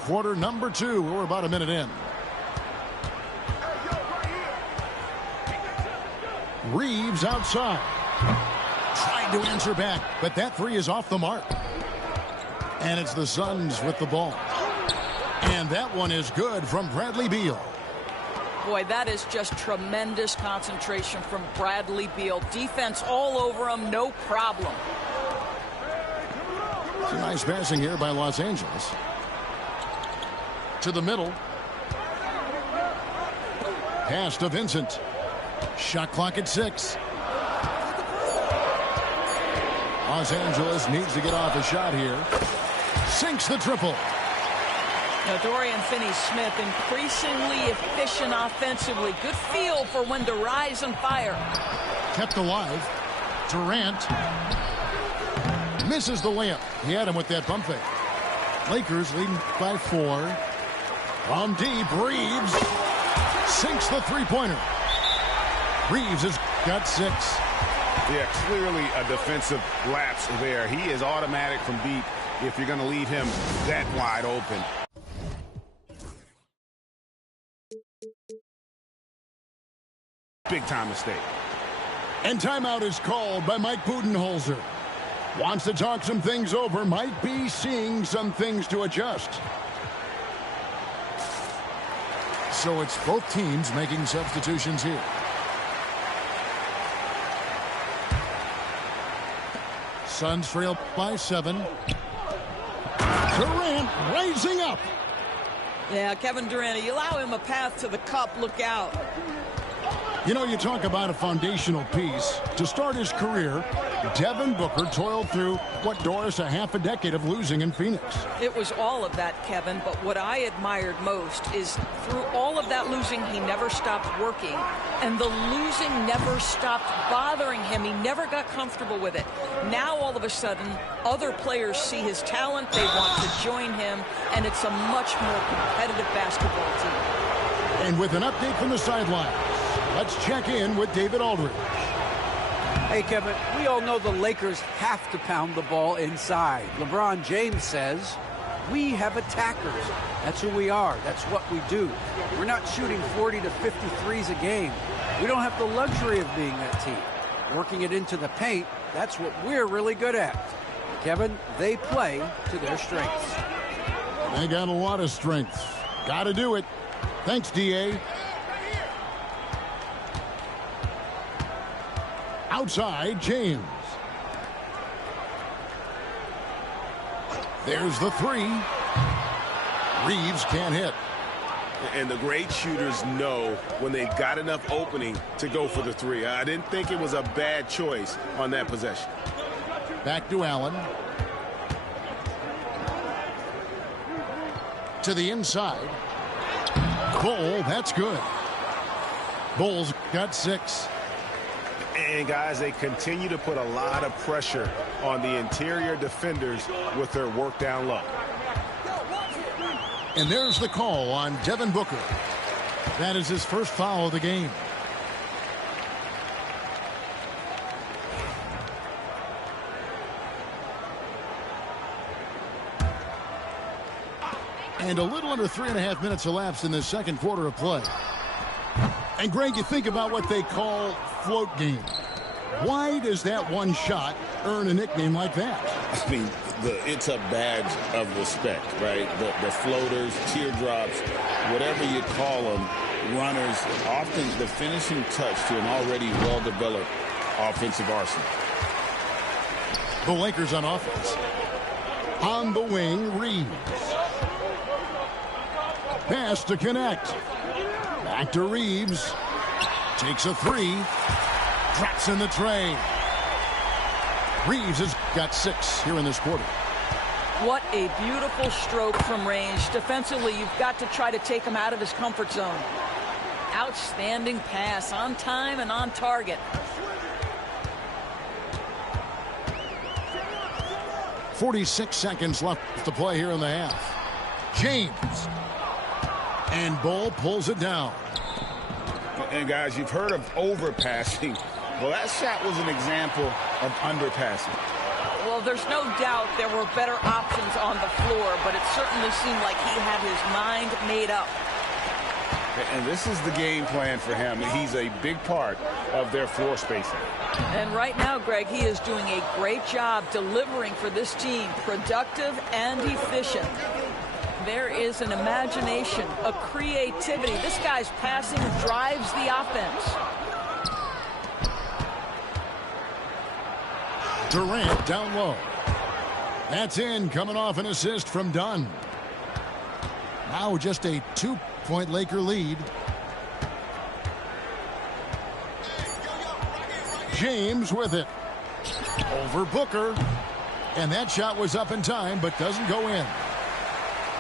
Quarter number 2. We're about a minute in. Reeves outside. Tried to answer back, but that 3 is off the mark. And it's the Suns with the ball. And that one is good from Bradley Beal. Boy, that is just tremendous concentration from Bradley Beal. Defense all over him, no problem. It's a nice passing here by Los Angeles. To the middle. Pass to Vincent. Shot clock at 6. Los Angeles needs to get off a shot here. Sinks the triple. Now, Dorian Finney-Smith increasingly efficient offensively. Good feel for when to rise and fire. Kept alive. Durant misses the layup. He had him with that bump fake. Lakers leading by 4. From deep, Reeves sinks the 3-pointer. Reeves has got 6. Yeah, clearly a defensive lapse there. He is automatic from deep if you're going to leave him that wide open. Big-time mistake. And timeout is called by Mike Budenholzer. Wants to talk some things over. Might be seeing some things to adjust. So it's both teams making substitutions here. Suns trail by 7. Durant rising up. Yeah, Kevin Durant, you allow him a path to the cup, look out. You know, you talk about a foundational piece. To start his career, Devin Booker toiled through, what, Doris, a half a decade of losing in Phoenix. It was all of that, Kevin, but what I admired most is through all of that losing, he never stopped working, and the losing never stopped bothering him. He never got comfortable with it. Now, all of a sudden, other players see his talent, they want to join him, and it's a much more competitive basketball team. And with an update from the sidelines, let's check in with David Aldridge. Hey, Kevin, we all know the Lakers have to pound the ball inside. LeBron James says, we have attackers. That's who we are. That's what we do. We're not shooting 40 to 53s a game. We don't have the luxury of being that team. Working it into the paint, that's what we're really good at. Kevin, they play to their strengths. They got a lot of strength. Got to do it. Thanks, D.A. Outside, James. There's the three. Reeves can't hit. And the great shooters know when they've got enough opening to go for the three. I didn't think it was a bad choice on that possession. Back to Allen. To the inside. Cole, that's good. Bulls got 6. And, guys, they continue to put a lot of pressure on the interior defenders with their work down low. And there's the call on Devin Booker. That is his first foul of the game. And a little under 3.5 minutes elapsed in the second quarter of play. And, Greg, you think about what they call float game. Why does that one shot earn a nickname like that? I mean, it's a badge of respect, right? The floaters, teardrops, whatever you call them, runners, often the finishing touch to an already well-developed offensive arsenal. The Lakers on offense. On the wing, Reeves. Pass to connect. Back to Reeves. Takes a three. Drops in the tray. Reeves has got 6 here in this quarter. What a beautiful stroke from range. Defensively, you've got to try to take him out of his comfort zone. Outstanding pass, on time and on target. 46 seconds left to play here in the half. James. And Bull pulls it down. And, guys, you've heard of overpassing. Well, that shot was an example of underpassing. Well, there's no doubt there were better options on the floor, but it certainly seemed like he had his mind made up. And this is the game plan for him. He's a big part of their floor spacing. And right now, Greg, he is doing a great job delivering for this team, productive and efficient. There is an imagination, a creativity. This guy's passing drives the offense. Durant down low. That's in, coming off an assist from Dunn. Now just a 2-point Laker lead. James with it. Over Booker. And that shot was up in time, but doesn't go in.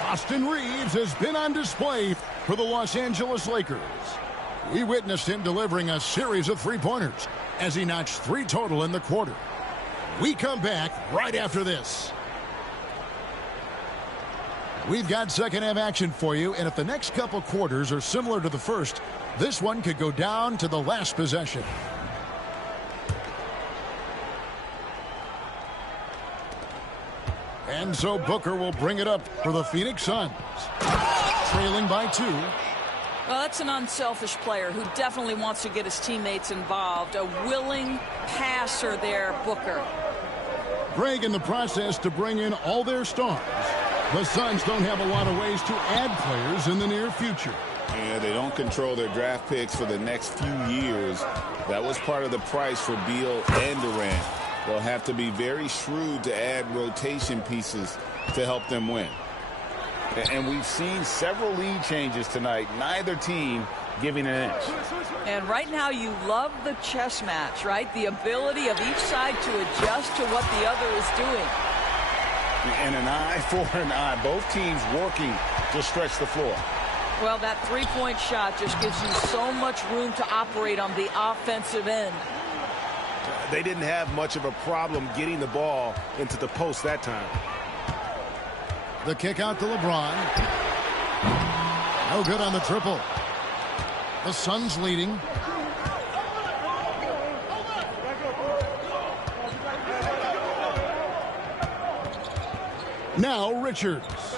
Austin Reeves has been on display for the Los Angeles Lakers. We witnessed him delivering a series of three-pointers as he notched 3 total in the quarter. We come back right after this. We've got second half action for you, and if the next couple quarters are similar to the first, this one could go down to the last possession. And so Booker will bring it up for the Phoenix Suns. Trailing by 2. Well, that's an unselfish player who definitely wants to get his teammates involved. A willing passer there, Booker. Greg, in the process to bring in all their stars, the Suns don't have a lot of ways to add players in the near future. Yeah, they don't control their draft picks for the next few years. That was part of the price for Beal and Durant. They'll have to be very shrewd to add rotation pieces to help them win. And we've seen several lead changes tonight, neither team giving an inch. And right now you love the chess match, right? The ability of each side to adjust to what the other is doing. And an eye for an eye. Both teams working to stretch the floor. Well, that three-point shot just gives you so much room to operate on the offensive end. They didn't have much of a problem getting the ball into the post that time. The kick out to LeBron. No good on the triple. The Suns leading. Now Richards.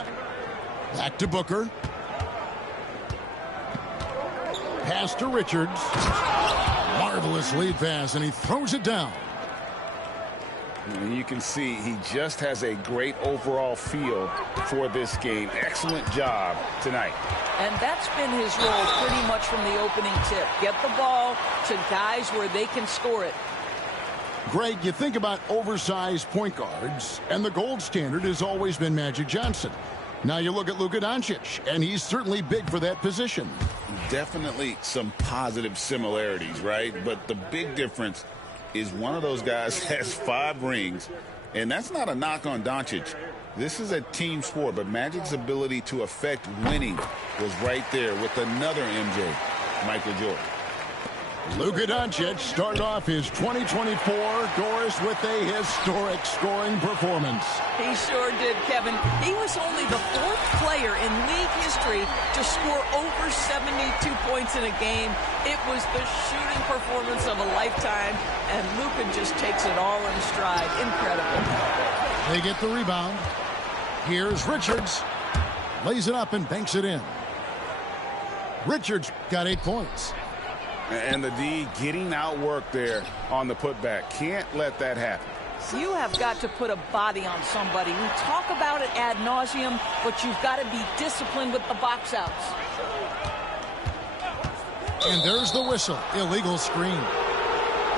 Back to Booker. Pass to Richards. Marvelous lead pass, and he throws it down. And you can see he just has a great overall feel for this game. Excellent job tonight. And that's been his role pretty much from the opening tip. Get the ball to guys where they can score it. Greg, you think about oversized point guards, and the gold standard has always been Magic Johnson. Now you look at Luka Doncic, and he's certainly big for that position. Definitely some positive similarities, right? But the big difference is one of those guys has 5 rings, and that's not a knock on Doncic. This is a team sport, but Magic's ability to affect winning was right there with another MJ, Michael Jordan. Luka Doncic started off his 2024 Doris with a historic scoring performance. He sure did, Kevin. He was only the 4th player in league history to score over 72 points in a game. It was the shooting performance of a lifetime, and Luka just takes it all in stride. Incredible. They get the rebound. Here's Richards. Lays it up and banks it in. Richards got 8 points. And the D getting outworked there on the putback. Can't let that happen. You have got to put a body on somebody. We talk about it ad nauseum, but you've got to be disciplined with the box outs. And there's the whistle. Illegal screen.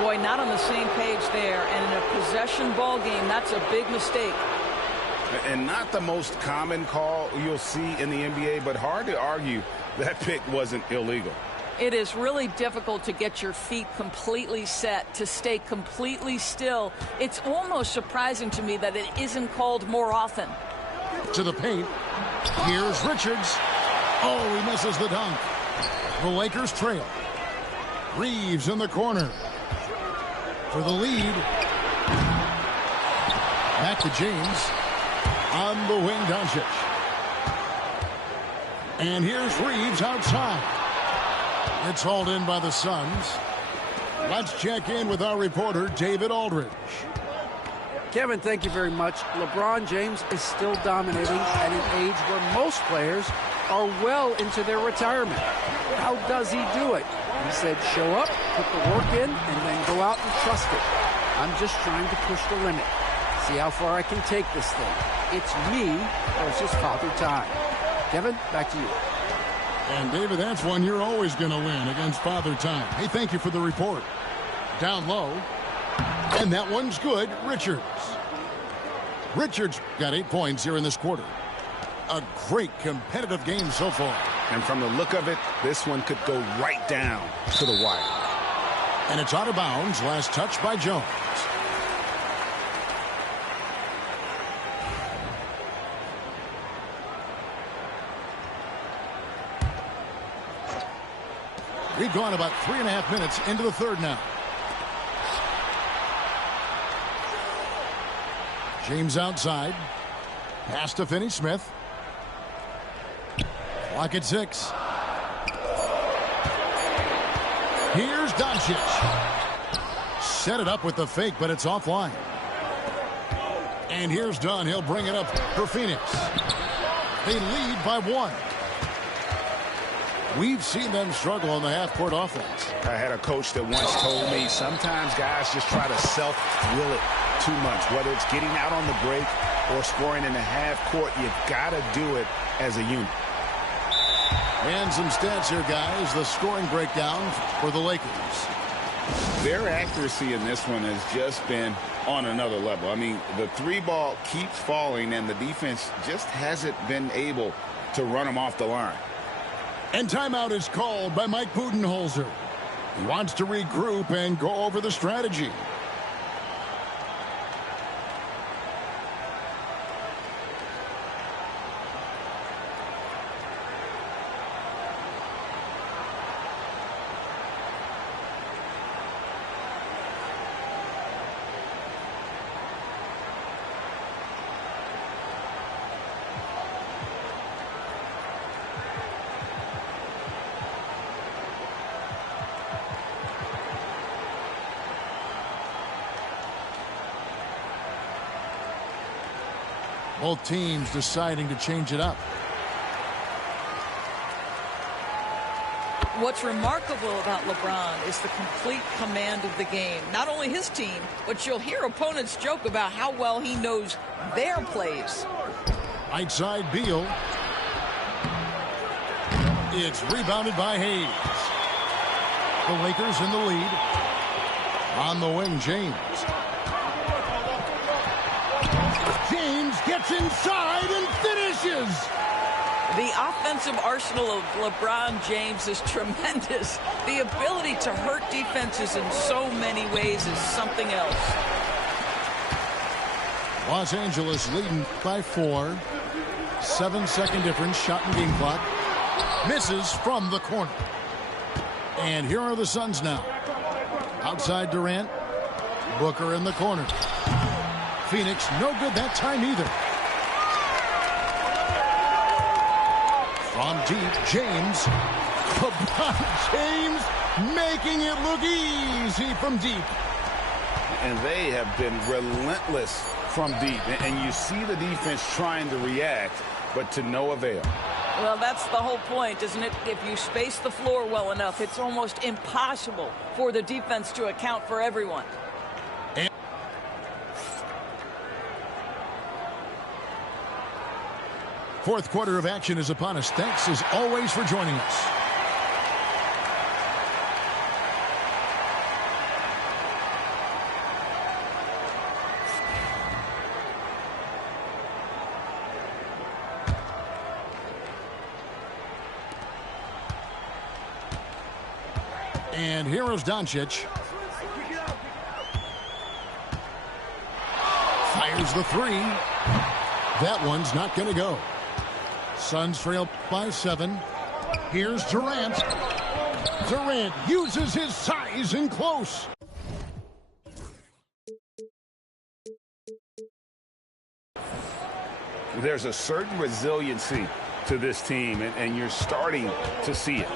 Boy, not on the same page there. And in a possession ball game, that's a big mistake. And not the most common call you'll see in the NBA, but hard to argue that pick wasn't illegal. It is really difficult to get your feet completely set, to stay completely still. It's almost surprising to me that it isn't called more often. To the paint. Here's Richards. Oh, he misses the dunk. The Lakers trail. Reeves in the corner. For the lead. Back to James. On the wing, Doncic. And here's Reeves outside. It's hauled in by the Suns. Let's check in with our reporter, David Aldridge. Kevin, thank you very much. LeBron James is still dominating at an age where most players are well into their retirement. How does he do it? He said, show up, put the work in, and then go out and trust it. I'm just trying to push the limit. See how far I can take this thing. It's me versus Father Time. Kevin, back to you. And, David, that's one you're always going to win against Father Time. Hey, thank you for the report. Down low. And that one's good. Richards. Richards got 8 points here in this quarter. A great competitive game so far. And from the look of it, this one could go right down to the wire. And it's out of bounds. Last touch by Jones. We've gone about 3.5 minutes into the third now. James outside. Pass to Finney-Smith. Clock at 6. Here's Doncic. Set it up with the fake, but it's offline. And here's Dunn. He'll bring it up for Phoenix. They lead by 1. We've seen them struggle on the half-court offense. I had a coach that once told me sometimes guys just try to self-will it too much. Whether it's getting out on the break or scoring in the half-court, you've got to do it as a unit. And some stats here, guys. The scoring breakdown for the Lakers. Their accuracy in this one has just been on another level. I mean, the 3-ball keeps falling, and the defense just hasn't been able to run them off the line. And timeout is called by Mike Budenholzer. He wants to regroup and go over the strategy. Both teams deciding to change it up. What's remarkable about LeBron is the complete command of the game. Not only his team, but you'll hear opponents joke about how well he knows their plays. Right side Beal. It's rebounded by Hayes. The Lakers in the lead. On the wing, James. James gets inside and finishes. The offensive arsenal of LeBron James is tremendous. The ability to hurt defenses in so many ways is something else. Los Angeles leading by 4. 7-second difference. Shot and game clock. Misses from the corner. And here are the Suns now. Outside Durant. Booker in the corner. Phoenix no good that time either. From deep, James. LeBron James making it look easy from deep. And they have been relentless from deep. And you see the defense trying to react, but to no avail. Well, that's the whole point, isn't it? If you space the floor well enough, it's almost impossible for the defense to account for everyone. Fourth quarter of action is upon us. Thanks as always for joining us. And here is Doncic. Fires the three. That one's not going to go. Suns trail by 7. Here's Durant. Durant uses his size in close. There's a certain resiliency to this team, and you're starting to see it.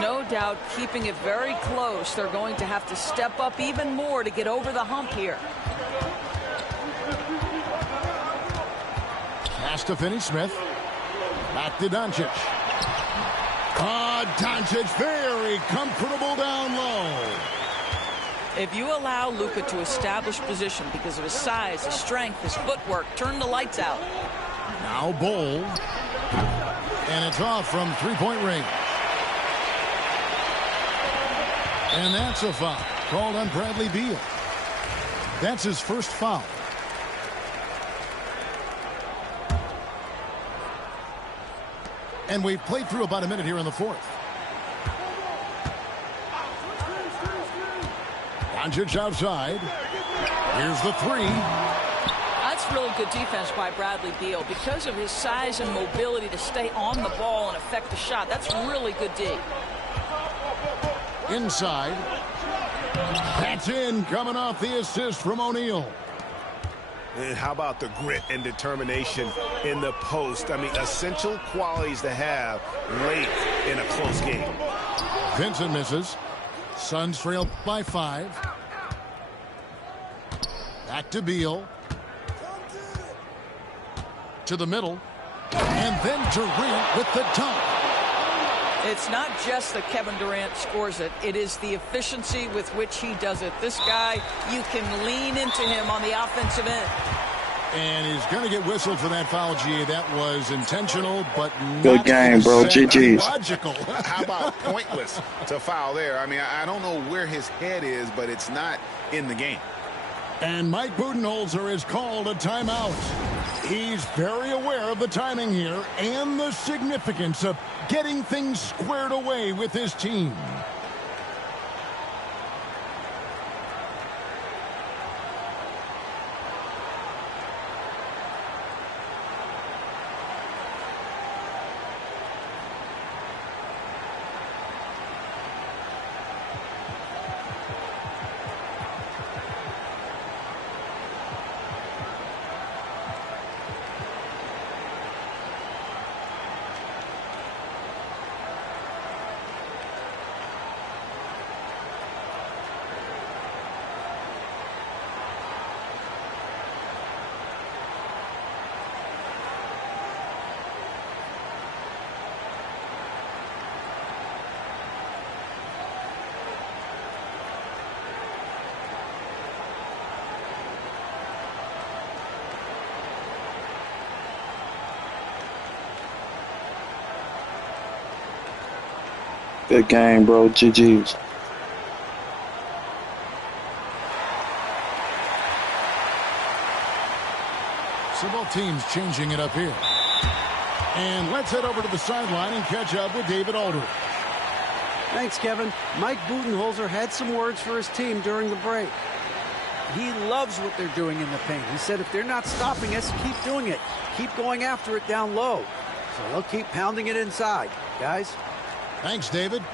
No doubt, keeping it very close. They're going to have to step up even more to get over the hump here. Pass to Finney-Smith. Back to Doncic. Doncic very comfortable down low. If you allow Luka to establish position because of his size, his strength, his footwork, turn the lights out. Now Bol. And it's off from three-point range. And that's a foul called on Bradley Beal. That's his first foul. And we've played through about a minute here in the fourth. Doncic outside. Here's the three. That's really good defense by Bradley Beal. Because of his size and mobility to stay on the ball and affect the shot, that's really good D. Inside. That's in, coming off the assist from O'Neal. And how about the grit and determination in the post? I mean, essential qualities to have late in a close game. Vincent misses. Suns trail by 5. Back to Beal. To the middle. And then Durant with the dunk. It's not just that Kevin Durant scores it. It is the efficiency with which he does it. This guy, you can lean into him on the offensive end. And he's going to get whistled for that foul, G. That was intentional, but not good game, bro. GG's. Logical. How about pointless to foul there? I mean, I don't know where his head is, but it's not in the game. And Mike Budenholzer has called a timeout. He's very aware of the timing here and the significance of getting things squared away with his team. Good game, bro. GG's. So both teams changing it up here. And let's head over to the sideline and catch up with David Aldridge. Thanks, Kevin. Mike Budenholzer had some words for his team during the break. He loves what they're doing in the paint. He said if they're not stopping us, keep doing it. Keep going after it down low. So they'll keep pounding it inside, guys. Thanks, David.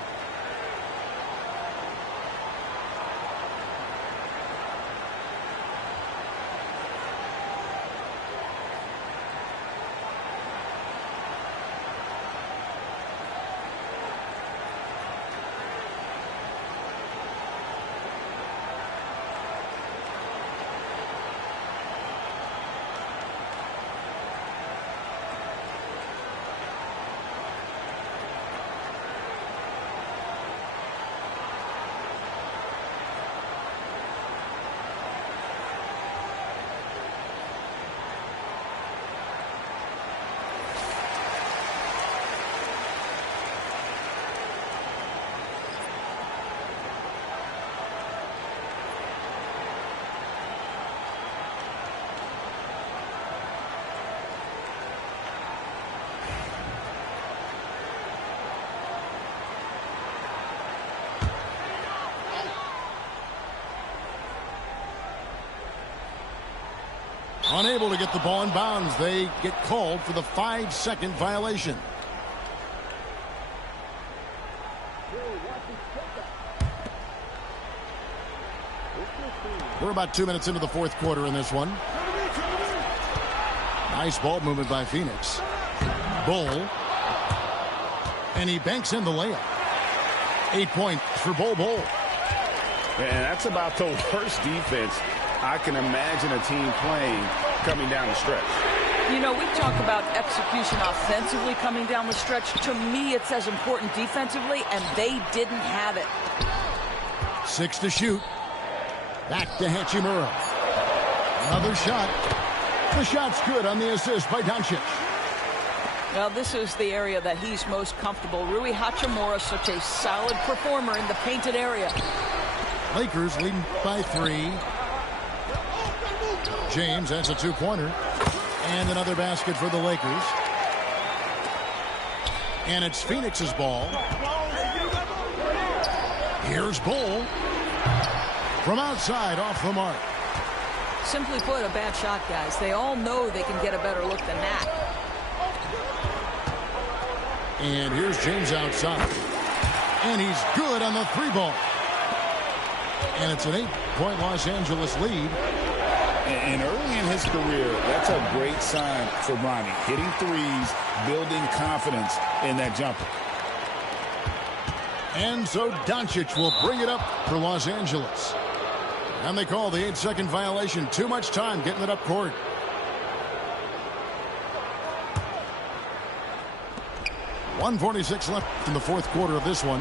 Unable to get the ball in bounds. They get called for the 5-second violation. We're about 2 minutes into the fourth quarter in this one. Nice ball movement by Phoenix. Bull. And he banks in the layup. 8 points for Bull. And that's about the worst defense I can imagine a team playing coming down the stretch. You know, we talk about execution offensively coming down the stretch. To me, it's as important defensively, and they didn't have it. 6 to shoot. Back to Hachimura. Another shot. The shot's good on the assist by Doncic. Well, this is the area that he's most comfortable. Rui Hachimura, such a solid performer in the painted area. Lakers leading by 3. James, that's a 2-pointer. And another basket for the Lakers. And it's Phoenix's ball. Here's Bull. From outside, off the mark. Simply put, a bad shot, guys. They all know they can get a better look than that. And here's James outside. And he's good on the 3-ball. And it's an 8-point Los Angeles lead. And early in his career, that's a great sign for Bronny. Hitting threes, building confidence in that jumper. And so Doncic will bring it up for Los Angeles. And they call the 8-second violation. Too much time getting it up court. .146 left in the fourth quarter of this one.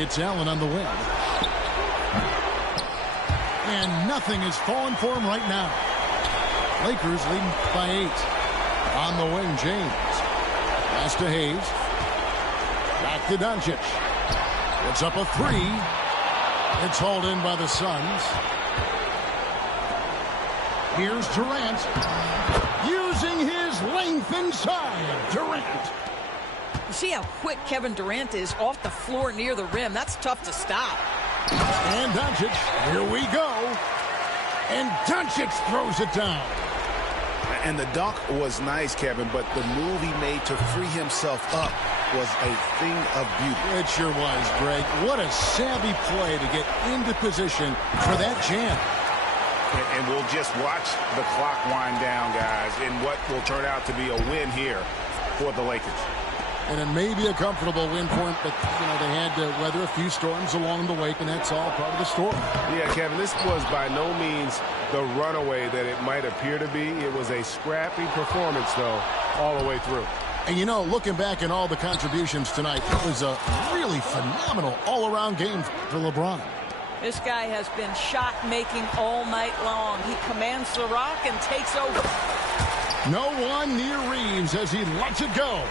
It's Allen on the wing. And nothing is falling for him right now. Lakers leading by 8. On the wing, James. Pass to Hayes. Back to Doncic. It's up a 3. It's hauled in by the Suns. Here's Durant. Using his length inside. Durant. You see how quick Kevin Durant is off the floor near the rim. That's tough to stop. And Doncic, here we go. And Doncic throws it down. And the dunk was nice, Kevin, but the move he made to free himself up was a thing of beauty. It sure was, Greg. What a savvy play to get into position for that jam. And we'll just watch the clock wind down, guys, in what will turn out to be a win here for the Lakers. And it may be a comfortable win for him, but, you know, they had to weather a few storms along the way, and that's all part of the story. Yeah, Kevin, this was by no means the runaway that it might appear to be. It was a scrappy performance, though, all the way through. And, you know, looking back at all the contributions tonight, it was a really phenomenal all-around game for LeBron. This guy has been shot-making all night long. He commands the rock and takes over. No one near Reeves as he lets it go.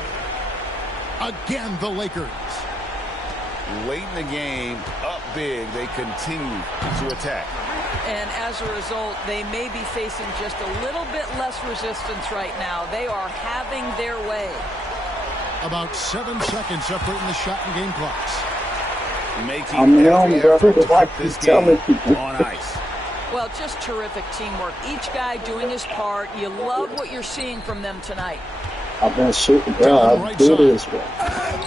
Again, the Lakers. Late in the game, up big, they continue to attack. And as a result, they may be facing just a little bit less resistance right now. They are having their way. About 7 seconds separating the shot and game clocks. Making every effort to put this game on ice. Well, just terrific teamwork. Each guy doing his part. You love what you're seeing from them tonight. I've been shooting, bro. I do this, bro.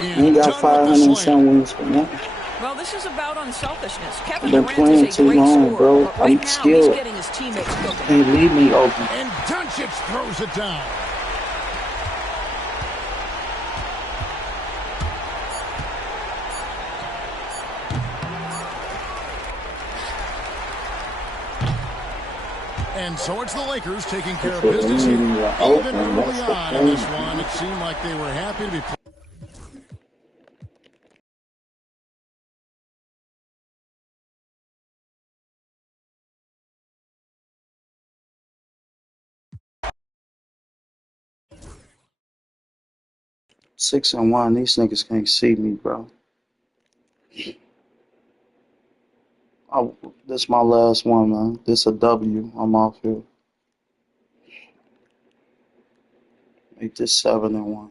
You got 500 some wins for nothing. Well, this is about unselfishness. Kevin I've been playing too long, bro. I'm skilled. Can't leave me open. And Doncic throws it down. And so it's the Lakers taking care of business here. Even early on in this one, it seemed like they were happy to be playing. Six and 1. These niggas can't see me, bro. Oh, this is my last one, man. This a W. I'm off here. Make this 7 and 1.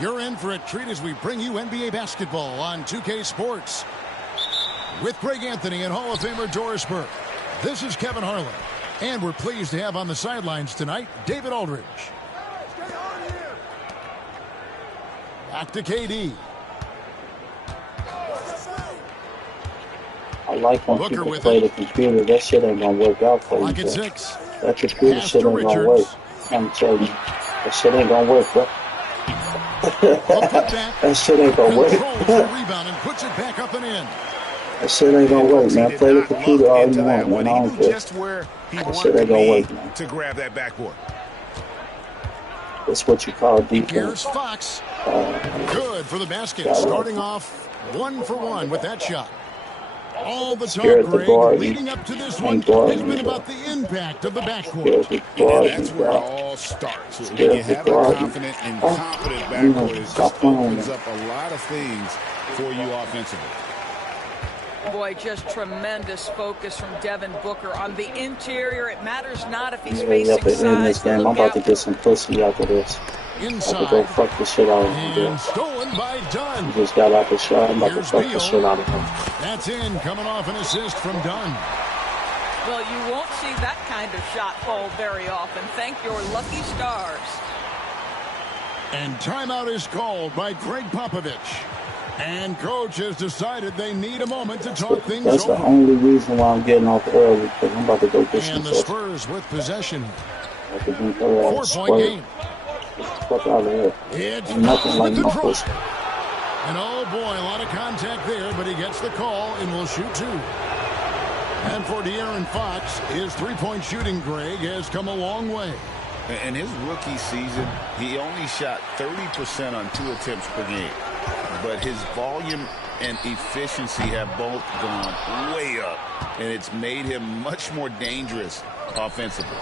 You're in for a treat as we bring you NBA basketball on 2K Sports. With Greg Anthony and Hall of Famer Doris Burke, this is Kevin Harlan. And we're pleased to have on the sidelines tonight, David Aldridge. Back to KD. I like when people play the computer. That shit ain't gonna work out for you. Like at 6. That computer shit ain't gonna work. I'm telling you. That shit ain't gonna work, bro. That shit ain't gonna work. Rebound and puts it back up and in. That shit ain't gonna work, man. Play the computer all you want, man. I don't care. That shit ain't gonna work, man. To grab that backboard. That's what you call defense. Here's Fox. Good for the basket. Starting off 1 for 1 with that shot. All the talk, Greg, leading up to this one has been about the impact of the backcourt. And that's where it all starts. When you have a confident and competent backcourt, it just opens up a lot of things for you offensively. Boy, just tremendous focus from Devin Booker on the interior. It matters not if he's facing size. I'm about to get some pussy after this. Inside. I have to go fuck the shit out of him. And stolen by Dunn. He just got out the shot. I'm about to fuck the shit out of him. That's in, coming off an assist from Dunn. Well, you won't see that kind of shot fall very often. Thank your lucky stars. And timeout is called by Greg Popovich. And coach has decided they need a moment to talk things over. That's the only reason why I'm getting off early, because I'm about to go get some And the Spurs with possession. 4-point game. Fuck out of here. It's nothing like my pussy. And oh boy, a lot of contact there, but he gets the call and will shoot 2. And for De'Aaron Fox, his three-point shooting, Greg, has come a long way. In his rookie season, he only shot 30% on 2 attempts per game. But his volume and efficiency have both gone way up, and it's made him much more dangerous offensively.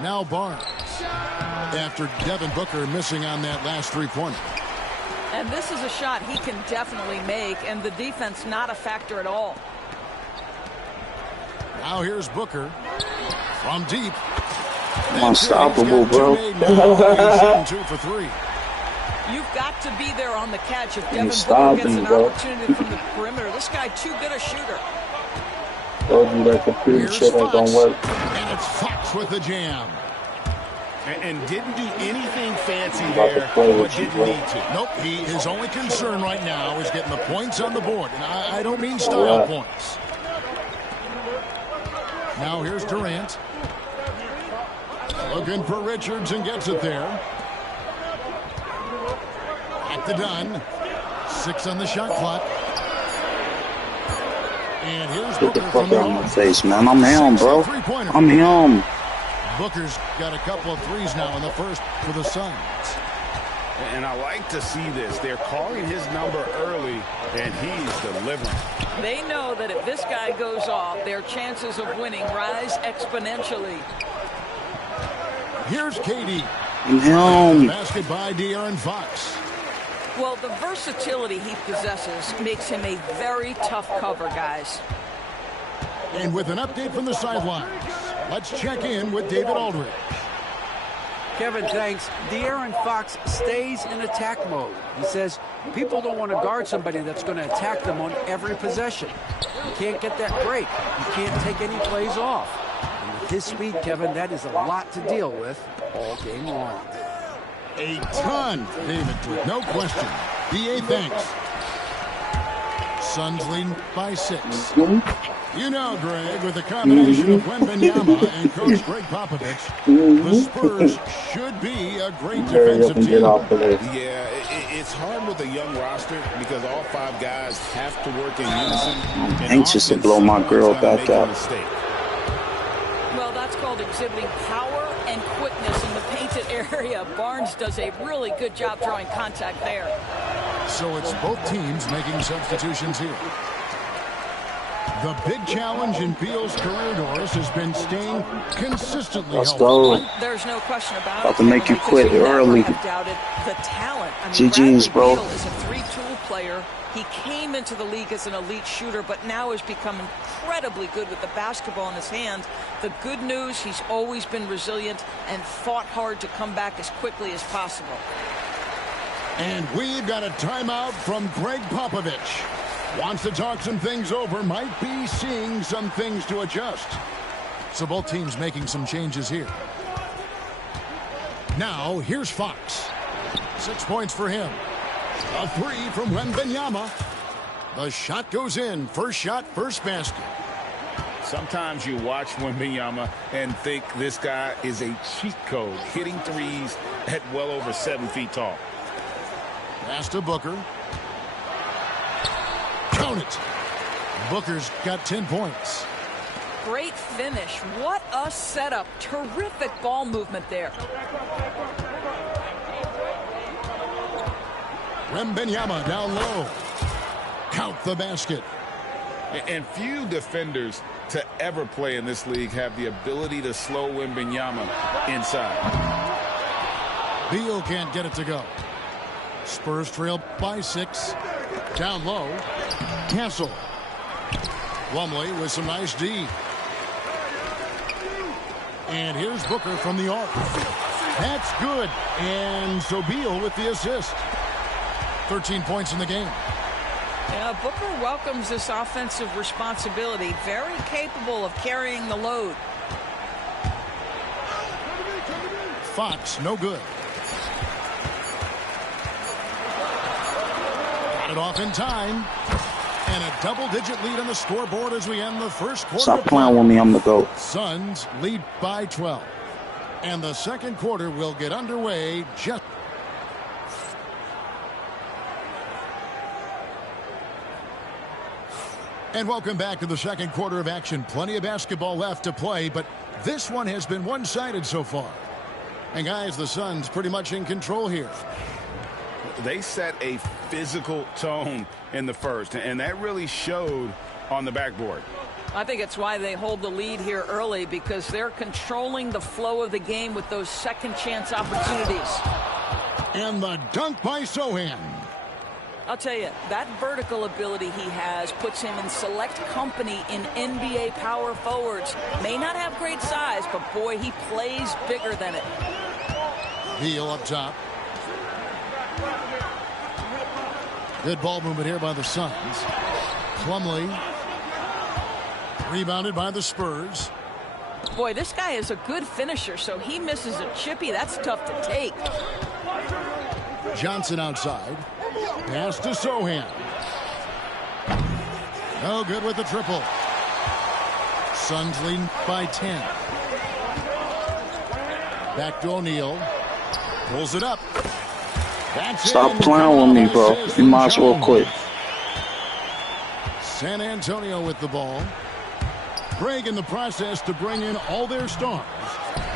Now Barnes, after Devin Booker missing on that last three-pointer. And this is a shot he can definitely make, and the defense not a factor at all. Now here's Booker from deep. Unstoppable, bro. 2 for 3. You've got to be there on the catch if Devin Booker gets an opportunity from the perimeter. This guy too good a shooter. Told you that computer shit ain't gonna work. And it's Fox with the jam. And didn't do anything fancy there, but didn't need to. Nope, his only concern right now is getting the points on the board. And I don't mean style points. Now here's Durant. Looking for Richards and gets it there. Back to Dunn. 6 on the shot clock. And here's Get the Booker fuck from out of my face, man. I'm him, bro. I'm him. Booker's got a couple of threes now in the first for the Suns. And I like to see this. They're calling his number early, and he's delivering. They know that if this guy goes off, their chances of winning rise exponentially. Here's KD. Basket by De'Aaron Fox. Well, the versatility he possesses makes him a very tough cover, guys. And with an update from the sidelines, let's check in with David Aldridge. Kevin, thanks. De'Aaron Fox stays in attack mode. He says people don't want to guard somebody that's going to attack them on every possession. You can't get that break. You can't take any plays off. And with his speed, Kevin, that is a lot to deal with all game long. A ton, David, no question. DA, thanks. Suns lead by 6. You know, Greg, with the combination of Wembanyama and Coach Greg Popovich, the Spurs should be a great defensive team. Yeah, it's hard with a young roster because all 5 guys have to work in unison. I'm anxious to blow my girl back out. Well, that's called exhibiting power and quickness in the painted area. Barnes does a really good job drawing contact there. So it's both teams making substitutions here. The big challenge in Beal's career, Doris, has been staying consistently healthy. Let's go. There's no question about it. About to make you quit early. Doubted the talent. I mean, GG's, bro. Beal is a 3-tool player. He came into the league as an elite shooter, but now has become incredibly good with the basketball in his hands. The good news, he's always been resilient and fought hard to come back as quickly as possible. And we've got a timeout from Greg Popovich. Wants to talk some things over, might be seeing some things to adjust. So both teams making some changes here. Now, here's Fox. 6 points for him. A 3 from Wembanyama. The shot goes in. First shot, first basket. Sometimes you watch Wembanyama and think this guy is a cheat code, hitting threes at well over 7 feet tall. Pass to Booker. Count it. Booker's got 10 points. Great finish. What a setup. Terrific ball movement there. Wembanyama down low. Count the basket. And few defenders to ever play in this league have the ability to slow Wembanyama inside. Beal can't get it to go. Spurs trail by 6. Down low. Castle. Plumlee with some nice D. And here's Booker from the arc. That's good. And so Beal with the assist. 13 points in the game. Yeah, Booker welcomes this offensive responsibility. Very capable of carrying the load. Fox, no good. Got it off in time. And a double-digit lead on the scoreboard as we end the first quarter. Stop playing with me, I'm the GOAT. Suns lead by 12. And the second quarter will get underway just... And welcome back to the second quarter of action. Plenty of basketball left to play, but this one has been one-sided so far. And guys, the Suns pretty much in control here. They set a physical tone in the first, and that really showed on the backboard. I think it's why they hold the lead here early, because they're controlling the flow of the game with those second chance opportunities. And the dunk by Sochan. I'll tell you, that vertical ability he has puts him in select company in NBA power forwards. May not have great size, but boy, he plays bigger than it. Beal up top. Good ball movement here by the Suns. Plumlee. Rebounded by the Spurs. Boy, this guy is a good finisher, so he misses a chippy. That's tough to take. Johnson outside. Pass to Sochan. No good with the triple. Suns leading by 10. Back to O'Neal. Pulls it up. That's Stop playing with me, bro. You might as well quit. San Antonio with the ball. Craig in the process to bring in all their stars.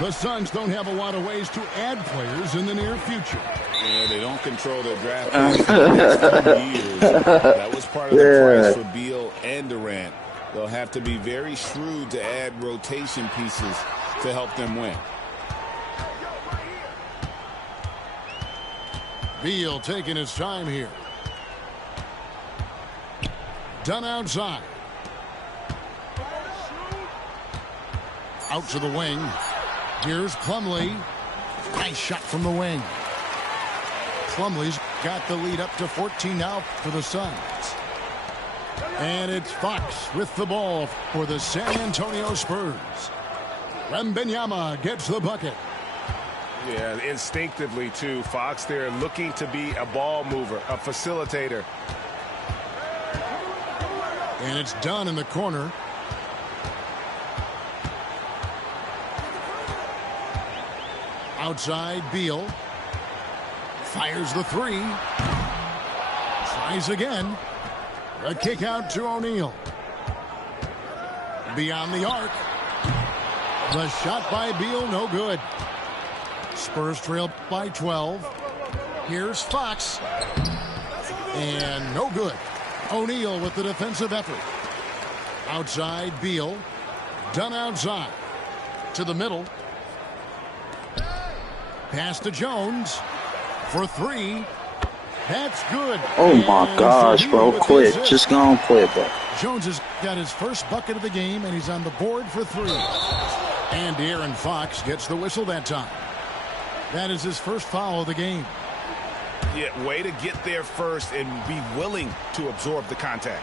The Suns don't have a lot of ways to add players in the near future. Yeah, they don't control their draft picks for the next 2 years. That was part of the price for Beal and Durant. They'll have to be very shrewd to add rotation pieces to help them win. Beal taking his time here. Dunn outside. Out to the wing. Here's Plumlee. Nice shot from the wing. Plumlee's got the lead up to 14 now for the Suns. And it's Fox with the ball for the San Antonio Spurs. Wembanyama gets the bucket. Yeah, instinctively, too. Fox there looking to be a ball mover, a facilitator. And it's Dunn in the corner. Outside, Beal. Fires the three. Tries again. A kick out to O'Neal. Beyond the arc. The shot by Beal, no good. Spurs trail by 12. Here's Fox. And no good. O'Neal with the defensive effort. Outside, Beal. Dunn outside. To the middle. Pass to Jones. For three. That's good. Oh my gosh, bro. Quit. Just go and quit, bro. Jones has got his first bucket of the game, and he's on the board for three. And De'Aaron Fox gets the whistle that time. That is his first foul of the game. Yeah, way to get there first and be willing to absorb the contact.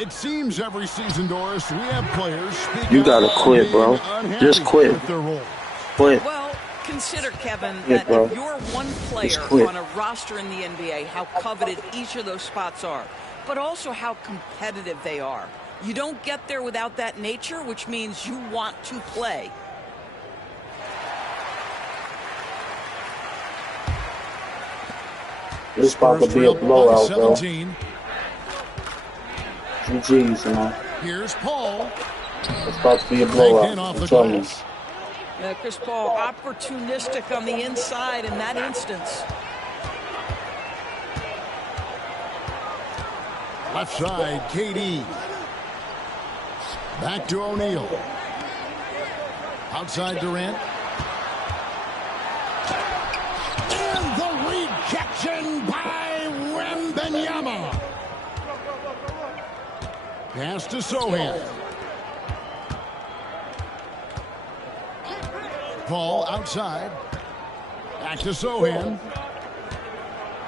It seems every season, Doris, we have players speak. You gotta quit, bro. Just quit. Quit. Well, consider, Kevin, that if you're one player on a roster in the NBA, how coveted each of those spots are, but also how competitive they are. You don't get there without that nature, which means you want to play. This is about to be a blowout, bro. GG's, man. Here's Paul. It's about to be a blowout. I'm telling you. Chris Paul opportunistic on the inside in that instance. Left side, KD. Back to O'Neal. Outside Durant. And the rejection by Wembanyama. Pass to Sochan. Paul outside. Back to Sochan.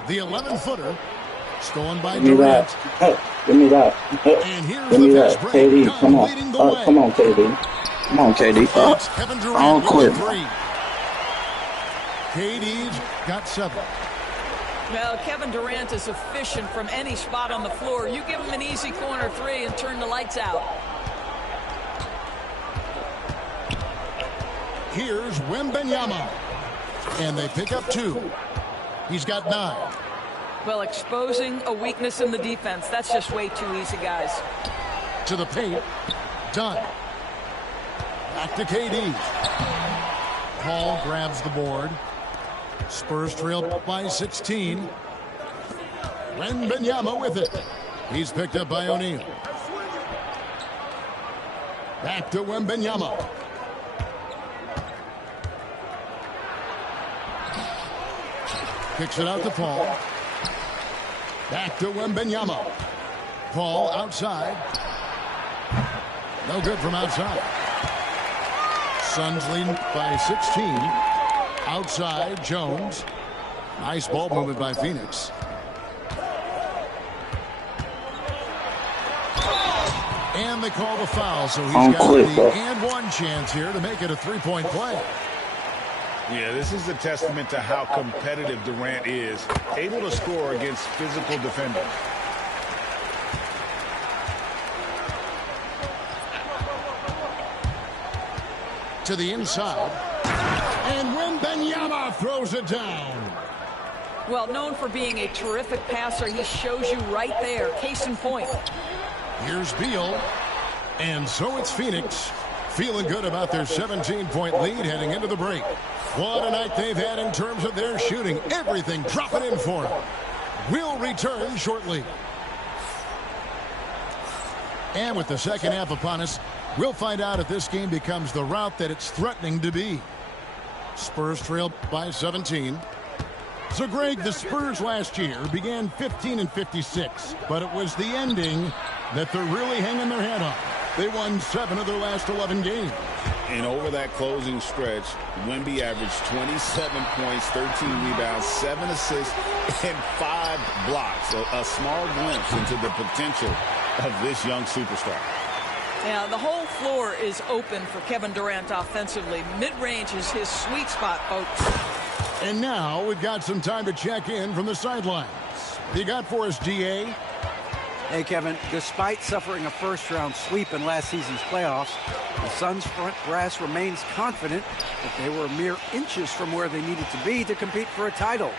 The 11-footer. Stolen by Durant. Give me that. And here's Give me the that. fast break. KD, come on. Come on, KD. Come on, KD. I don't quit. KD's got 7. Well, Kevin Durant is efficient from any spot on the floor. You give him an easy corner three and turn the lights out. Here's Wembanyama. And they pick up 2. He's got 9. Well, exposing a weakness in the defense, that's just way too easy, guys. To the paint. Done. Back to KD. Paul grabs the board. Spurs trail by 16. Wembanyama with it. He's picked up by O'Neal. Back to Wembanyama. Kicks it out to Paul. Back to Wembanyama. Paul outside. No good from outside. Suns lead by 16. Outside, Jones. Nice ball movement by Phoenix. And they call the foul, so he's got the and one chance here to make it a three-point play. Yeah, this is a testament to how competitive Durant is, able to score against physical defenders. To the inside. And Wembanyama throws it down. Well, known for being a terrific passer, he shows you right there. Case in point. Here's Beal. And so it's Phoenix feeling good about their 17-point lead heading into the break. What a night they've had in terms of their shooting. Everything dropping in for them. We'll return shortly. And with the second half upon us, we'll find out if this game becomes the route that it's threatening to be. Spurs trail by 17. So, Greg, the Spurs last year began 15-56, but it was the ending that they're really hanging their head on. They won 7 of their last 11 games. And over that closing stretch, Wemby averaged 27 points, 13 rebounds, 7 assists, and 5 blocks. A small glimpse into the potential of this young superstar. Yeah, the whole floor is open for Kevin Durant offensively. Mid-range is his sweet spot, folks. And now we've got some time to check in from the sidelines. What you got for us, DA? Hey, Kevin, despite suffering a first-round sweep in last season's playoffs, the Suns' front brass remains confident that they were mere inches from where they needed to be to compete for a title,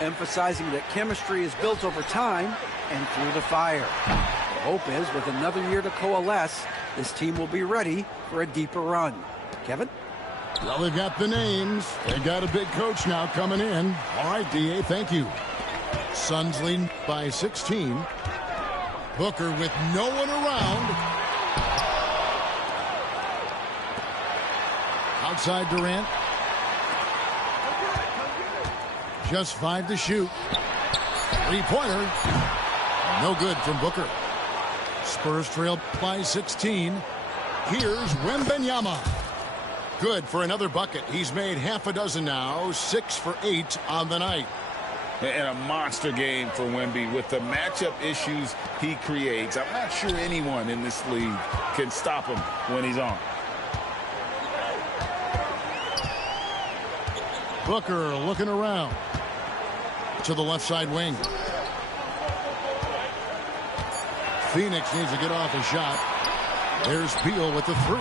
emphasizing that chemistry is built over time and through the fire. The hope is, with another year to coalesce, this team will be ready for a deeper run. Kevin? Well, they've got the names. They've got a big coach now coming in. All right, DA, thank you. Suns lead by 16. Booker with no one around. Outside Durant. Just 5 to shoot. Three-pointer. No good from Booker. Spurs trail by 16. Here's Wembanyama. Good for another bucket. He's made half a dozen now. 6 for 8 on the night. And a monster game for Wemby with the matchup issues he creates. I'm not sure anyone in this league can stop him when he's on. Booker looking around to the left side wing. Phoenix needs to get off a shot. There's Beal with the 3.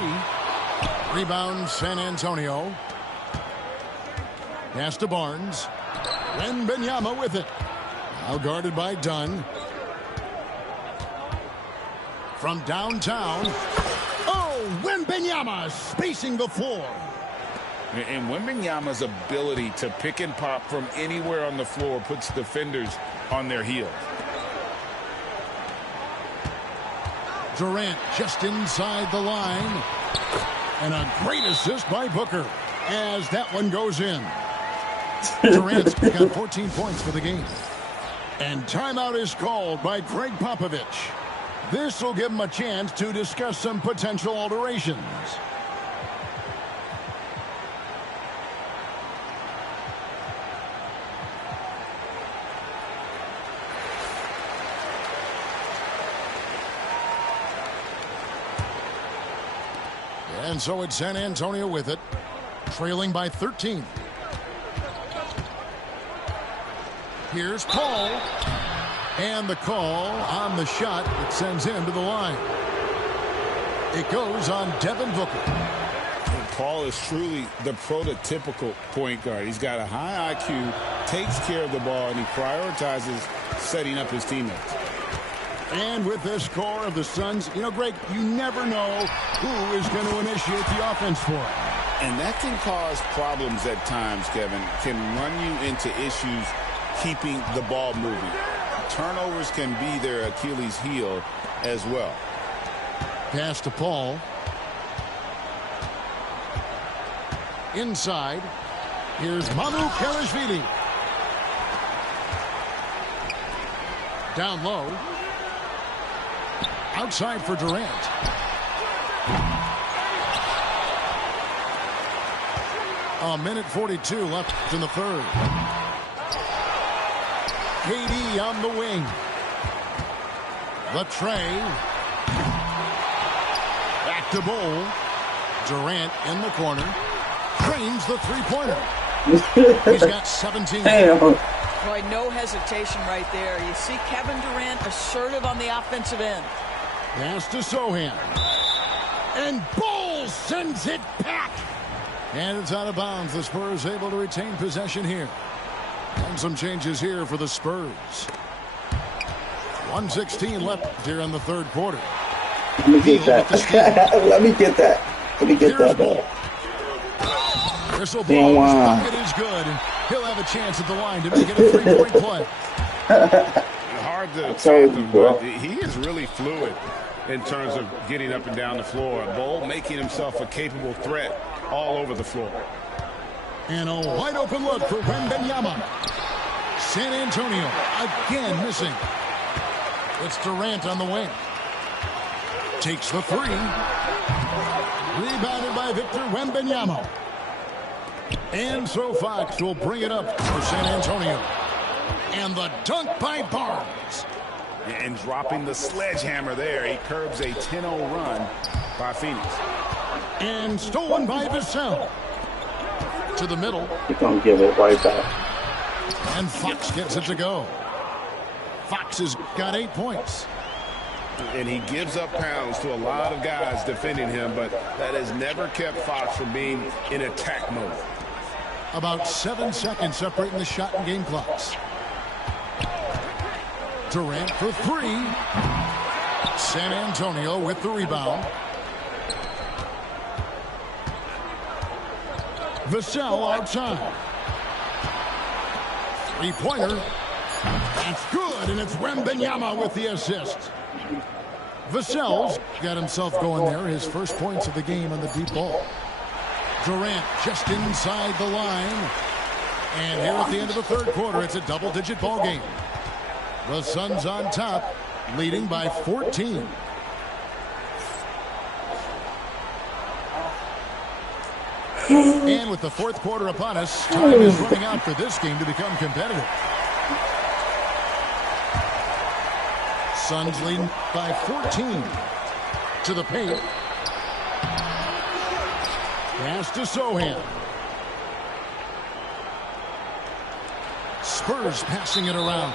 Rebound San Antonio. Pass to Barnes. Wembanyama with it. Now guarded by Dunn. From downtown. Oh, Wembanyama spacing the floor. And Wembanyama's ability to pick and pop from anywhere on the floor puts defenders on their heels. Durant just inside the line. And a great assist by Booker as that one goes in. Durant's got 14 points for the game. And timeout is called by Greg Popovich. This will give him a chance to discuss some potential alterations. And so it's San Antonio with it, trailing by 13. Here's Paul. And the call on the shot that sends him to the line. It goes on Devin Booker. Paul is truly the prototypical point guard. He's got a high IQ, takes care of the ball, and he prioritizes setting up his teammates. And with the score of the Suns, you know, Greg, you never know who is going to initiate the offense for it. And that can cause problems at times, Kevin. Can run you into issues keeping the ball moving. Turnovers can be their Achilles heel as well. Pass to Paul. Inside. Here's Mamukelashvili. Down low. Outside for Durant. A minute 42 left in the third. KD on the wing. The tray. Back to Bull. Durant in the corner. Drains the three-pointer. He's got 17. Boy, no hesitation right there. You see Kevin Durant assertive on the offensive end. Pass to Sohan. And Bull sends it back. And it's out of bounds. The Spurs able to retain possession here. And some changes here for the Spurs. 1:16 left here in the third quarter. Let me get that. Let me get that. Let me get that ball. Whistle blows. Bucket is good. And he'll have a chance at the line to make it a three-point play. Hard to fathom, but he is really fluid in terms of getting up and down the floor. Bull making himself a capable threat all over the floor. And a wide open look for Wembanyama. San Antonio again missing. It's Durant on the wing. Takes the three. Rebounded by Victor Wembanyama. And so Fox will bring it up for San Antonio. And the dunk by Barnes. And dropping the sledgehammer there, he curbs a 10-0 run by Phoenix. And stolen by Vassell. To the middle. He's going to give it right back. And Fox gets it to go. Fox has got 8 points. And he gives up pounds to a lot of guys defending him, but that has never kept Fox from being in attack mode. About 7 seconds separating the shot and game clocks. Durant for three. San Antonio with the rebound. Vassell outside. Three-pointer. That's good, and it's Wembanyama with the assist. Vassell's got himself going there. His first points of the game on the deep ball. Durant just inside the line. And here at the end of the third quarter, it's a double-digit ball game. The Suns on top, leading by 14. And with the fourth quarter upon us, time is running out for this game to become competitive. Suns leading by 14. To the paint. Pass to Sohan. Spurs passing it around.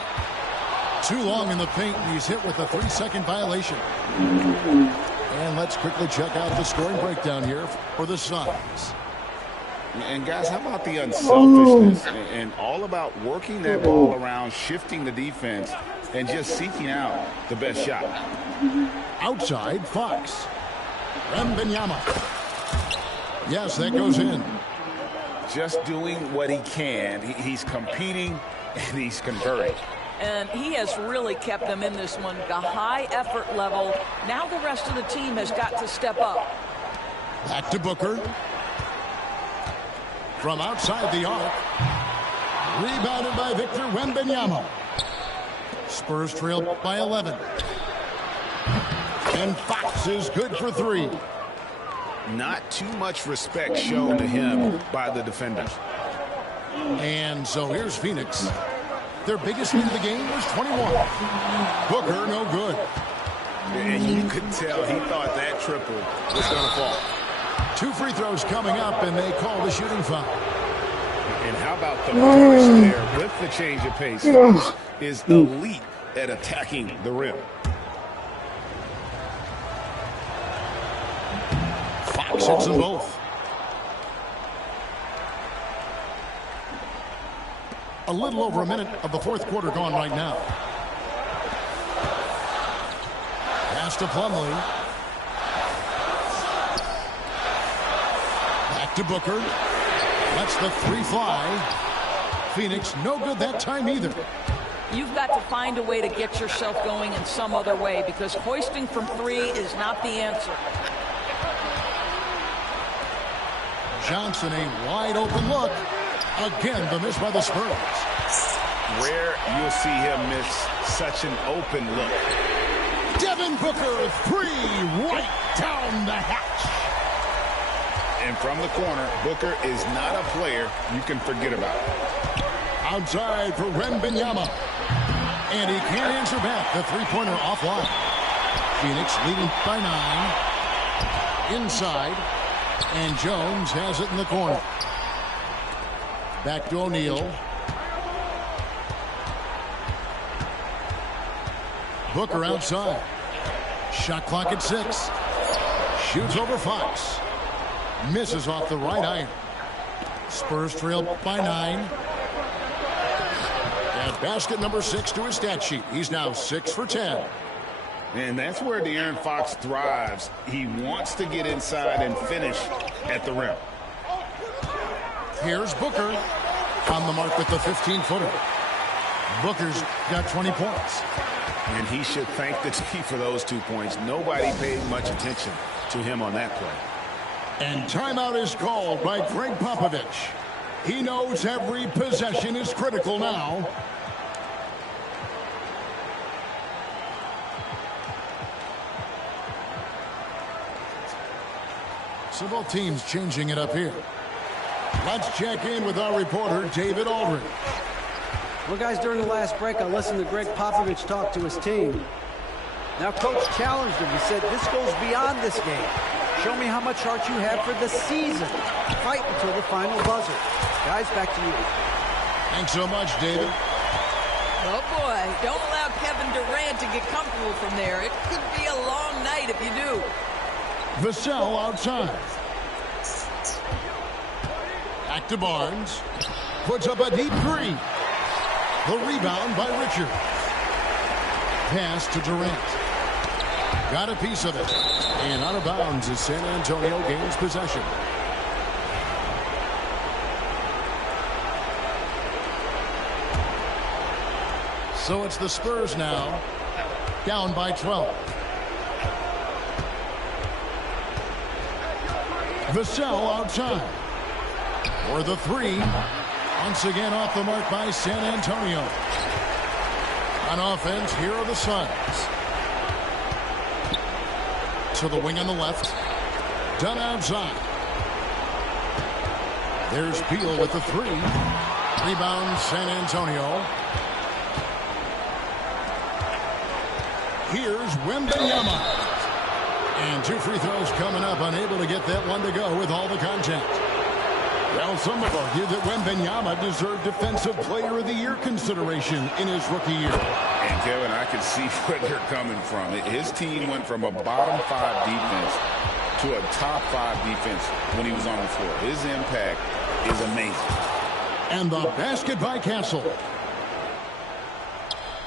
Too long in the paint, and he's hit with a 3-second violation. And let's quickly check out the scoring breakdown here for the Suns. And guys, how about the unselfishness and all about working that ball around, shifting the defense, and just seeking out the best shot. Outside, Fox. Wembanyama. Yes, that goes in. Just doing what he can. He's competing, and he's converting. And he has really kept them in this one. A high effort level. Now the rest of the team has got to step up. Back to Booker. From outside the arc. Rebounded by Victor Wembanyama. Spurs trail by 11. And Fox is good for three. Not too much respect shown to him by the defenders. And so here's Phoenix. Their biggest lead of the game was 21. Booker, no good. And you could tell he thought that triple was going to fall. 2 free throws coming up, and they call the shooting foul. And how about the burst there with the change of pace? Fox is elite at attacking the rim. Fox hits them both. A little over a minute of the fourth quarter gone right now. Pass to Plumlee. Back to Booker. Lets the three fly. Phoenix no good that time either. You've got to find a way to get yourself going in some other way, because hoisting from three is not the answer. Johnson, a wide open look. Again, the miss by the Spurs. Rare you'll see him miss such an open look. Devin Booker, three, right down the hatch. And from the corner, Booker is not a player you can forget about. Outside for Wembanyama. And he can't answer back. The three-pointer offline. Phoenix leading by 9. Inside. And Jones has it in the corner. Back to O'Neal. Booker outside. Shot clock at 6. Shoots over Fox. Misses off the right iron. Spurs trail by 9. And basket number 6 to his stat sheet. He's now 6 for 10. And that's where De'Aaron Fox thrives. He wants to get inside and finish at the rim. Here's Booker on the mark with the 15-footer. Booker's got 20 points. And he should thank the team for those 2 points. Nobody paid much attention to him on that play. And timeout is called by Greg Popovich. He knows every possession is critical now. So both teams changing it up here. Let's check in with our reporter, David Aldridge. Well, guys, during the last break, I listened to Greg Popovich talk to his team. Now, Coach challenged him. He said, this goes beyond this game. Show me how much heart you have for the season. Fight until the final buzzer. Guys, back to you. Thanks so much, David. Oh, boy. Don't allow Kevin Durant to get comfortable from there. It could be a long night if you do. Vassell outside. Back to Barnes. Puts up a deep three. The rebound by Richard. Pass to Durant. Got a piece of it. And out of bounds as San Antonio gains possession. So it's the Spurs now. Down by 12. Vassell outside. For the three. Once again off the mark by San Antonio. On offense, here are the Suns. To the wing on the left. Done outside. There's Beal with the three. Rebound San Antonio. Here's Wembanyama. And 2 free throws coming up. Unable to get that one to go with all the contact. Well, some have argued that Wembanyama deserved Defensive Player of the Year consideration in his rookie year. And, Kevin, I can see where they're coming from. His team went from a bottom 5 defense to a top 5 defense when he was on the floor. His impact is amazing. And the basket by Castle.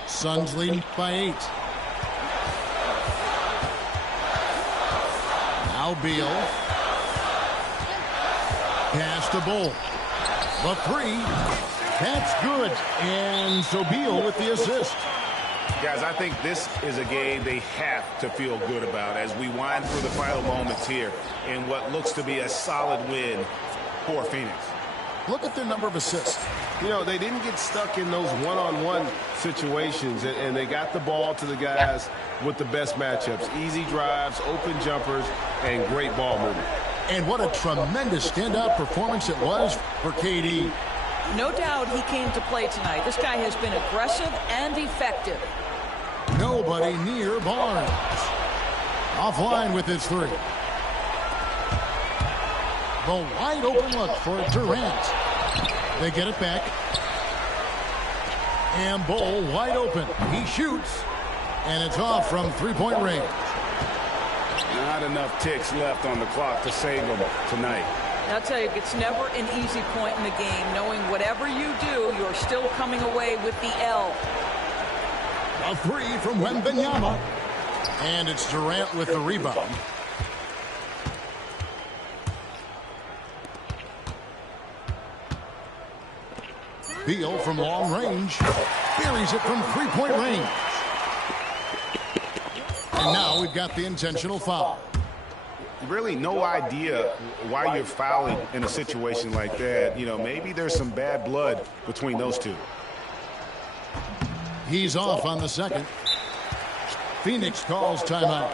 Suns leading by 8. Now Beal. Pass to Bull. The three. That's good. And so Beal with the assist. Guys, I think this is a game they have to feel good about as we wind through the final moments here in what looks to be a solid win for Phoenix. Look at their number of assists. You know, they didn't get stuck in those one-on-one situations, and they got the ball to the guys with the best matchups. Easy drives, open jumpers, and great ball movement. And what a tremendous standout performance it was for KD. No doubt he came to play tonight. This guy has been aggressive and effective. Nobody near Barnes. Offline with his three. The wide open look for Durant. They get it back. And Bull wide open. He shoots. And it's off from three-point range. Not enough ticks left on the clock to save them tonight. I'll tell you, it's never an easy point in the game, knowing whatever you do, you're still coming away with the L. A three from Wembanyama. And it's Durant with the rebound. Beal from long range. Buries it from three-point range. And now we've got the intentional foul. Really no idea why you're fouling in a situation like that. You know, maybe there's some bad blood between those two. He's off on the second. Phoenix calls timeout.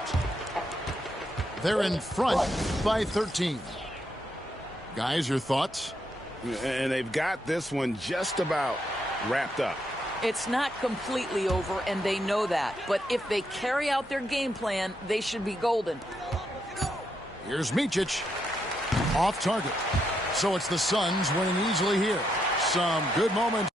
They're in front by 13. Guys, your thoughts? And they've got this one just about wrapped up. It's not completely over, and they know that. But if they carry out their game plan, they should be golden. Here's Micic. Off target. So it's the Suns winning easily here. Some good moments.